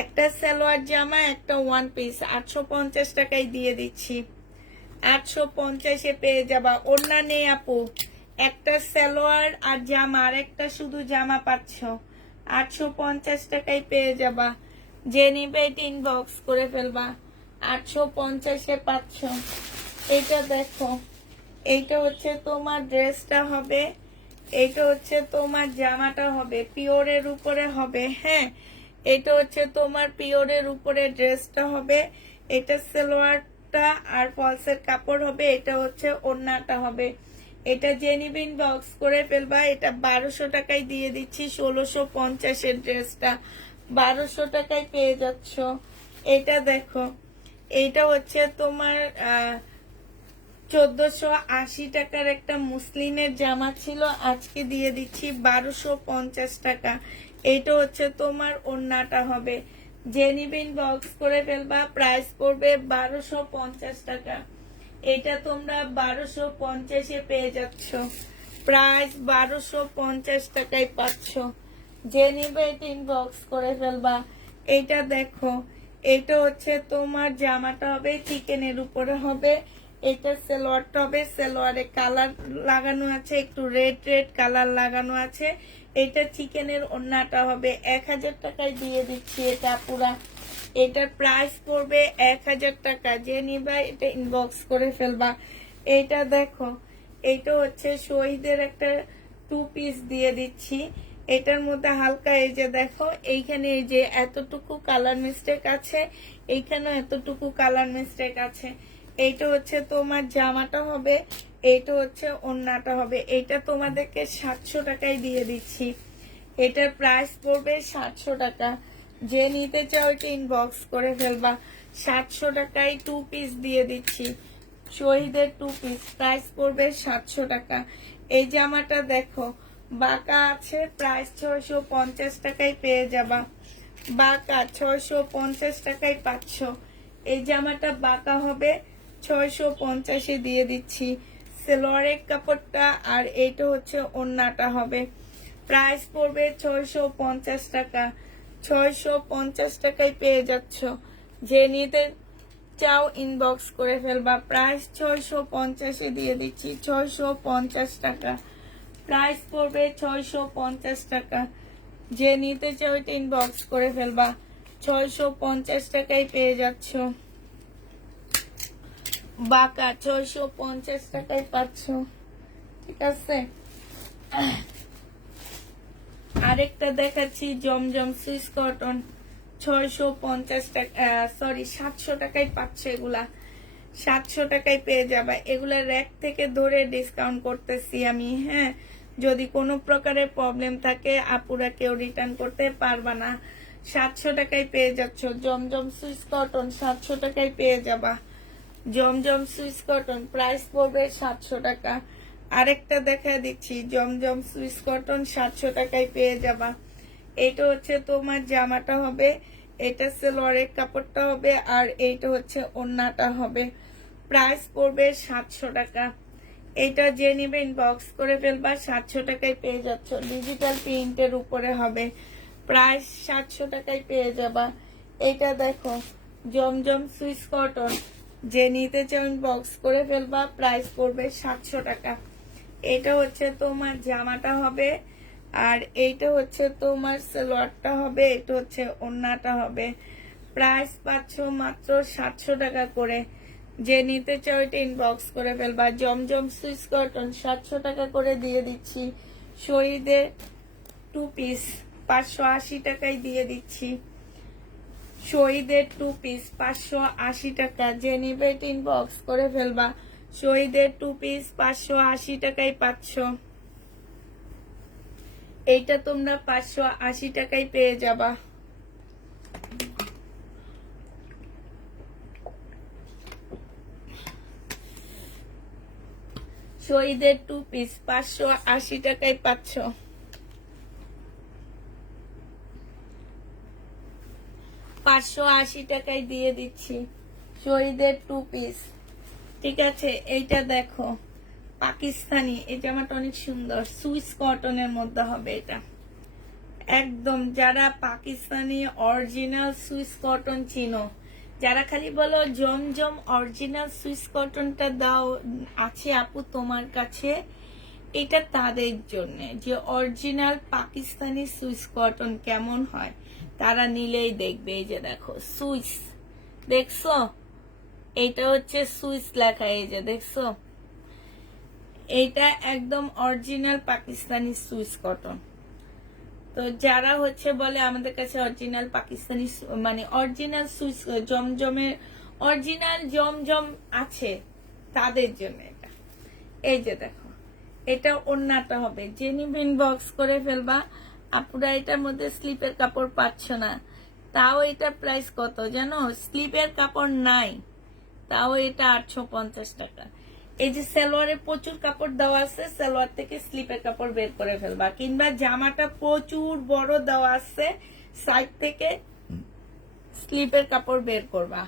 একটা সালোয়ার জামা, একটা 1 পিস। 850 টাকায় দিয়ে দিচ্ছি। 850-এ পেয়ে যাবা। ওন্না নেই আপু, একটা সালোয়ার আর জামা আর একটা শুধু জামা পাচ্ছ। 850 টাকায় পেয়ে যাবা। যে নিবে এটা ইনবক্স করে ফেলবা। 850-এ পাচ্ছ। এটা দেখো, এইটা হচ্ছে তোমার ড্রেসটা হবে, এইটা হচ্ছে তোমার জামাটা হবে, পিওরের উপরে হবে। হ্যাঁ, এটা হচ্ছে তোমার পিওরের উপরে ড্রেসটা হবে। এটা সালোয়ারটা আর ফলসের কাপড় হবে। এটা হচ্ছে ওন্নাটা হবে। এটা জেনিবিন বক্স করে ফেলবা। এটা 1200 টাকায় দিয়ে দিচ্ছি। 1650-এর ড্রেসটা 1200 টাকায় পেয়ে যাচ্ছ। এটা দেখো, এইটা হচ্ছে তোমার 1480 টাকার একটা মুসলিনের জামা ছিল, আজকে দিয়ে দিচ্ছি 1250 টাকা। এইটা হচ্ছে তোমার ওন্নাটা হবে। জেনিবিন বক্স করে ফেলবা। প্রাইস পড়বে 1250 টাকা। এটা তোমরা 1250-এ পেয়ে যাচ্ছ। প্রাইস 1250 টাকায় পাচ্ছ। যে নিবে এটা ইনবক্স করে ফেলবা। এইটা দেখো, এটা হচ্ছে তোমার জামাটা হবে, চিকেনের উপরে হবে। এটা সালোয়ারটা হবে, সালোয়ারে কালার লাগানো আছে, একটু রেড রেড কালার লাগানো আছে। এটা চিকেনের ওন্নাটা হবে। 1000 টাকায় দিয়ে দিচ্ছি এটা পুরা। এটার প্রাইস পড়বে 1000 টাকা। যে নিবা এটা ইনবক্স করে ফেলবা। এইটা দেখো, এইটা হচ্ছে শহীদের একটা 2 পিস দিয়ে দিচ্ছি। এটার মধ্যে হালকা এই যে দেখো, এইখানে এই যে এতটুকু কালার মিস্টেক আছে, এইখানেও এতটুকু কালার মিস্টেক আছে। এইটা হচ্ছে তোমার জামাটা হবে, এইটা হচ্ছে ওড়নাটা হবে। এইটা তোমাদেরকে 700 টাকায় দিয়ে দিচ্ছি। এটার প্রাইস পড়বে 700 টাকা। যে নিতে চাও এটা ইনবক্স করে ফেলবা। 700 টাকায় 2 পিস দিয়ে দিচ্ছি, শহীদের 2 পিস, প্রাইস পড়বে 700 টাকা। এই জামাটা দেখো বাঁকা আছে, প্রাইস 650 টাকায় পেয়ে যাবা। বাঁকা 650 টাকায় পাচ্ছ। এই জামাটা বাঁকা হবে, 650-এ দিয়ে দিচ্ছি। সেলোয়ারের কাপড়টা আর এইটা হচ্ছে ওড়নাটা হবে। প্রাইস পড়বে 650 টাকা। 650 টাকায় পেয়ে যাচ্ছ। যে নিতে চাও ইনবক্স করে ফেলবা। প্রাইস 650-এ দিয়ে দিচ্ছি, 650 টাকা। প্রাইস পড়বে 650 টাকা। যে নিতে চাও এটা ইনবক্স করে ফেলবা। 650 টাকায় পেয়ে যাচ্ছ। বাঁকা 650 টাকায় পাচ্ছ। ঠিক আছে, আরেকটা দেখাচ্ছি জমজম সুইস কটন, 650 টাকা, সরি 700 টাকায় পাচ্ছ। এগুলা 700 টাকায় পেয়ে যাবে। এগুলা র্যাক থেকে ধরে ডিসকাউন্ট করতেছি আমি। হ্যাঁ, যদি কোনো প্রকারের প্রবলেম থাকে আপুরা কেউ রিটার্ন করতে পারবা না। 700 টাকায় পেয়ে যাচ্ছ। জমজম সুইস কটন 700 টাকায় পেয়ে যাবা। জমজম সুইস কটন প্রাইস পড়বে 700 টাকা। আরেকটা দেখা দিচ্ছি, জমজম সুইস কটন 700 টাকায় পেয়ে যাবা। এটা হচ্ছে তোমার জামাটা হবে, এটা সেলোয়ারের কাপড়টা হবে, আর এইটা হচ্ছে ওড়নাটা হবে। প্রাইস পড়বে 700 টাকা। এটা যে নিবে ইনবক্স করে ফেলবা। 700 টাকায় পেয়ে যাচ্ছ। ডিজিটাল প্রিন্টের উপরে হবে, প্রাইস 700 টাকায় পেয়ে যাবা। এটা দেখো জমজম সুইস কটন, যে নিতে চাও ইনবক্স করে ফেলবা। প্রাইস পড়বে 700 টাকা। এটা হচ্ছে তোমার জামাটা হবে, আর এইটা হচ্ছে তোমার সালোয়ারটা হবে, এটা হচ্ছে ওড়নাটা হবে। প্রাইস পাচ্ছ মাত্র 700 টাকা করে। যে নিতে চাও এটা ইনবক্স করে ফেলবা। জমজম সুইস কটন 700 টাকা করে দিয়ে দিচ্ছি। শহীদের 2 পিস 580 টাকায় দিয়ে দিচ্ছি। শহীদের 2 পিস 580 টাকা। যে নিবে এটা ইনবক্স করে ফেলবা। শহীদের 2 পিস 580 টাকায় পাচ্ছ। এইটা তোমরা 580 টাকায় পেয়ে যাবা। শহীদের 2 পিস 580 টাকায় পাচ্ছ। 580 টাকায় দিয়ে দিচ্ছি শহীদের 2 পিস। ঠিক আছে, এইটা দেখো পাকিস্তানি, এই জামাটা অনেক সুন্দর, সুইস কটনের মধ্যে হবে। এটা একদম যারা পাকিস্তানি অরিজিনাল সুইস কটন চিনো, যারা খালি বলো জমজম অরিজিনাল সুইস কটনটা দাও, আছে আপু তোমার কাছে, এটা তাদের জন্য যে অরিজিনাল পাকিস্তানি সুইস কটন কেমন হয় তারা নিলেই দেখবে। এই যে দেখো সুইস, দেখছো, এটা হচ্ছে সুইস লেখা, এই যে দেখছো, এইটা একদম অরিজিনাল পাকিস্তানি সুইস কটন। তো যারা হচ্ছে বলে আমাদের কাছে অরিজিনাল পাকিস্তানি মানে অরিজিনাল সুইস জমজমের অরিজিনাল জমজম আছে, তাদের জন্য এটা। এই যে দেখো, এটা ওড়নাটা হবে। জেনিভিন বক্স করে ফেলবা। আপুরা এটার মধ্যে স্লিপের কাপড় পাচ্ছ না, তাও এটা প্রাইস কত জানো? স্লিপের কাপড় নাই, তাও এটা 850 টাকা। এই যে সালোয়ারে প্রচুর কাপড় দেওয়া আছে, সালোয়ার থেকে স্লিপের কাপড় বের করে ফেলবা, কিংবা জামাটা প্রচুর বড় দেওয়া আছে, সাইড থেকে স্লিপের কাপড় বের করবা।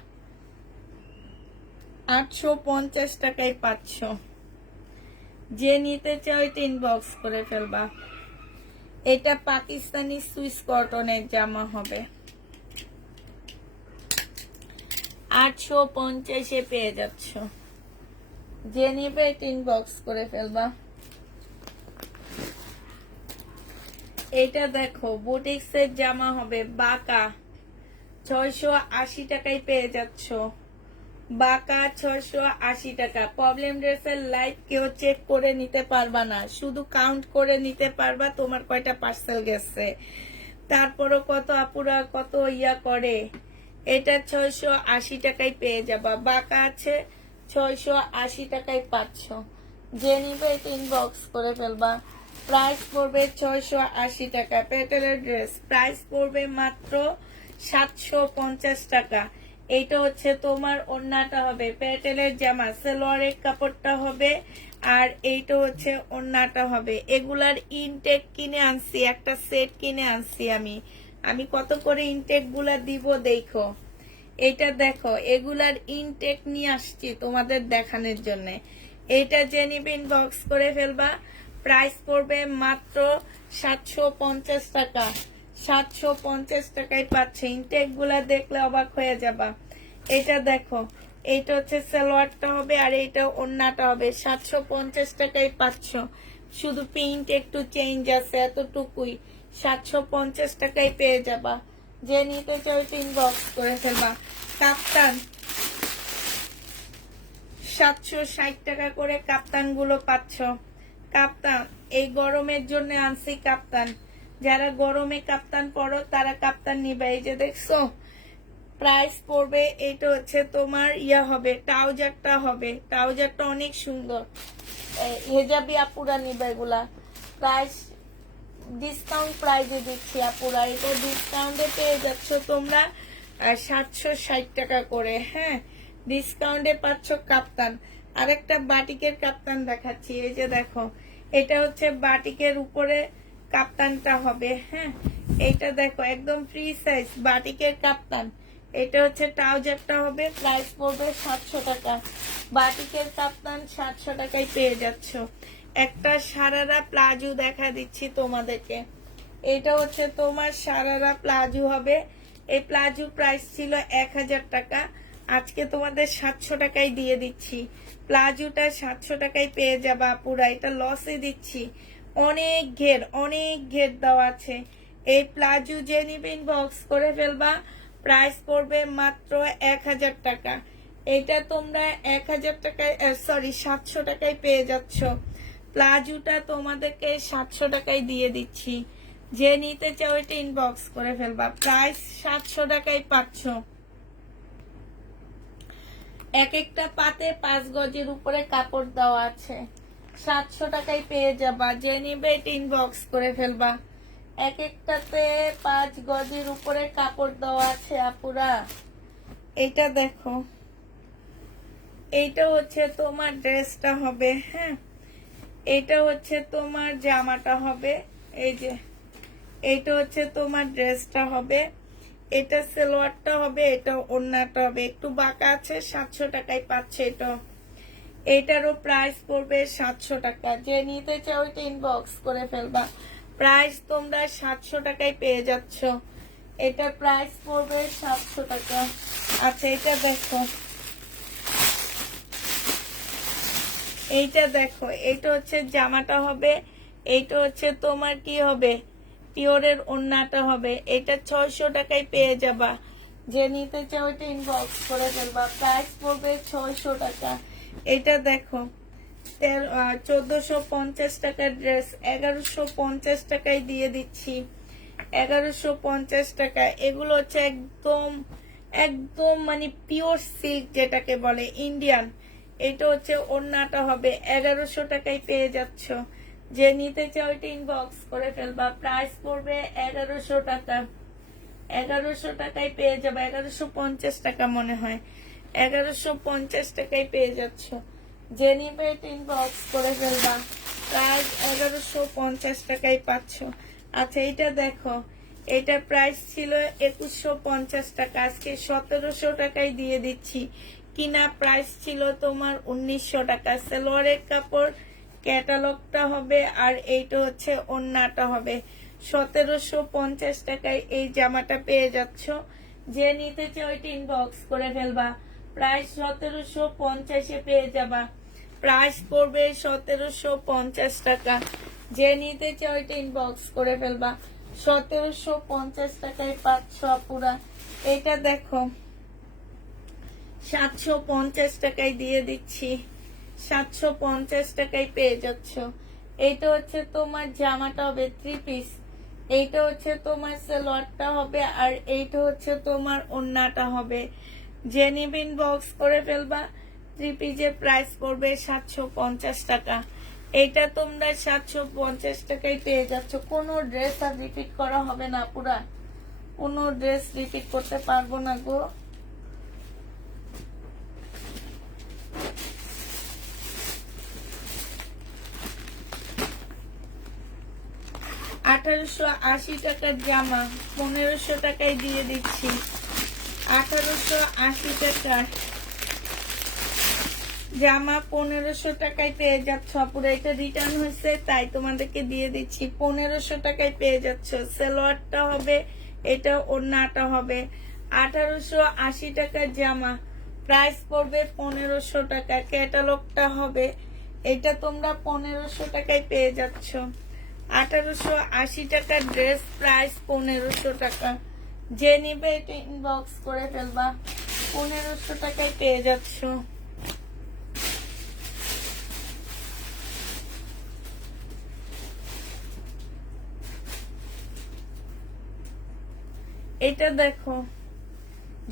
850 টাকায় পাচ্ছ। যে নিতে চাও এটা ইনবক্স করে ফেলবা। এটা পাকিস্তানি সুইস কটনের জামা হবে, 850-এ পেয়ে যাচ্ছ। যে নিবে এটা ইনবক্স করে ফেলবা। এটা দেখো বুটিক্সের জামা হবে, বাঁকা 680 টাকায় পেয়ে যাচ্ছ। বাঁকা 680 টাকা। প্রবলেম ড্রেসের লাইভ কেউ চেক করে নিতে পারবা না, শুধু কাউন্ট করে নিতে পারবা তোমার কয়টা পার্সেল গেছে। তারপরও কত আপুরা কত ইয়া করে। এটা 680 টাকায় পেয়ে যাবা। বাঁকা আছে 680 টাকায় পাচ্ছ। যে নিবে এটা ইনবক্স করে ফেলবা। প্রাইস পড়বে 680 টাকা। পেটেলের ড্রেস প্রাইস পড়বে মাত্র 750 টাকা। এইটা হচ্ছে তোমার ওড়নাটা হবে, পেটেলের জামা সালোয়ারের কাপড়টা হবে, আর এইটা হচ্ছে ওড়নাটা হবে। এগুলার ইনটেক কিনে আনছি, একটা সেট কিনে আনছি আমি কত করে ইনটেক গুলা দিব দেখো। এটা দেখো, এগুলার ইনটেক নিয়ে আসছি তোমাদের দেখানোর জন্য। এটা যে নিবে ইনবক্স করে ফেলবা। প্রাইস পড়বে মাত্র 750 টাকা। 750 টাকায় পাচ্ছে। ইনটেক গুলা দেখলে অবাক হয়ে যাবা। এটা দেখো, এইটা হচ্ছে সালোয়ারটা হবে, আর এইটা ওড়নাটা হবে। 750 টাকায় পাচ্ছ। শুধু প্রিন্ট একটু চেঞ্জ আছে, এতটুকুই। 750 টাকায় পেয়ে যাবা। যে নিতে চাও ইনবক্স করে ফেলবা। কাপ্তান 760 টাকা করে কাপ্তান গুলো পাচ্ছ। কাপ্তান এই গরমের জন্য আনছি কাপ্তান। যারা গরমে কাপ্তান পরো তারা কাপ্তান নিবে। এই যে দেখছো, প্রাইস পড়বে, এটা হচ্ছে তোমার ইয়া হবে, ট্রাউজারটা হবে। ট্রাউজারটা অনেক সুন্দর। হেজাবি আপুরা নিবে এগুলা। প্রাইস ডিসকাউন্ট প্রাইজে দিচ্ছি আপুরা। এটা ডিসকাউন্টে পেয়ে যাচ্ছ তোমরা 760 টাকা করে। হ্যাঁ, ডিসকাউন্টে পাচ্ছ কাপ্তান। আরেকটা বাটিকের কাপ্তান দেখাচ্ছি। এই যে দেখো, এটা হচ্ছে বাটিকের উপরে কাপ্তানটা হবে। হ্যাঁ, এটা দেখো একদম ফ্রি সাইজ বাটিকের কাপ্তান। এটা হচ্ছে ট্রাউজারটা হবে। প্রাইস পড়বে 700 টাকা। বাটিকের কাপ্তান 700 টাকায় পেয়ে যাচ্ছ। একটা সারারা প্লাজো দেখা দিচ্ছি তোমাদেরকে। এটা হচ্ছে তোমার সারারা প্লাজো হবে। এই প্লাজো প্রাইস ছিল 1000 টাকা, আজকে তোমাদের 700 টাকায় দিয়ে দিচ্ছি। প্লাজোটা 700 টাকায় পেয়ে যাবা পুরা। এটা লসে দিচ্ছি। অনেক ঘের দেওয়া আছে। এই প্লাজো যে নিবে ইনবক্স করে ফেলবা। প্রাইস পড়বে মাত্র 1000 টাকা। এটা তোমরা 1000 টাকায়, সরি 700 টাকায় পেয়ে যাচ্ছ। প্লাজোটা তোমাদেরকে 700 টাকায় দিয়ে দিচ্ছি। যে নিতে চাও এটা ইনবক্স করে ফেলবা। প্রাইস 700 টাকায় পাচ্ছ। এক একটা পাতে 5 গজের উপরে কাপড় দেওয়া আছে। 700 টাকায় পেয়ে যাবা। যে নিবে এটা ইনবক্স করে ফেলবা। এক একটাতে 5 গজের উপরে কাপড় দেওয়া আছে আপুরা। এটা দেখো, এইটা হচ্ছে তোমার ড্রেসটা হবে। হ্যাঁ, এটা হচ্ছে তোমার জামাটা হবে। এই যে এইটা হচ্ছে তোমার ড্রেসটা হবে। এটা সালোয়ারটা হবে, এটা ওড়নাটা হবে। একটু বাঁকা আছে, 700 টাকায় পাচ্ছে। এটা এটারও প্রাইস পড়বে 700 টাকা। যে নিতে চাও এটা ইনবক্স করে ফেলবা। প্রাইস তোমরা 700 টাকায় পেয়ে যাচ্ছ। এটা প্রাইস পড়বে 700 টাকা। আচ্ছা, এটা দেখো, এইটা দেখো, এইটা হচ্ছে জামাটা হবে। এইটা হচ্ছে তোমার কি হবে, পিওরের ওড়নাটা হবে। এটা 600 টাকায় পেয়ে যাবা। যে নিতে চাও এটা ইনবক্স করে ফেলবা। প্রাইস পড়বে 600 টাকা। এটা দেখো, 1450 টাকার ড্রেস 1150 টাকায় দিয়ে দিচ্ছি। 1150 টাকা। এগুলো হচ্ছে একদম একদম মানে পিওর সিল্ক যেটাকে বলে, ইন্ডিয়ান। এটা হচ্ছে ওড়নাটা হবে। 1100 টাকায় পেয়ে যাচ্ছ। যে নিতে চাও এটা ইনবক্স করে ফেলবা। প্রাইস পড়বে 1100 টাকা। 1100 টাকায় পেয়ে যাবে। 1150 টাকা মনে হয়। 1150 টাকায় পেয়ে যাচ্ছ। যে নিবে এটা ইনবক্স করে ফেলবা। প্রাইস 1150 টাকায় পাচ্ছ। আচ্ছা, এটা দেখো, এটা প্রাইস ছিল 2150 টাকা, আজকে 1700 টাকায় দিয়ে দিচ্ছি। কিনা প্রাইস ছিল তোমার 1900 টাকা। সালোয়ারের কাপড় ক্যাটালগটা হবে, আর এইটা হচ্ছে ওড়নাটা হবে। 1750 টাকায় এই জামাটা পেয়ে যাচ্ছ। যে নিতে চাও এটা ইনবক্স করে ফেলবা। প্রাইস 1750 পেয়ে যাবা। প্রাইস পড়বে 1750 টাকা। যে নিতে চাও এটা ইনবক্স করে ফেলবা। 1750 টাকায় পাচ্ছ পুরা। এটা দেখো 750 টাকায় দিয়ে দিচ্ছি, 750 টাকায় পেয়ে যাচ্ছ। এইটা হচ্ছে তোমার জামাটা হবে 3 পিস, এইটা হচ্ছে তোমার সালোয়ারটা হবে, আর এইটা হচ্ছে তোমার ওড়নাটা হবে। যে নিবেন বক্স করে ফেলবা। 3 পিসের প্রাইস পড়বে 750 টাকা। এইটা তোমরা 750 টাকায় পেয়ে যাচ্ছ। কোনো ড্রেস আর রিপিট করা হবে না, পুরা কোনো ড্রেস রিপিট করতে পারবো না গো। $1880 টাকার জামা 1500 টাকায় দিয়ে দিচ্ছি। 1880 টাকার জামা 1500 টাকায় পেয়ে যাচ্ছ। পুরো এটা রিটার্ন হয়েছে তাই তোমাদেরকে দিয়ে দিচ্ছি। 1500 টাকায় পেয়ে যাচ্ছ। সালোয়ারটা হবে, এটা ওড়নাটা হবে। 1880 টাকার জামা প্রাইস পড়বে 1500 টাকা। ক্যাটালগটা হবে, এটা তোমরা 1500 টাকায় পেয়ে যাচ্ছ। 1880 টাকার ড্রেস প্রাইস 1500 টাকা। যে নিবে এটা ইনবক্স করে ফেলবা। 1500 টাকায় পেয়ে যাচ্ছ। এটা দেখো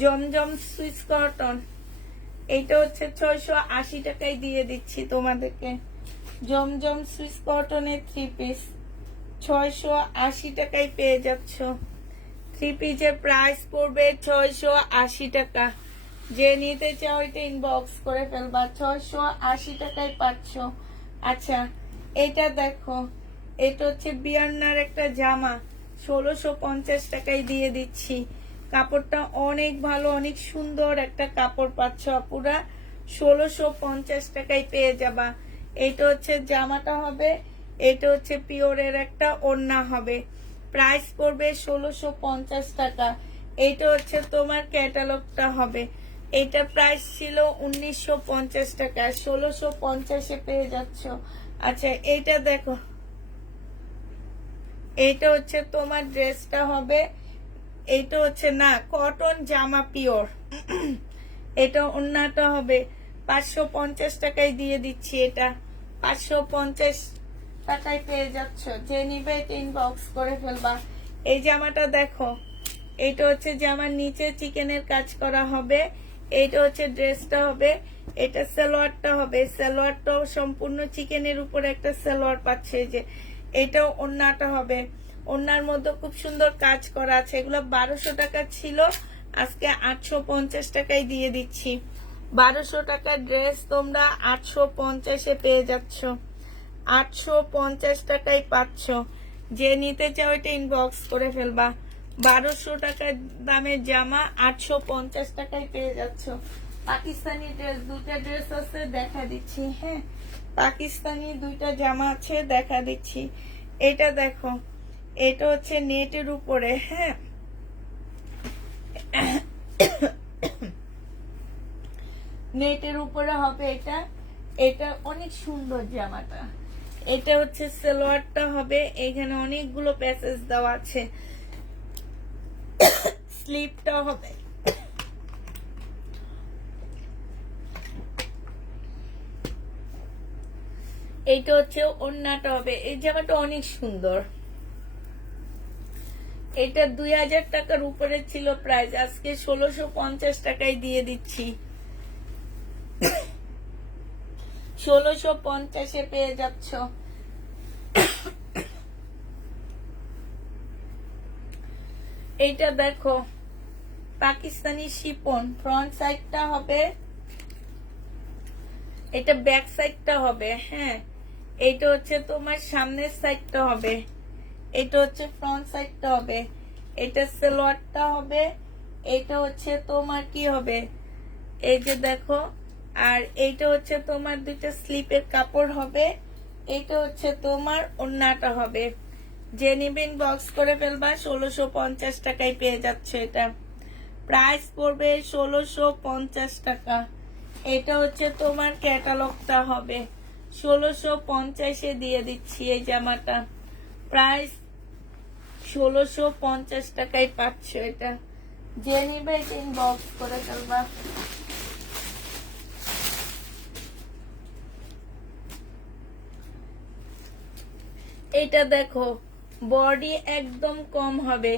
জমজম সুইস কটন, এটা হচ্ছে 680 টাকায় দিয়ে দিচ্ছি তোমাদেরকে। জমজম সুইস কটনের 3 পিস 680 টাকায় পেয়ে যাচ্ছ। 3 পিসের প্রাইস পড়বে 680 টাকা। যে নিতে চাও এটা ইনবক্স করে ফেলবা। 680 টাকায় পাচ্ছ। আচ্ছা এটা দেখো, এটা হচ্ছে বিয়ান্নার একটা জামা 1650 টাকায় দিয়ে দিচ্ছি। কাপড়টা অনেক ভালো, অনেক সুন্দর একটা কাপড় পাচ্ছ আপুরা। 1650 টাকায় পেয়ে যাবা। এটা হচ্ছে জামাটা হবে, এটা হচ্ছে পিওরের একটা ওড়না হবে। প্রাইস পড়বে 1650 টাকা। এইটা হচ্ছে তোমার ক্যাটালগটা হবে। এটা প্রাইস ছিল 1950 টাকা, 1650-এ পেয়ে যাচ্ছ। আচ্ছা এইটা দেখো, এইটা হচ্ছে তোমার ড্রেসটা হবে, এইটা হচ্ছে না কটন জামা পিওর। এটা ওড়নাটা হবে। 550 টাকায় দিয়ে দিচ্ছি। এটা 550 টাকায় পেয়ে যাচ্ছ। যে নিবে এটা ইনবক্স করে ফেলবা। এই জামাটা দেখো, এইটা হচ্ছে জামার নিচে চিকেনের কাজ করা হবে। এইটা হচ্ছে ড্রেসটা হবে, এটা সালোয়ারটা হবে। সালোয়ারটাও সম্পূর্ণ চিকেনের উপরে একটা সালোয়ার পাচ্ছে। এই যে এটাও ওড়নাটা হবে। ওড়নার মধ্যে খুব সুন্দর কাজ করা আছে। এগুলো 1200 টাকা ছিল, আজকে 850 টাকায় দিয়ে দিচ্ছি। 1200 টাকার ড্রেস তোমরা 850-এ পেয়ে যাচ্ছ। 850 টাকায় পাচ্ছ। যে নিতে চাও এটা ইনবক্স করে ফেলবা। 1200 টাকার দামের জামা 850 টাকায় পেয়ে যাচ্ছ। পাকিস্তানি ড্রেস, দুটা ড্রেস আছে দেখা দিচ্ছি। হ্যাঁ পাকিস্তানি দুইটা জামা আছে দেখা দিচ্ছি। এটা দেখো, এটা হচ্ছে নেটের উপরে। হ্যাঁ নেটের উপরে হবে এটা। এটা অনেক সুন্দর জামাটা। এটা হচ্ছে সালোয়ারটা হবে, এখানে অনেকগুলো প্যাসেজ দেওয়া আছে। স্লিপটা হবে, এইটা হচ্ছে ওড়নাটা হবে। এই জামাটা অনেক সুন্দর। এটা 2000 টাকার উপরে ছিল প্রাইস, আজকে 1650 টাকায় দিয়ে দিচ্ছি। 1650-এ পেয়ে যাচ্ছ। এইটা দেখো পাকিস্তানি শিপন, ফ্রন্ট সাইডটা হবে, এটা ব্যাক সাইডটা হবে। হ্যাঁ এইটা হচ্ছে তোমার সামনের সাইডটা হবে, এটা হচ্ছে ফ্রন্ট সাইডটা হবে। এটা সালোয়ারটা হবে, এটা হচ্ছে তোমার কি হবে, এই যে দেখো। আর এইটা হচ্ছে তোমার দুইটা স্লিপের কাপড় হবে। এটা হচ্ছে তোমার ওড়নাটা হবে। যে নিবেন বক্স করে ফেলবা। 1650 টাকায় পেয়ে যাচ্ছে। এটা প্রাইস পড়বে 1650 টাকা। এটা হচ্ছে তোমার ক্যাটালগটা হবে। 1650-এ দিয়ে দিচ্ছি এই জামাটা। প্রাইস 1650 টাকায় পাচ্ছ। এটা যে নিবে এটা ইনবক্স করে ফেলবা। এটা দেখো বডি একদম কম হবে।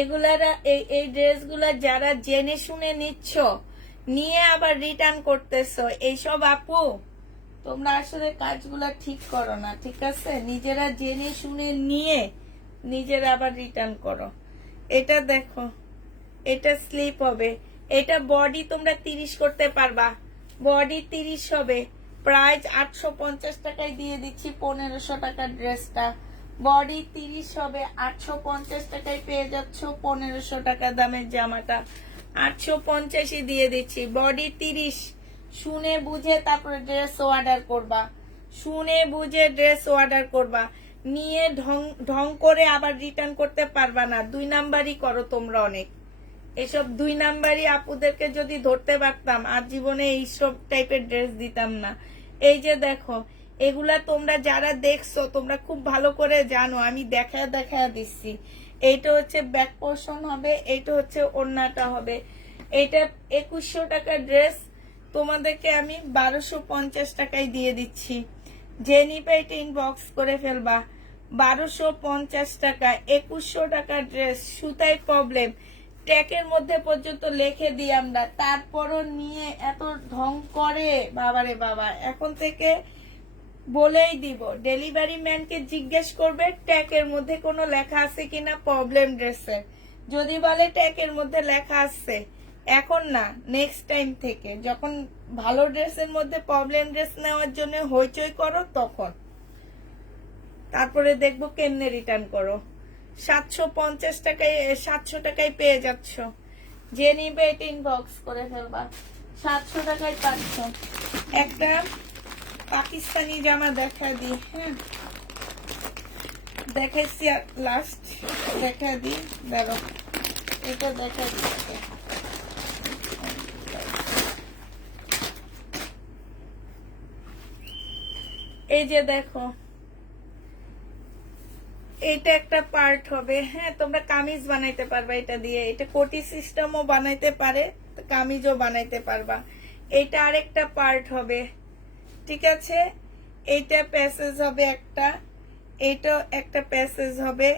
এগুলারা এই ড্রেসগুলা যারা জেনে শুনে নিচ্ছ, নিয়ে আবার রিটার্ন করতেছো, এইসব আপু তোমরা আসলে কাজগুলা ঠিক করো না, ঠিক আছে? নিজেরা জেনে শুনে নিয়ে নিজেরা আবার রিটার্ন করো। এটা দেখো, এটা স্লিপ হবে, এটা বডি তোমরা 30 করতে পারবা, বডি 30 হবে। প্রাইস 850 টাকায় দিয়ে দিচ্ছি 1500 টাকার ড্রেসটা। বডি 30 হবে, 850 টাকায় পেয়ে যাচ্ছ 1500 টাকা দামের জামাটা। 850 দিয়ে দিচ্ছি, বডি 30। শুনে বুঝে তারপরে ড্রেস অর্ডার করবা, শুনে বুঝে ড্রেস অর্ডার করবা। নিয়ে ঢং করে আবার রিটার্ন করতে পারবা না, 2 নাম্বারই করো তোমরা অনেক। এসব 2 নাম্বারই আপুদেরকে যদি ধরতে পারতাম আর জীবনে এইসব টাইপের ড্রেস দিতাম না। এই যে দেখো, এগুলা তোমরা যারা দেখছো তোমরা খুব ভালো করে জানো, আমি দেখায় দেখায় দিচ্ছি। এইটা হচ্ছে ব্যাক পোর্শন হবে, এইটা হচ্ছে ওড়নাটা হবে। এইটা 2100 টাকার ড্রেস তোমাদেরকে আমি 1250 টাকায় দিয়ে দিচ্ছি। যে নিবে এটা ইনবক্স করে ফেলবা। 1250 টাকা, 2100 টাকার ড্রেস। সুতায় প্রবলেম, ট্যাকের মধ্যে পর্যন্ত লিখে দিই আমরা, তারপরও নিয়ে এত ঢং করে। বাবারে বাবা, এখন থেকে বলেই দিব, ডেলিভারি ম্যানকে জিজ্ঞেস করবে ট্যাকের মধ্যে কোনো লেখা আছে কিনা প্রবলেম ড্রেসের। যদি বলে ট্যাকের মধ্যে লেখা আছে, এখন না, নেক্সট টাইম থেকে যখন ভালো ড্রেসের মধ্যে প্রবলেম ড্রেস নেওয়ার জন্য হইচই করো তখন, তারপরে দেখবো কেমনে রিটার্ন করো। 750 টাকায় 700 টাকায় পেয়ে যাচ্ছ। যে নিবে এটা ইনবক্স করে ফেলবা। 700 টাকায় পাচ্ছ। একটা পাকিস্তানি জামা দেখা দি, হ্যাঁ দেখাইছি লাস্ট, দেখা দি, দেখো এটা দেখা দিচ্ছে। এই যে দেখো, এইটা একটা পার্ট হবে, হ্যাঁ তোমরা কামিজ বানাইতে পারবা এটা দিয়ে। এটা কোটি সিস্টেমও বানাইতে পারে, কামিজও বানাইতে পারবা। এটা আরেকটা পার্ট হবে, ঠিক আছে? এইটা প্যাসেজ হবে একটা, এইটা একটা প্যাসেজ হবে।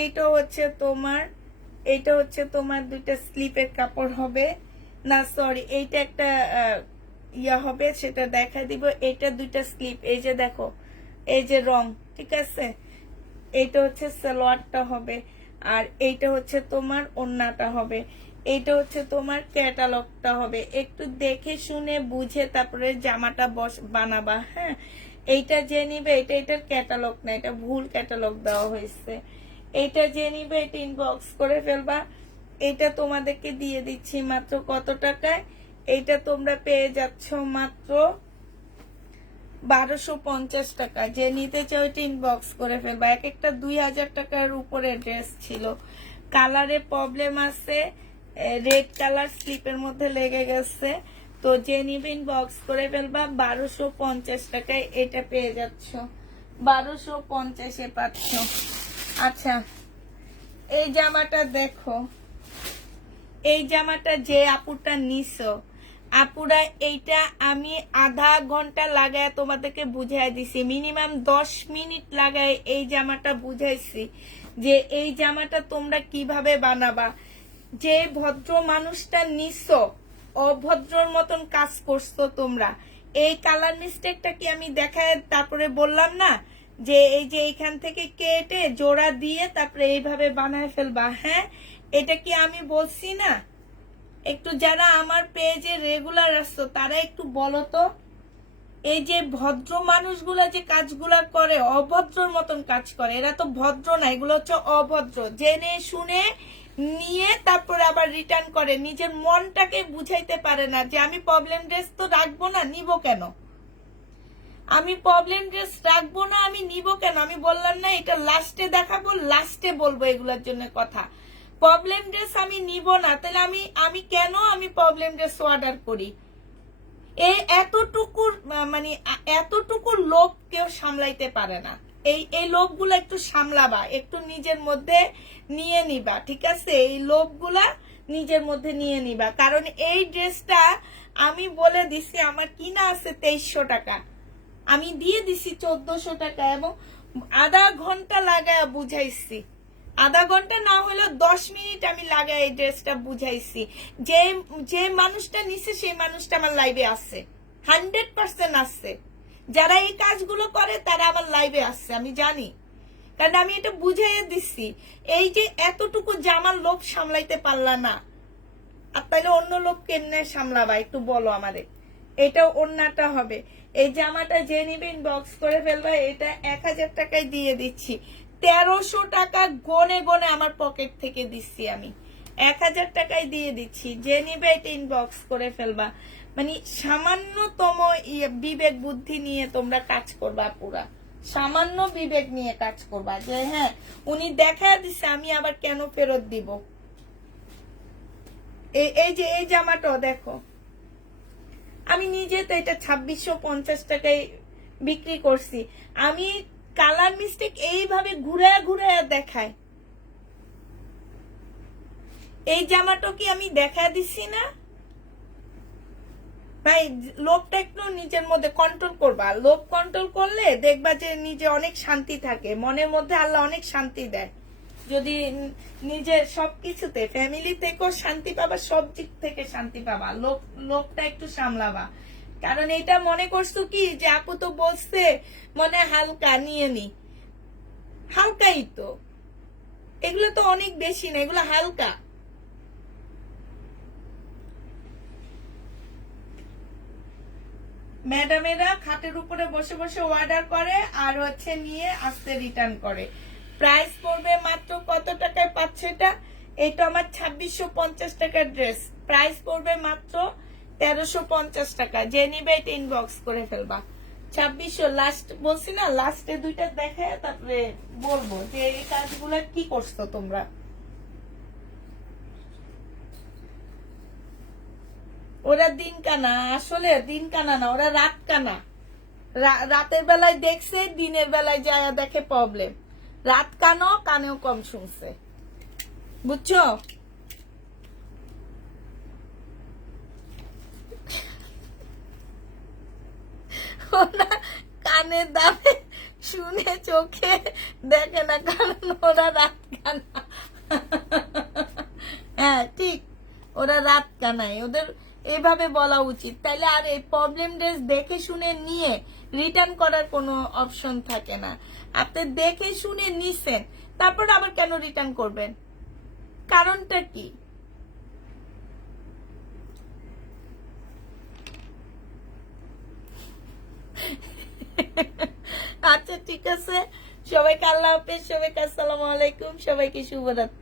এইটা হচ্ছে তোমার, এইটা হচ্ছে তোমার দুইটা স্লিপের কাপড় হবে না, সরি, এইটা একটা ইয়া হবে, সেটা দেখা দিব। এইটা দুইটা স্লিপ, এই যে দেখো, এই যে রং, ঠিক আছে? এইটা হচ্ছে সালোয়ারটা হবে, আর এইটা হচ্ছে তোমার ওড়নাটা হবে। এইটা হচ্ছে তোমার ক্যাটালগটা হবে। একটু দেখে শুনে বুঝে তারপরে জামাটা বানাবা, হ্যাঁ? এইটা যে নিবে এটা এটার ক্যাটালগ না, এটা ভুল ক্যাটালগ দেওয়া হয়েছে। এইটা যে নিবে এটা ইনবক্স করে ফেলবা। এটা তোমাদেরকে দিয়ে দিচ্ছি মাত্র কত টাকায়? এইটা তোমরা পেয়ে যাচ্ছ মাত্র 1250 টাকা। যে নিতে চাও এটা ইনবক্স করে ফেলবা। এক একটা 2000 টাকার উপরে ড্রেস ছিল, কালারে প্রবলেম আছে, রেড কালার স্লিপের মধ্যে লেগে গেছে। তো যে নিবে ইনবক্স করে ফেলবা। 1250 টাকায় এটা পেয়ে যাচ্ছ, 1250-এ পাচ্ছ। আচ্ছা, এই জামাটা দেখো, এই জামাটা যে আপুটা নিছো, আপুরা এইটা আমি আধা ঘন্টা লাগায় তোমাদেরকে বুঝাই দিছি, মিনিমাম 10 মিনিট লাগায় এই জামাটা বুঝাইছি যে এই জামাটা তোমরা কিভাবে বানাবা। যে ভদ্র মানুষটা নিছো, অভদ্রর মতন কাজ করছো তোমরা। এই কালার মিস্টেকটা কি আমি দেখায় তারপরে বললাম না যে এই যে এইখান থেকে কেটে জোড়া দিয়ে তারপরে এইভাবে বানায় ফেলবা, হ্যাঁ? এটা কি আমি বলছি না? একটু যারা আমার পেজে রেগুলার আসছো তারা একটু বলো তো, এই যে ভদ্র মানুষগুলা যে কাজগুলা করে, অভদ্রর মতন কাজ করে, এরা তো ভদ্র না, এগুলো হচ্ছে অভদ্র। জেনে শুনে নিয়ে তারপরে আবার রিটার্ন করে, নিজের মনটাকে বুঝাইতে পারে না যে আমি প্রবলেম ড্রেস তো রাখবো না, নিব কেন? আমি প্রবলেম ড্রেস রাখবো না, আমি নিব কেন? আমি বললাম না এটা লাস্টে দেখাবো, লাস্টে বলবো এগুলোর জন্য কথা। প্রবলেম ড্রেস আমি নিব না, তাহলে আমি কেন আমি প্রবলেম ড্রেস অর্ডার করি? এই এতটুকু লোভ কেউ সামলাইতে পারে না। এই লোভগুলা একটু সামলাবা, একটু নিজের মধ্যে নিয়ে নিবা, ঠিক আছে? এই লোভগুলা নিজের মধ্যে নিয়ে নিবা, কারণ এই ড্রেসটা আমি বলে দিছি আমার কিনা আছে 2300 টাকা, আমি দিয়ে দিছি 1400 টাকা, এবং আধা ঘন্টা লাগায় বুঝাইছি, আধা ঘন্টা না হলেও 10 মিনিট আমি লাগাই এই ড্রেসটা বুঝাইছি। যে যে মানুষটা নিছে সেই মানুষটা আমার লাইভে আছে, 100% আছে। যারা এই কাজগুলো করে তারা আমার লাইভে আছে, আমি জানি, কারণ আমি এটা বুঝাইয়ে দিচ্ছি। এই যে এতটুকু জামার লোভ সামলাইতে পারলা না, আর তাইলে অন্য লোক কেমনে সামলাবা একটু বলো আমারে। এটা ওন্নাটা হবে, এই জামাটা যে নিবেন বক্স করে ফেলবা, এটা 1000 টাকায় দিয়ে দিচ্ছি। 1300 টাকা গনে গনে আমার পকেট থেকে দিচ্ছি আমি, 1000 টাকায় দিয়ে দিচ্ছি। যে নিবে এটা ইনবক্স করে ফেলবা। মানে সামান্যতম বিবেক বুদ্ধি নিয়ে তোমরা কাজ করবা, পুরা সামান্য বিবেক নিয়ে কাজ করবা, যে হ্যাঁ উনি দেখা দিচ্ছে আমি আবার কেন ফেরত দিব। এই যে এই জামাটাও দেখো, আমি নিজে তো এটা 2650 টাকায় বিক্রি করছি। আমি কালার মিস্টেক এইভাবে ঘুরে ঘুরে দেখাই। এই জামাটা কি আমি দেখা দিচ্ছি না ভাই? লোভটা একটু নিজের মধ্যে কন্ট্রোল করবা। লোভ কন্ট্রোল করলে দেখবা যে নিজে অনেক শান্তি থাকে, মনের মধ্যে আল্লাহ অনেক শান্তি দেয়। যদি নিজের সবকিছুতে, ফ্যামিলি থেকেও শান্তি পাবা, সব দিক থেকে শান্তি পাবা। লোভটা একটু সামলাবা, কারণ এটা মনে করছো কি যে আপু তো বলছে মনে হালকা নিয়ে নি, হালকাই তো, এগুলো তো অনেক বেশি না, এগুলো হালকা। ম্যাডামেরা খাটের উপরে বসে বসে অর্ডার করে আর হচ্ছে নিয়ে আসতে রিটার্ন করে। প্রাইস পড়বে মাত্র কত টাকায় পাচ্ছে এটা? এটা আমার 2650 টাকার ড্রেস, প্রাইস পড়বে মাত্র 1350 টাকা। যে নিবে এটা ইনবক্স করে ফেলবা। 2600 লাস্ট বলছি না, লাস্টে দুইটা দেখে তারপরে বলবো যে এই কাজগুলো কি করছো তোমরা। ওরা দিন কানা, আসলে দিন কানা না, ওরা রাত কানা। রাতের বেলায় দেখছে, দিনের বেলায় যায় দেখে প্রবলেম। রাত কানো, কানেও কম শুনছে, বুঝছো? ওরা কানের দামে শুনে চোখে দেখে না, কারণ ওরা রাত কানা। হ্যাঁ ঠিক, ওরা রাত কানায়, ওদের এভাবে বলা উচিত। তাইলে আর এই প্রবলেম ড্রেস দেখে শুনে নিয়ে রিটার্ন করার কোনো অপশন থাকে না। আপনি দেখে শুনে নিছেন, তারপর আবার কেন রিটার্ন করবেন? কারণটা কি? আচ্ছা ঠিক আছে, সবাইকে আল্লাহ হাফেজ, সবাইকে আসসালামু আলাইকুম, সবাইকে শুভরাত্রি।